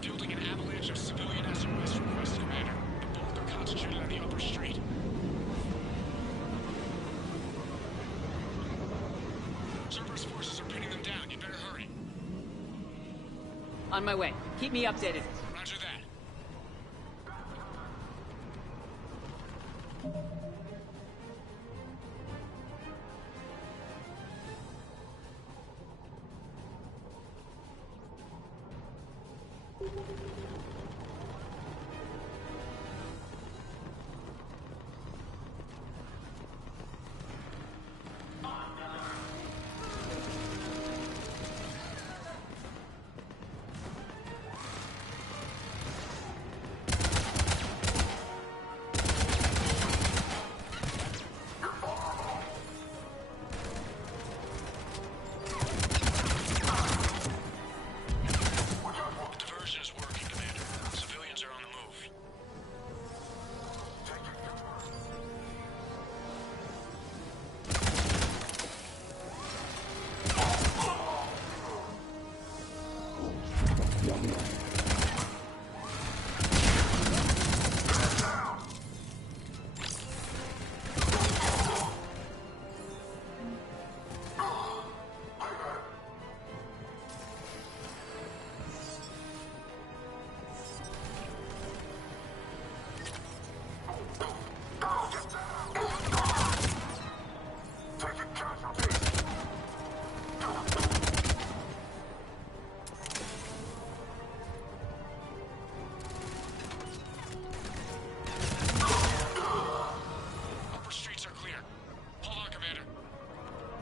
Building an avalanche of civilian SOS requests, Commander. The bulk are concentrated on the upper street. Cerberus forces are pinning them down. You better hurry. On my way. Keep me updated. Roger that.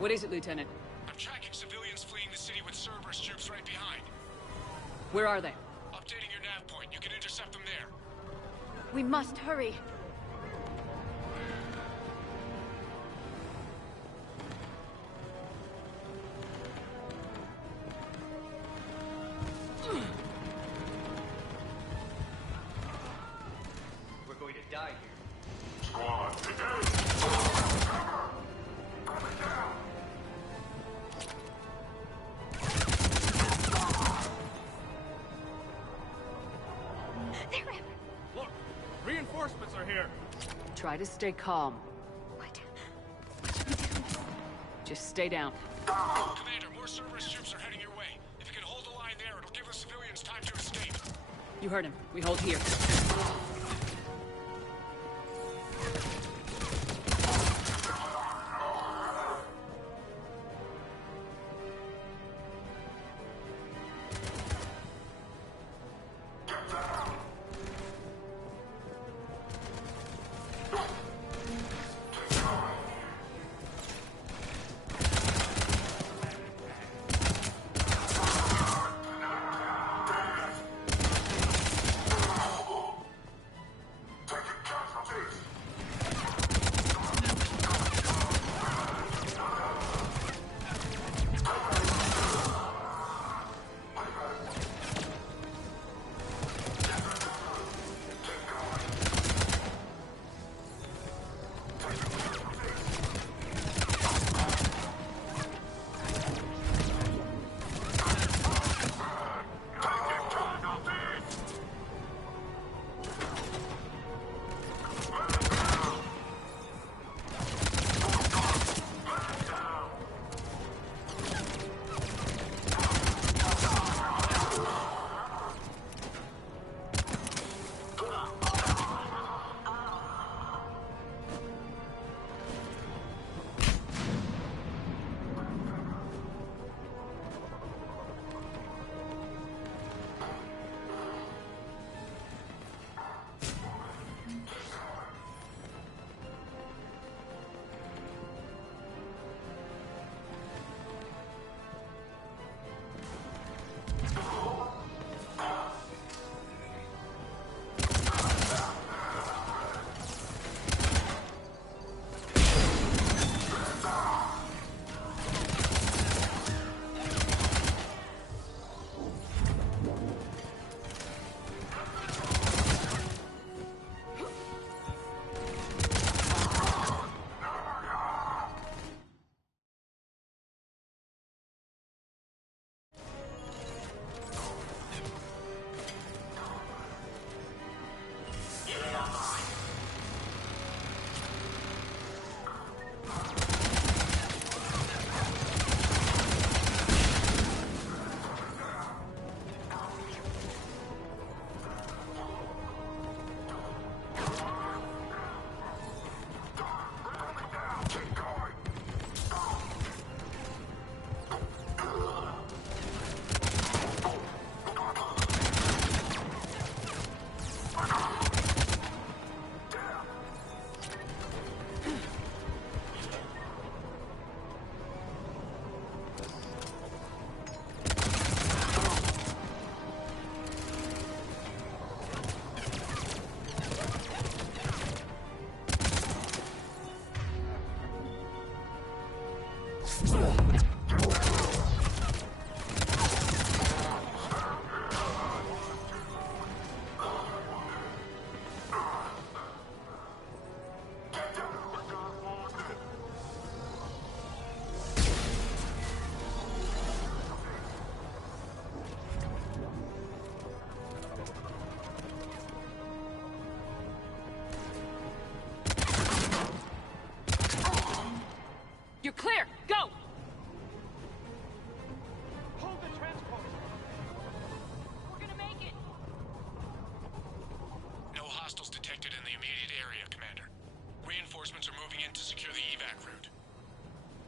What is it, Lieutenant? I'm tracking civilians fleeing the city with Cerberus troops right behind. Where are they? Updating your nav point. You can intercept them there. We must hurry. We're going to die here. Squad, Look, reinforcements are here. Try to stay calm. What? Just stay down. Commander, more Cerberus troops are heading your way. If you can hold the line there, it'll give the civilians time to escape. You heard him. We hold here.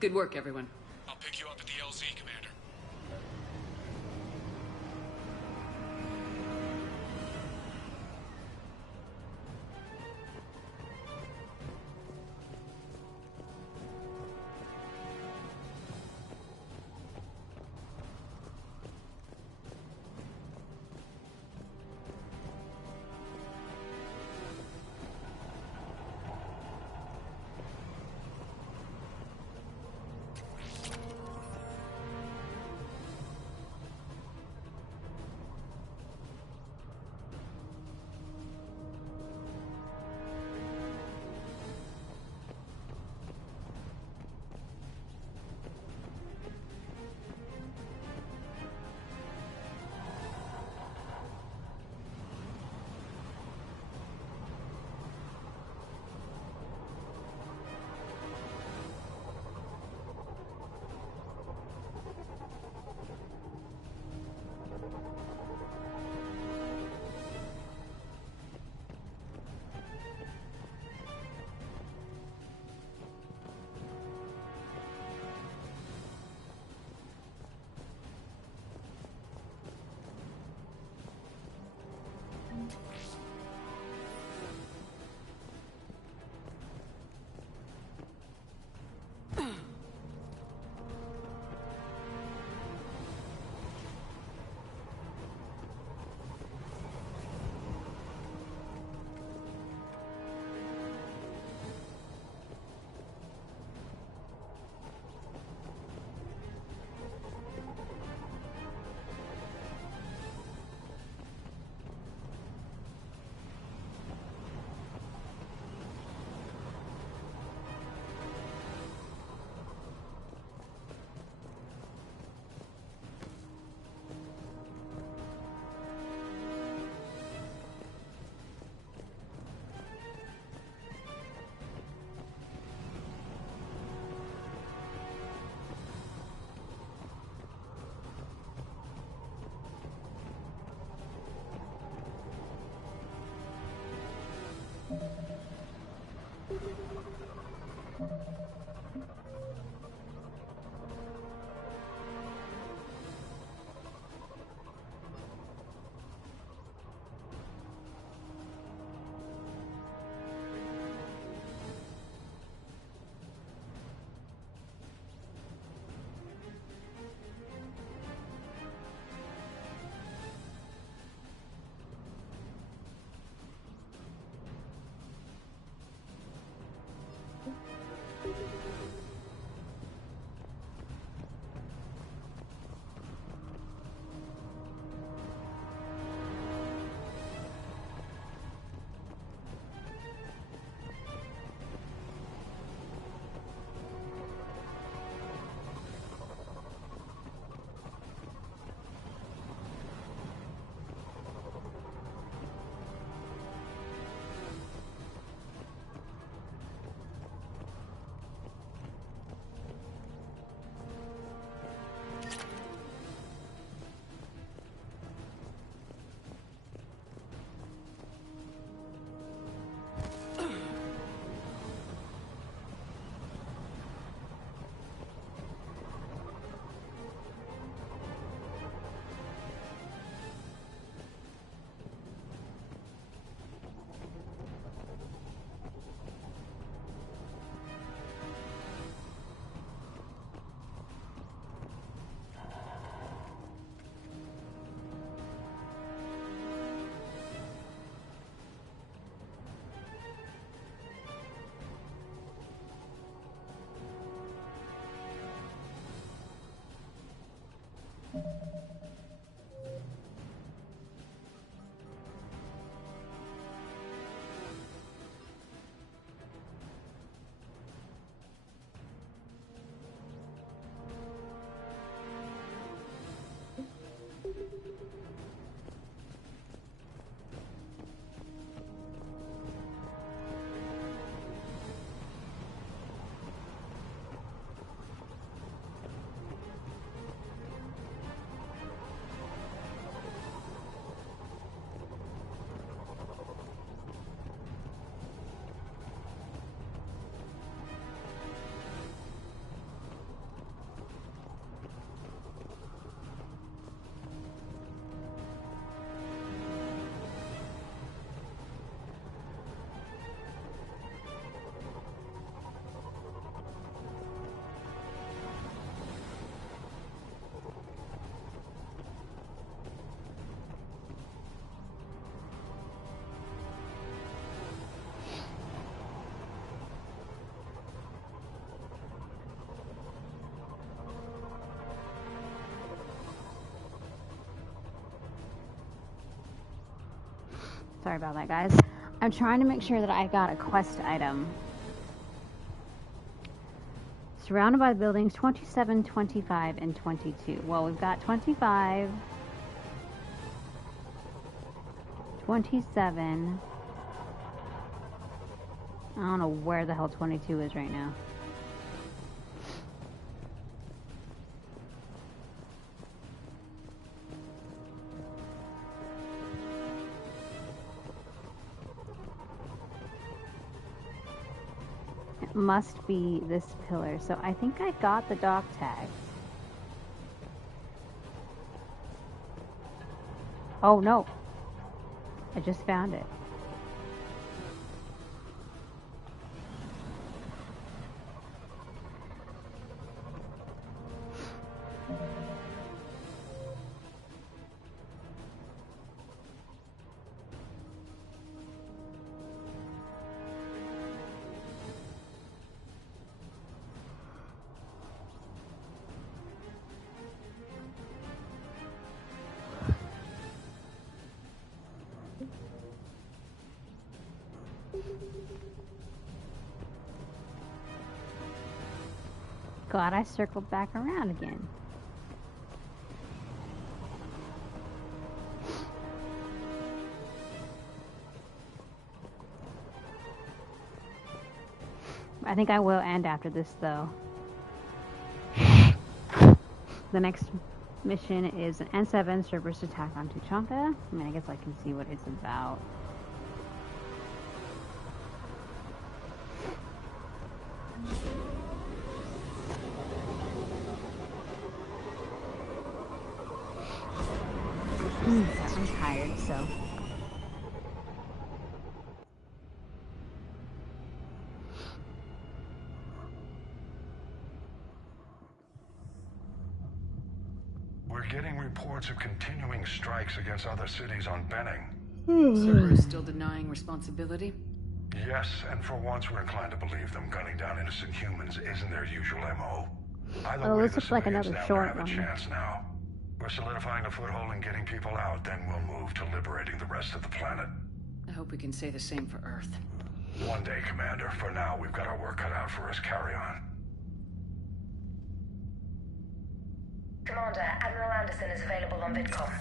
Good work, everyone. I'll pick you up at the LZ, Commander. Sorry about that, guys. I'm trying to make sure that I got a quest item. Surrounded by buildings 27, 25, and 22. Well, we've got 25, 27. I don't know where the hell 22 is right now. It must be this pillar. So I think I got the dock tags. Oh no. I just found it. Glad I circled back around again. I think I will end after this, though. The next mission is an N7 Cerberus attack on Tuchanka. I mean, I guess I can see what it's about. I'm tired, so. We're getting reports of continuing strikes against other cities on Benning. Cerberus still denying responsibility? Yes, and for once we're inclined to believe them. Gunning down innocent humans isn't their usual MO. Oh, this looks like another short have one. A chance now. We're solidifying a foothold and getting people out, then we'll move to liberating the rest of the planet. I hope we can say the same for Earth. One day, Commander. For now, we've got our work cut out for us. Carry on. Commander, Admiral Anderson is available on VidCom.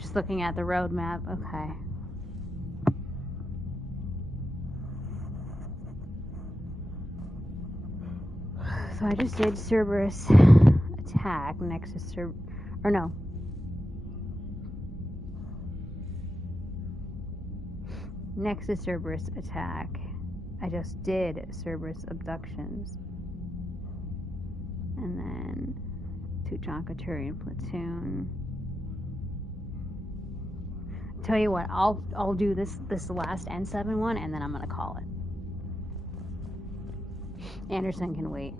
Just looking at the roadmap. Okay. So I just did Cerberus attack next to or no. Next to Cerberus attack, I just did Cerberus abductions. And then Tuchanka Turian platoon. Tell you what, I'll do this last N7 one, and then I'm gonna call it. Anderson can wait.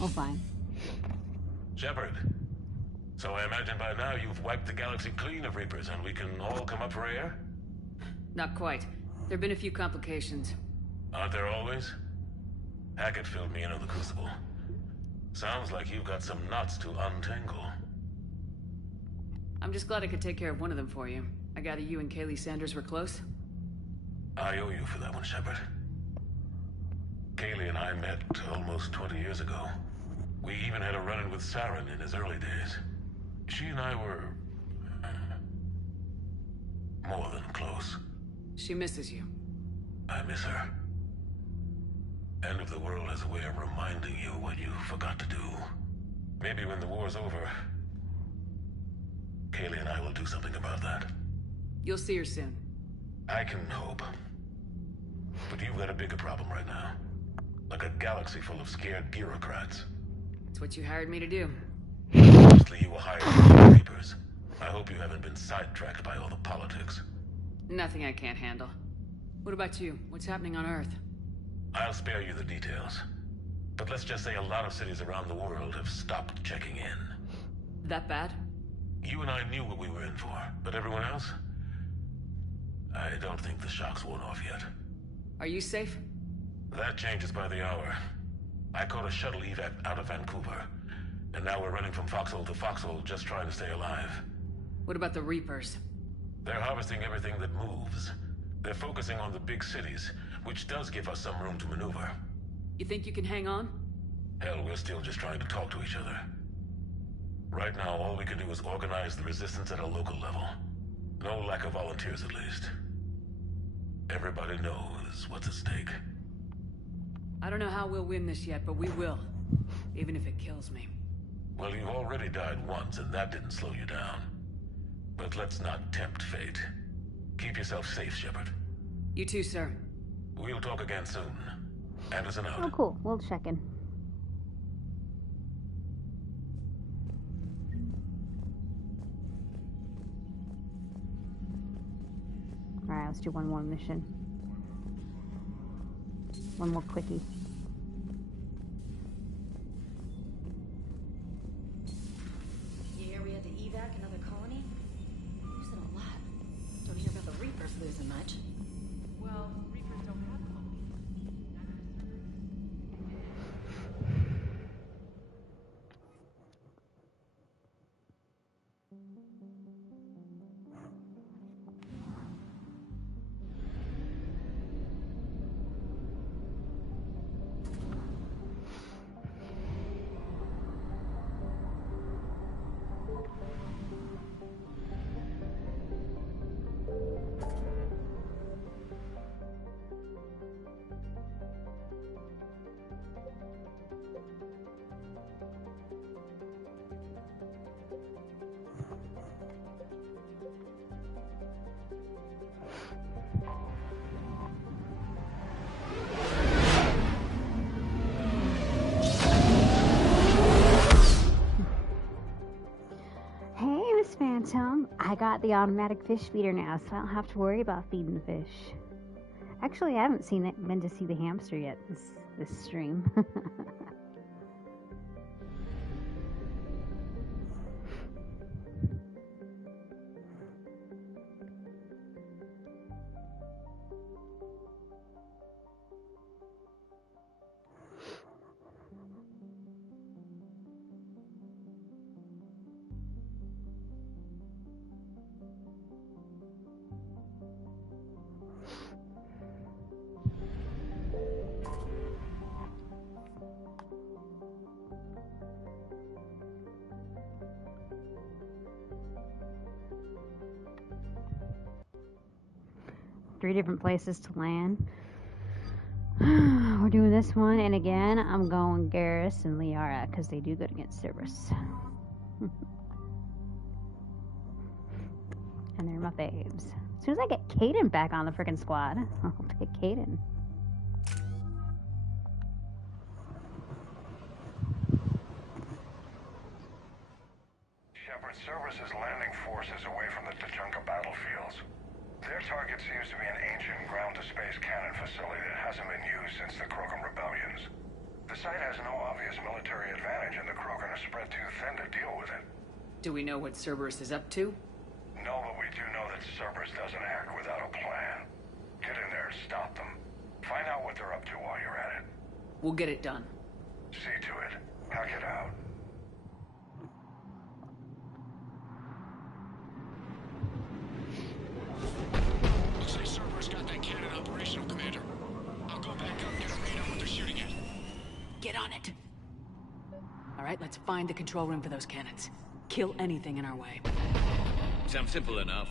Oh, fine. Shepard. So I imagine by now you've wiped the galaxy clean of Reapers, and we can all come up for air? Not quite. There've been a few complications. Aren't there always? Hackett filled me in on the Crucible. Sounds like you've got some knots to untangle. I'm just glad I could take care of one of them for you. I gather you and Kaylee Sanders were close? I owe you for that one, Shepard. Kaylee and I met almost 20 years ago. We even had a run-in with Saren in his early days. She and I were... more than close. She misses you. I miss her. End of the world has a way of reminding you what you forgot to do. Maybe when the war's over, Kaylee and I will do something about that. You'll see her soon. I can hope. But you've got a bigger problem right now. Like a galaxy full of scared bureaucrats. It's what you hired me to do. Mostly you were hired by the Reapers. I hope you haven't been sidetracked by all the politics. Nothing I can't handle. What about you? What's happening on Earth? I'll spare you the details. But let's just say a lot of cities around the world have stopped checking in. That bad? You and I knew what we were in for, but everyone else? I don't think the shock's worn off yet. Are you safe? That changes by the hour. I caught a shuttle evac out of Vancouver, and now we're running from foxhole to foxhole just trying to stay alive. What about the Reapers? They're harvesting everything that moves. They're focusing on the big cities, which does give us some room to maneuver. You think you can hang on? Hell, we're still just trying to talk to each other. Right now, all we can do is organize the resistance at a local level. No lack of volunteers, at least. Everybody knows what's at stake. I don't know how we'll win this yet, but we will. Even if it kills me. Well, you've already died once, and that didn't slow you down. But let's not tempt fate. Keep yourself safe, Shepard. You too, sir. We'll talk again soon. Anderson out. Oh, cool. We'll check in. Alright, let's do one more mission. One more quickie. You hear we had to evac another colony? Losing a lot. Don't hear about the Reapers losing much. Well, Reapers don't have I got the automatic fish feeder now, so I don't have to worry about feeding the fish. Actually, I haven't been to see the hamster yet this stream. Three different places to land. We're doing this one, and again, I'm going Garrus and Liara because they do good against Cerberus. And they're my faves. As soon as I get Kaidan back on the frickin' squad, I'll pick Kaidan. Shepard, Cerberus is landing forces away from the Tuchanka battlefields. Their target seems to be an ancient ground-to-space cannon facility that hasn't been used since the Krogan rebellions. The site has no obvious military advantage, and the Krogan are spread too thin to deal with it. Do we know what Cerberus is up to? No, but we do know that Cerberus doesn't act without a plan. Get in there and stop them. Find out what they're up to while you're at it. We'll get it done. See to it. Hack it out. right, let's find the control room for those cannons. Kill anything in our way. Sounds simple enough.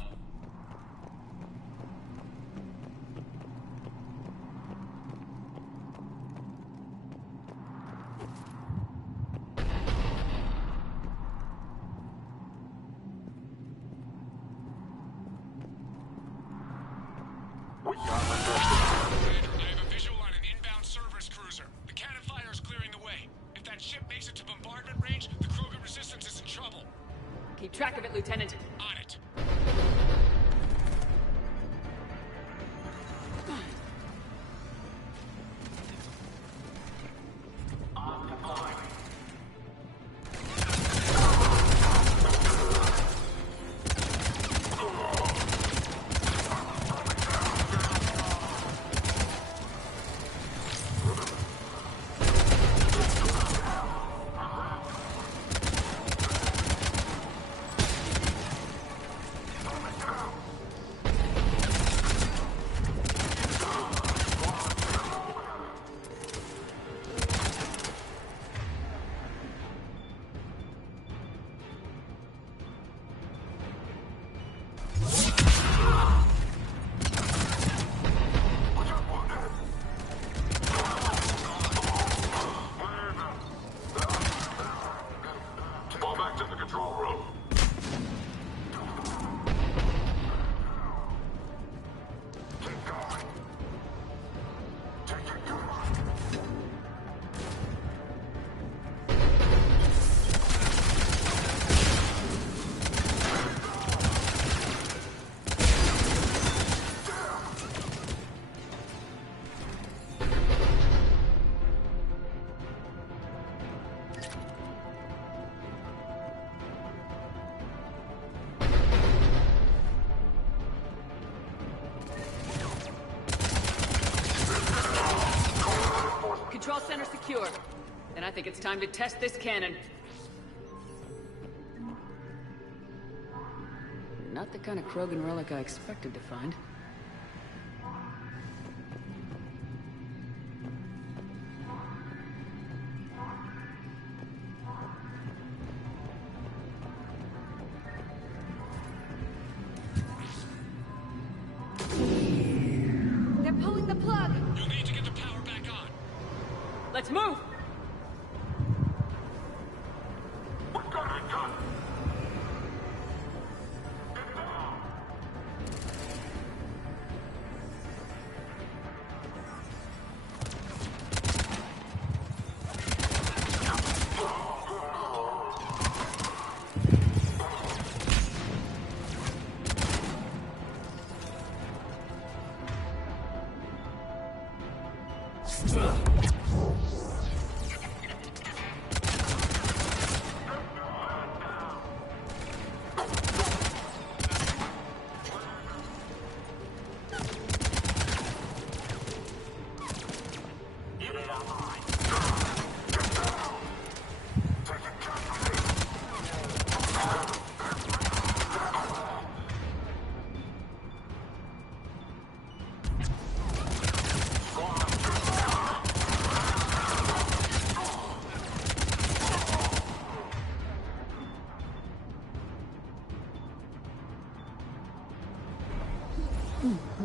Keep track of it, Lieutenant. On it. Control center secure. Then I think it's time to test this cannon. Not the kind of Krogan relic I expected to find. They're pulling the plug! You'll need to get the power back on. Let's move!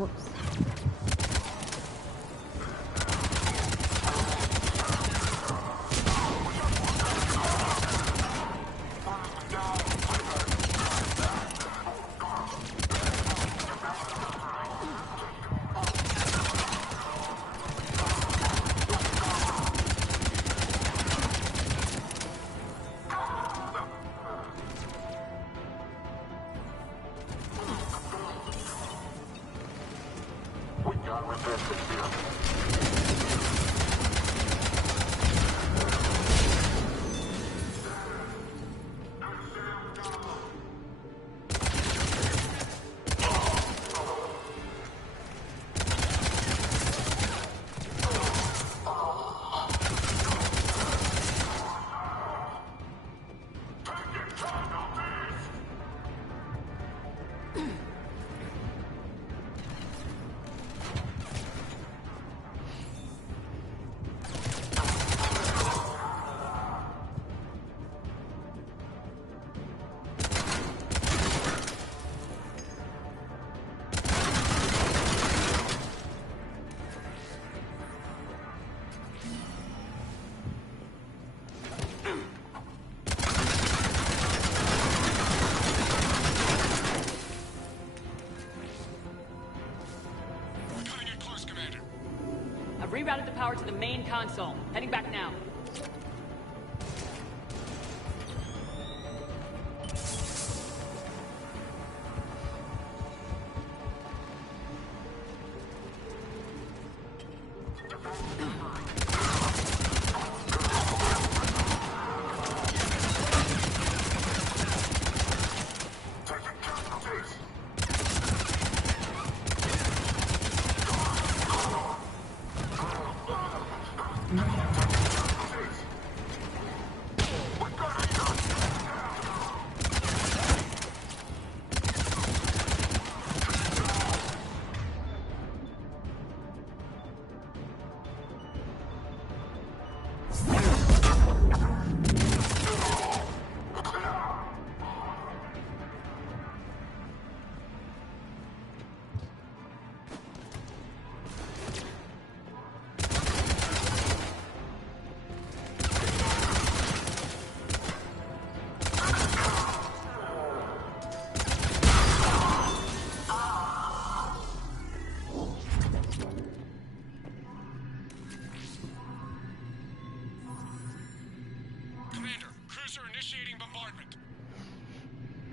Whoops. main console. Heading back now.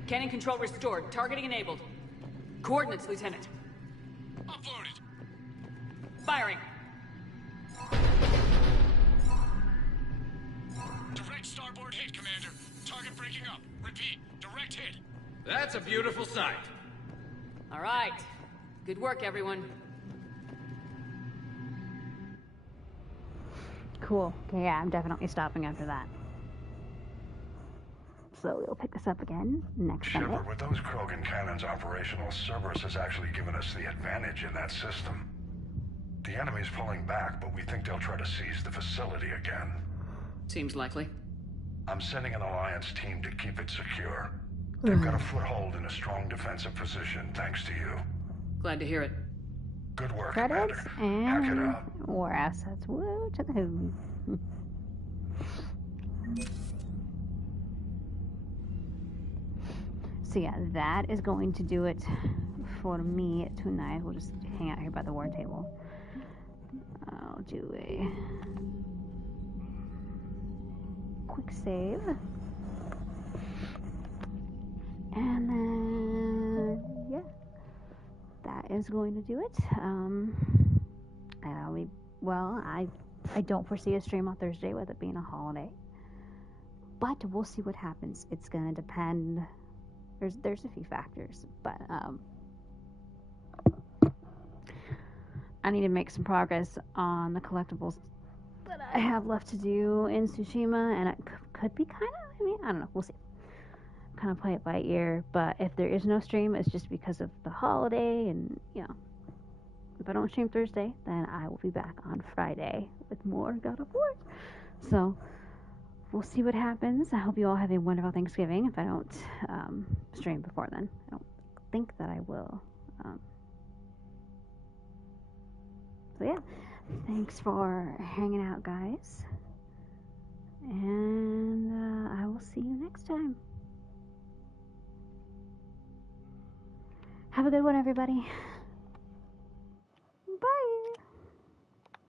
Cannon control restored. Targeting enabled. Coordinates, Lieutenant. Uploaded. Firing. Direct starboard hit, Commander. Target breaking up. Repeat, direct hit. That's a beautiful sight. All right. Good work, everyone. Cool. Okay, yeah, I'm definitely stopping after that. So we'll pick this up again next Sunday. Shepard, with those Krogan cannons operational, Cerberus has actually given us the advantage in that system. The enemy's pulling back, but we think they'll try to seize the facility again. Seems likely. I'm sending an Alliance team to keep it secure. They've got a foothold in a strong defensive position, thanks to you. Glad to hear it. Good work, Credits Commander. Hack it and up. war assets. Woo to the who. So yeah, that is going to do it for me tonight. We'll just hang out here by the war table. I'll do a quick save. And then, yeah, that is going to do it. I don't foresee a stream on Thursday with it being a holiday. But we'll see what happens. It's going to depend. There's a few factors, but I need to make some progress on the collectibles that I have left to do in Tsushima, and it could be kind of, I don't know, we'll see. Kind of play it by ear, but if there is no stream, it's just because of the holiday, and, if I don't stream Thursday, then I will be back on Friday with more God of War. So, we'll see what happens. I hope you all have a wonderful Thanksgiving. If I don't stream before then, I don't think that I will. So yeah, thanks for hanging out, guys. And I will see you next time. Have a good one, everybody.